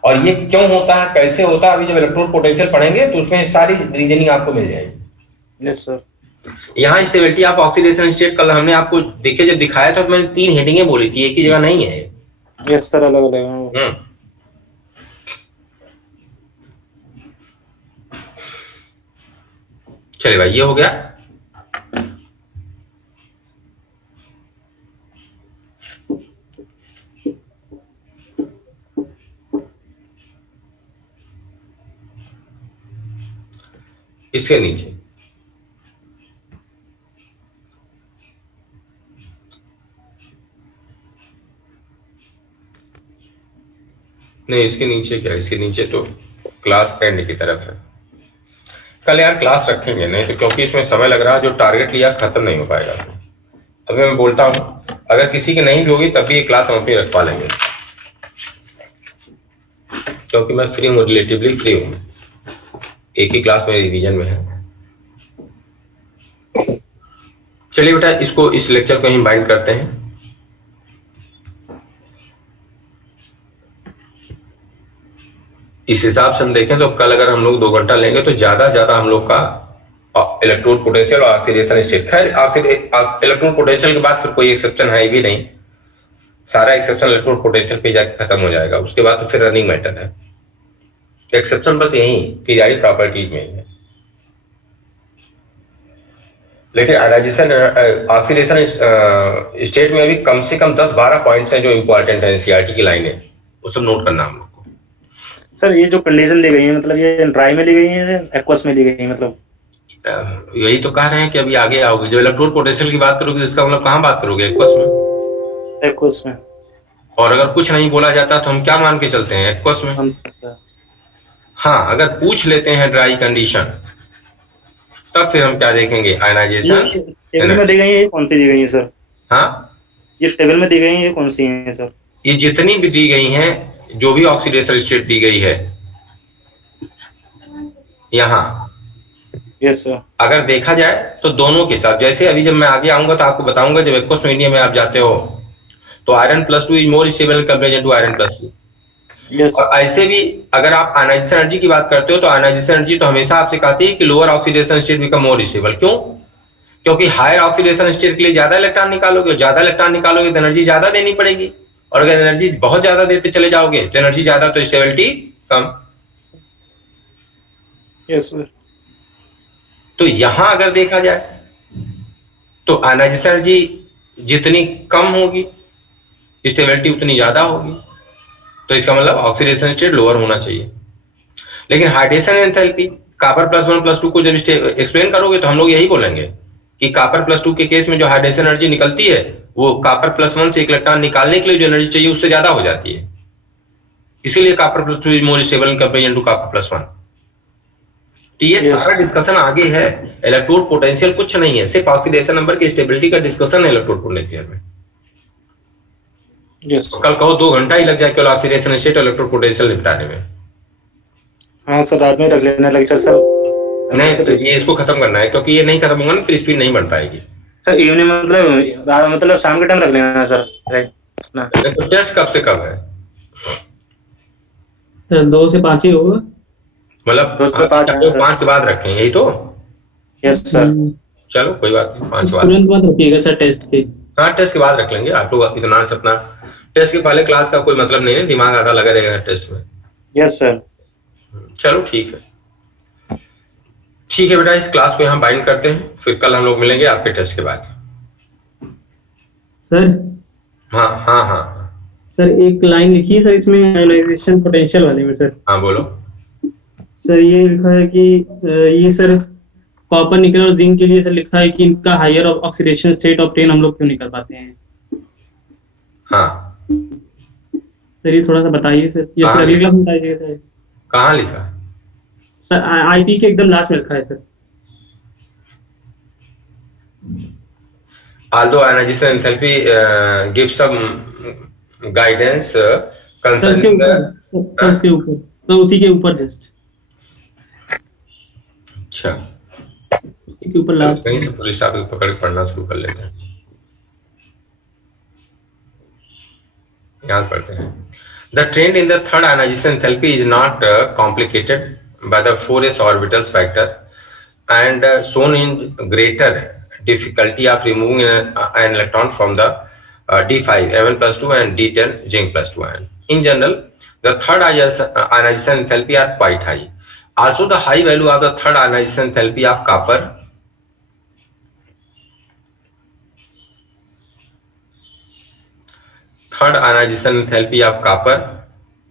और ये क्यों होता है, कैसे होता है, अभी जब इलेक्ट्रोड पोटेंशियल पढ़ेंगे तो उसमें सारी रीजनिंग आपको मिल जाएगी। Yes sir. यहाँ स्टेबिलिटी ऑफ ऑक्सीडेशन स्टेट कल हमने आपको देखे जब दिखाया था तो मैंने 3 हेडिंगें बोली थी, एक ही जगह नहीं है। यस सर, अलग अलग। चलिए भाई, ये हो गया। इसके नीचे नहीं, इसके नीचे क्या, इसके नीचे तो क्लास एंड की तरफ है। कल यार क्लास रखेंगे नहीं तो, क्योंकि इसमें समय लग रहा है, जो टारगेट लिया खत्म नहीं हो पाएगा। अभी मैं बोलता हूं अगर किसी की नहीं भी होगी तब भी ये क्लास हम अपनी रखवा लेंगे, क्योंकि मैं फ्री हूँ, रिलेटिवली फ्री हूँ। एक ही क्लास मेरे रिवीजन में है। चलिए बेटा, इसको इस लेक्चर को ही बाइंड करते हैं। इस हिसाब से हम देखें तो कल अगर हम लोग 2 घंटा लेंगे तो ज्यादा से ज्यादा हम लोग का इलेक्ट्रोड पोटेंशियल और ऑक्सीडेशन स्टेट। खैर इलेक्ट्रोड पोटेंशियल के बाद फिर कोई एक्सेप्शन है भी नहीं, सारा एक्सेप्शन इलेक्ट्रोड पोटेंशियल पे जाकर खत्म हो जाएगा। उसके बाद तो फिर रनिंग मैटर है। एक्सेप्शन बस यही पीरियोडिक प्रॉपर्टीज में ही है। लेकिन आयनाइजेशन ऑक्सीडेशन स्टेट में भी कम से कम 10-12 पॉइंट्स हैं जो इंपॉर्टेंट है। एनसीईआरटी की लाइन है, वो सब नोट करना हम लोग को। सर ये जो कंडीशन दी गई है मतलब ये ड्राई में ली गई है, एक्वस में ली गई है? मतलब यही तो कह रहे हैं कि अभी आगे आओगे, जो इलेक्ट्रोड पोटेंशियल की बात करोगे इसका मतलब कहाँ बात करोगे, एक्वस में। एक्वस में। और अगर कुछ नहीं बोला जाता तो हम क्या मान के चलते हैं, एक्वस में। हाँ, अगर पूछ लेते हैं ड्राई कंडीशन तब फिर हम क्या देखेंगे, आयनाइजेशन। टेबल में दी गई है, कौन सी दी गई है सर? हाँ, इस टेबल में दी गई है, कौन सी है सर? ये जितनी भी दी गई हैं, जो भी ऑक्सीडेशन स्टेट दी गई है यहाँ, यस सर। अगर देखा जाए तो दोनों के साथ, जैसे अभी जब मैं आगे आऊंगा तो आपको बताऊंगा, जब एक्वस मीडियम में आप जाते हो तो iron +2 is more stable comparison to iron +2। Yes. और ऐसे भी अगर आप आयनाइजेशन एनर्जी की बात करते हो तो आयनाइजेशन एनर्जी तो हमेशा आपसे कहती है कि lower oxidation state become more stable. क्यों? क्योंकि हायर ऑक्सीडेशन स्टेट के लिए ज्यादा इलेक्ट्रॉन निकालोगे, ज्यादा इलेक्ट्रॉन निकालोगे तो एनर्जी ज्यादा देनी पड़ेगी, और अगर एनर्जी बहुत ज्यादा देते चले जाओगे तो एनर्जी ज्यादा तो स्टेबिलिटी कम। Yes sir. तो यहां अगर देखा जाए तो आयनाइजेशन एनर्जी जितनी कम होगी स्टेबिलिटी उतनी ज्यादा होगी, तो इसका मतलब ऑक्सीडेशन स्टेट लोअर होना चाहिए। लेकिन हाइड्रेशन एंथैल्पी कॉपर +1 +2 को जब एक्सप्लेन करोगे तो हम लोग यही बोलेंगे कि कॉपर +2 के केस में जो हाइड्रेशन एनर्जी निकलती है वो कॉपर +1 से एक इलेक्ट्रॉन निकालने के लिए जो एनर्जी चाहिए उससे ज्यादा हो जाती है, इसीलिए copper +2 is more stable in comparison to copper +1। तो ये सारा डिस्कशन आगे है, इलेक्ट्रोड पोटेंशियल कुछ नहीं है, सिर्फ ऑक्सीडेशन नंबर की स्टेबिलिटी का डिस्कशन है इलेक्ट्रोड पोटेंशियल में। यस। कल कहो 2 घंटा ही लग जाए केवल ऑक्सीडेशन स्टेट और इलेक्ट्रोड पोटेंशियल निपटाने में। हाँ सर, रात में रख लेना लेक्चर सर। नहीं, तो ये इसको खत्म करना है, क्योंकि ये नहीं खत्म होगा ना फिर स्पीड नहीं बढ़ पाएगी। सर इवनिंग मतलब शाम के टाइम रख लेना सर, राइट ना? तो टेस्ट कब से कब है? 2 से 5 ही होगा, मतलब 2 से 5 के बाद रखें, यही तो? Yes sir. चलो कोई बात नहीं, 5 के बाद तुरंत बाद रखिएगा सर टेस्ट के। हाँ, टेस्ट के बाद रख लेंगे। आप लोग इतना से अपना टेस्ट के पहले क्लास का कोई मतलब नहीं है, दिमाग आधा लगा रहेगा टेस्ट में। Yes sir. चलो ठीक है, ठीक है बेटा, इस क्लास को यहाँ बाइंड करते हैं, फिर कल हम लोग मिलेंगे आपके टेस्ट के बाद। सर हाँ हाँ हाँ सर एक लाइन लिखी सर इसमें आयनाइजेशन पोटेंशियल वाले में सर। हाँ बोलो। सर ये लिखा है कि ये सर कॉपर निकल और जिंक के लिए सर लिखा है कि इनका हायर ऑक्सीडेशन स्टेट ऑब्टेन हम लोग क्यों नहीं कर पाते हैं? हाँ सर ये थोड़ा सा बताइए सर, ये फिर अगली क्लास में बताइए सर। कहाँ लिखा सर आईपी के एकदम लास्ट में लिखा है sir. although ionization enthalpy gives some guidance concerning उसके ऊपर तो उसी के ऊपर जस्ट अच्छा के ऊपर लास्ट कहीं से पुलिस स्टाफ पकड़ के पढ़ना शुरू कर लेते हैं। याद पढ़ते हैं। The trend in the third ionization enthalpy is not complicated by the 4s orbitals factor and shown in greater difficulty of removing an electron from the D5 Mn+2 and D10 Zinc+2 ion. In general, the third ionization enthalpy are quite high. Also, the high value of the third ionization enthalpy of copper third ionization enthalpy of copper,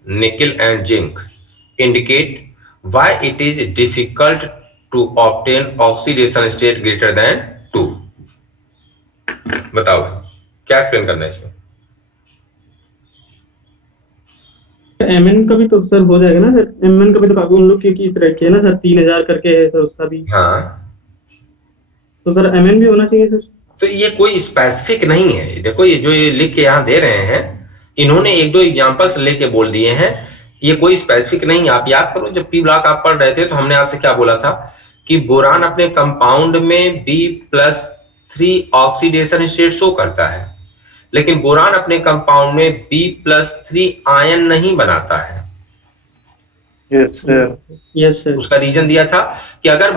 nickel and zinc indicate why it is difficult to obtain oxidation state greater than 2. बताओ क्या explain करना है इसमें? MN का भी तो sir हो जाएगा ना सर, एमएन का भी तो काफी उन लोग की तरह के है ना सर, 3000 करके है सर उसका भी। हाँ, तो सर एमएन भी होना चाहिए सर। तो ये कोई स्पेसिफिक नहीं है। देखो ये जो ये लिख के यहाँ दे रहे हैं, इन्होंने 1-2 एग्जांपल्स लेके बोल दिए हैं, ये कोई स्पेसिफिक नहीं। आप याद करो जब पी ब्लॉक आप पढ़ रहे थे तो हमने आपसे क्या बोला था कि बोरान अपने कंपाउंड में B+3 ऑक्सीडेशन स्टेट शो करता है, लेकिन बोरान अपने कंपाउंड में B+3 आयन नहीं बनाता है। Yes sir. उसका रीजन दिया था कि अगर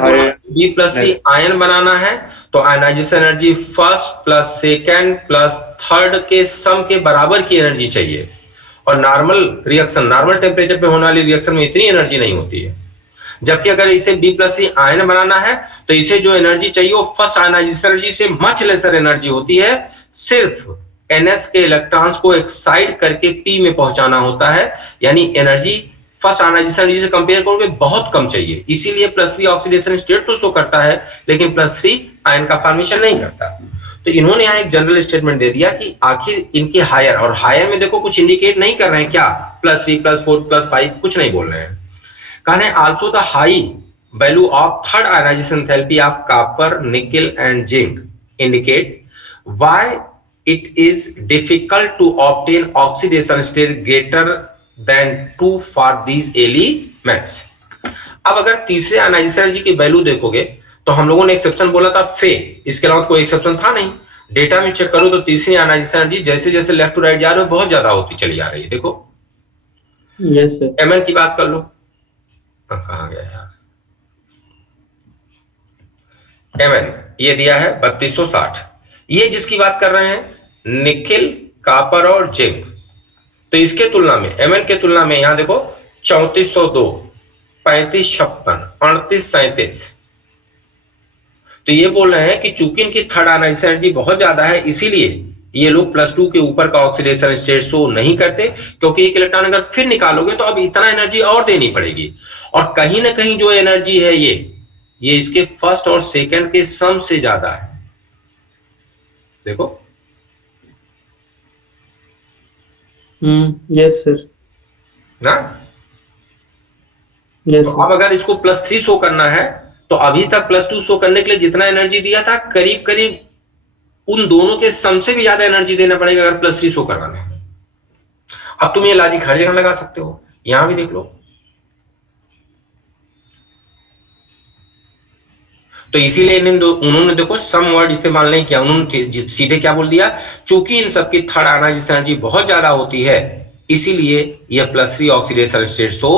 B+3 आयन बनाना है तो ionization energy first plus second plus third के सम के बराबर की एनर्जी चाहिए, और नॉर्मल रिएक्शन, नॉर्मल टेम्परेचर पे होने वाली रिएक्शन में इतनी एनर्जी नहीं होती है। जबकि अगर इसे B+3 आयन बनाना है तो इसे जो एनर्जी चाहिए वो फर्स्ट आयनाइजेशन एनर्जी से मच लेसर एनर्जी होती है। सिर्फ NS के इलेक्ट्रॉन्स को एक्साइट करके P में पहुंचाना होता है, यानी एनर्जी फर्स्ट आयनाइजेशन एनर्जी से कंपेयर करोगे बहुत कम चाहिए, इसीलिए +3 ऑक्सीडेशन स्टेट तो शो करता है लेकिन +3 आयन का फॉर्मेशन नहीं करता। तो इन्होंने यहाँ एक जनरल स्टेटमेंट दे दिया कि आखिर इनके हायर, और हायर में देखो कुछ इंडिकेट नहीं कर रहे हैं क्या, +3 +4 +5 कुछ नहीं बोल रहे हैं। कह रहे हैं also the high value of third ionization enthalpy of copper, nickel and zinc indicate why it is difficult to obtain oxidation state greater than 2 for these elements। अब अगर तीसरे आयनाइजेशन एनर्जी की वैल्यू देखोगे तो हम लोगों ने एक्सेप्शन बोला था फे, इसके अलावा कोई एक्सेप्शन था नहीं। डेटा में चेक करो तो तीसरी आयनाइजेशन एनर्जी जैसे जैसे लेफ्ट टू राइट जा रहे हो बहुत ज्यादा होती चली जा रही है। देखो यस सर। Mn की बात कर लो, कहां गया यार, Mn ये दिया है 3260। ये जिसकी बात कर रहे हैं निकेल, कॉपर और जिंक, तो इसके तुलना में Mn के तुलना में यहां देखो 3402, 3556, 3837। तो ये बोल रहे हैं कि चूंकि इनकी थर्ड आयनाइजेशन एनर्जी बहुत ज्यादा है इसीलिए ये लोग +2 के ऊपर का ऑक्सीडेशन स्टेट शो नहीं करते, क्योंकि एक इलेक्ट्रॉन अगर फिर निकालोगे तो अब इतना एनर्जी और देनी पड़ेगी, और कहीं ना कहीं जो एनर्जी है ये इसके फर्स्ट और सेकंड के सम से ज्यादा है। देखो यस सर। ना, यस तो अब अगर इसको +3 शो करना है तो अभी तक +2 शो करने के लिए जितना एनर्जी दिया था करीब करीब उन दोनों के सम से भी ज्यादा एनर्जी देना पड़ेगा अगर +3 शो करवाना है। अब तुम ये लॉजिक हर जगह लगा सकते हो, यहां भी देख लो। तो इसीलिए उन्होंने देखो सम वर्ड इस्तेमाल नहीं किया, उन्होंने सीधे क्या बोल दिया, चूंकि इन सबकी थर्ड आयनाइजेशन एनर्जी बहुत ज्यादा होती है इसीलिए यह +3 ऑक्सीडेशन स्टेट शो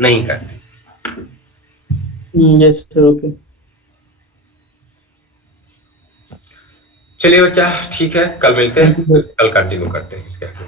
नहीं करती। Yes sir. ओके चलिए बच्चा, ठीक है, कल मिलते हैं, कल कंटिन्यू करते हैं इसके आगे।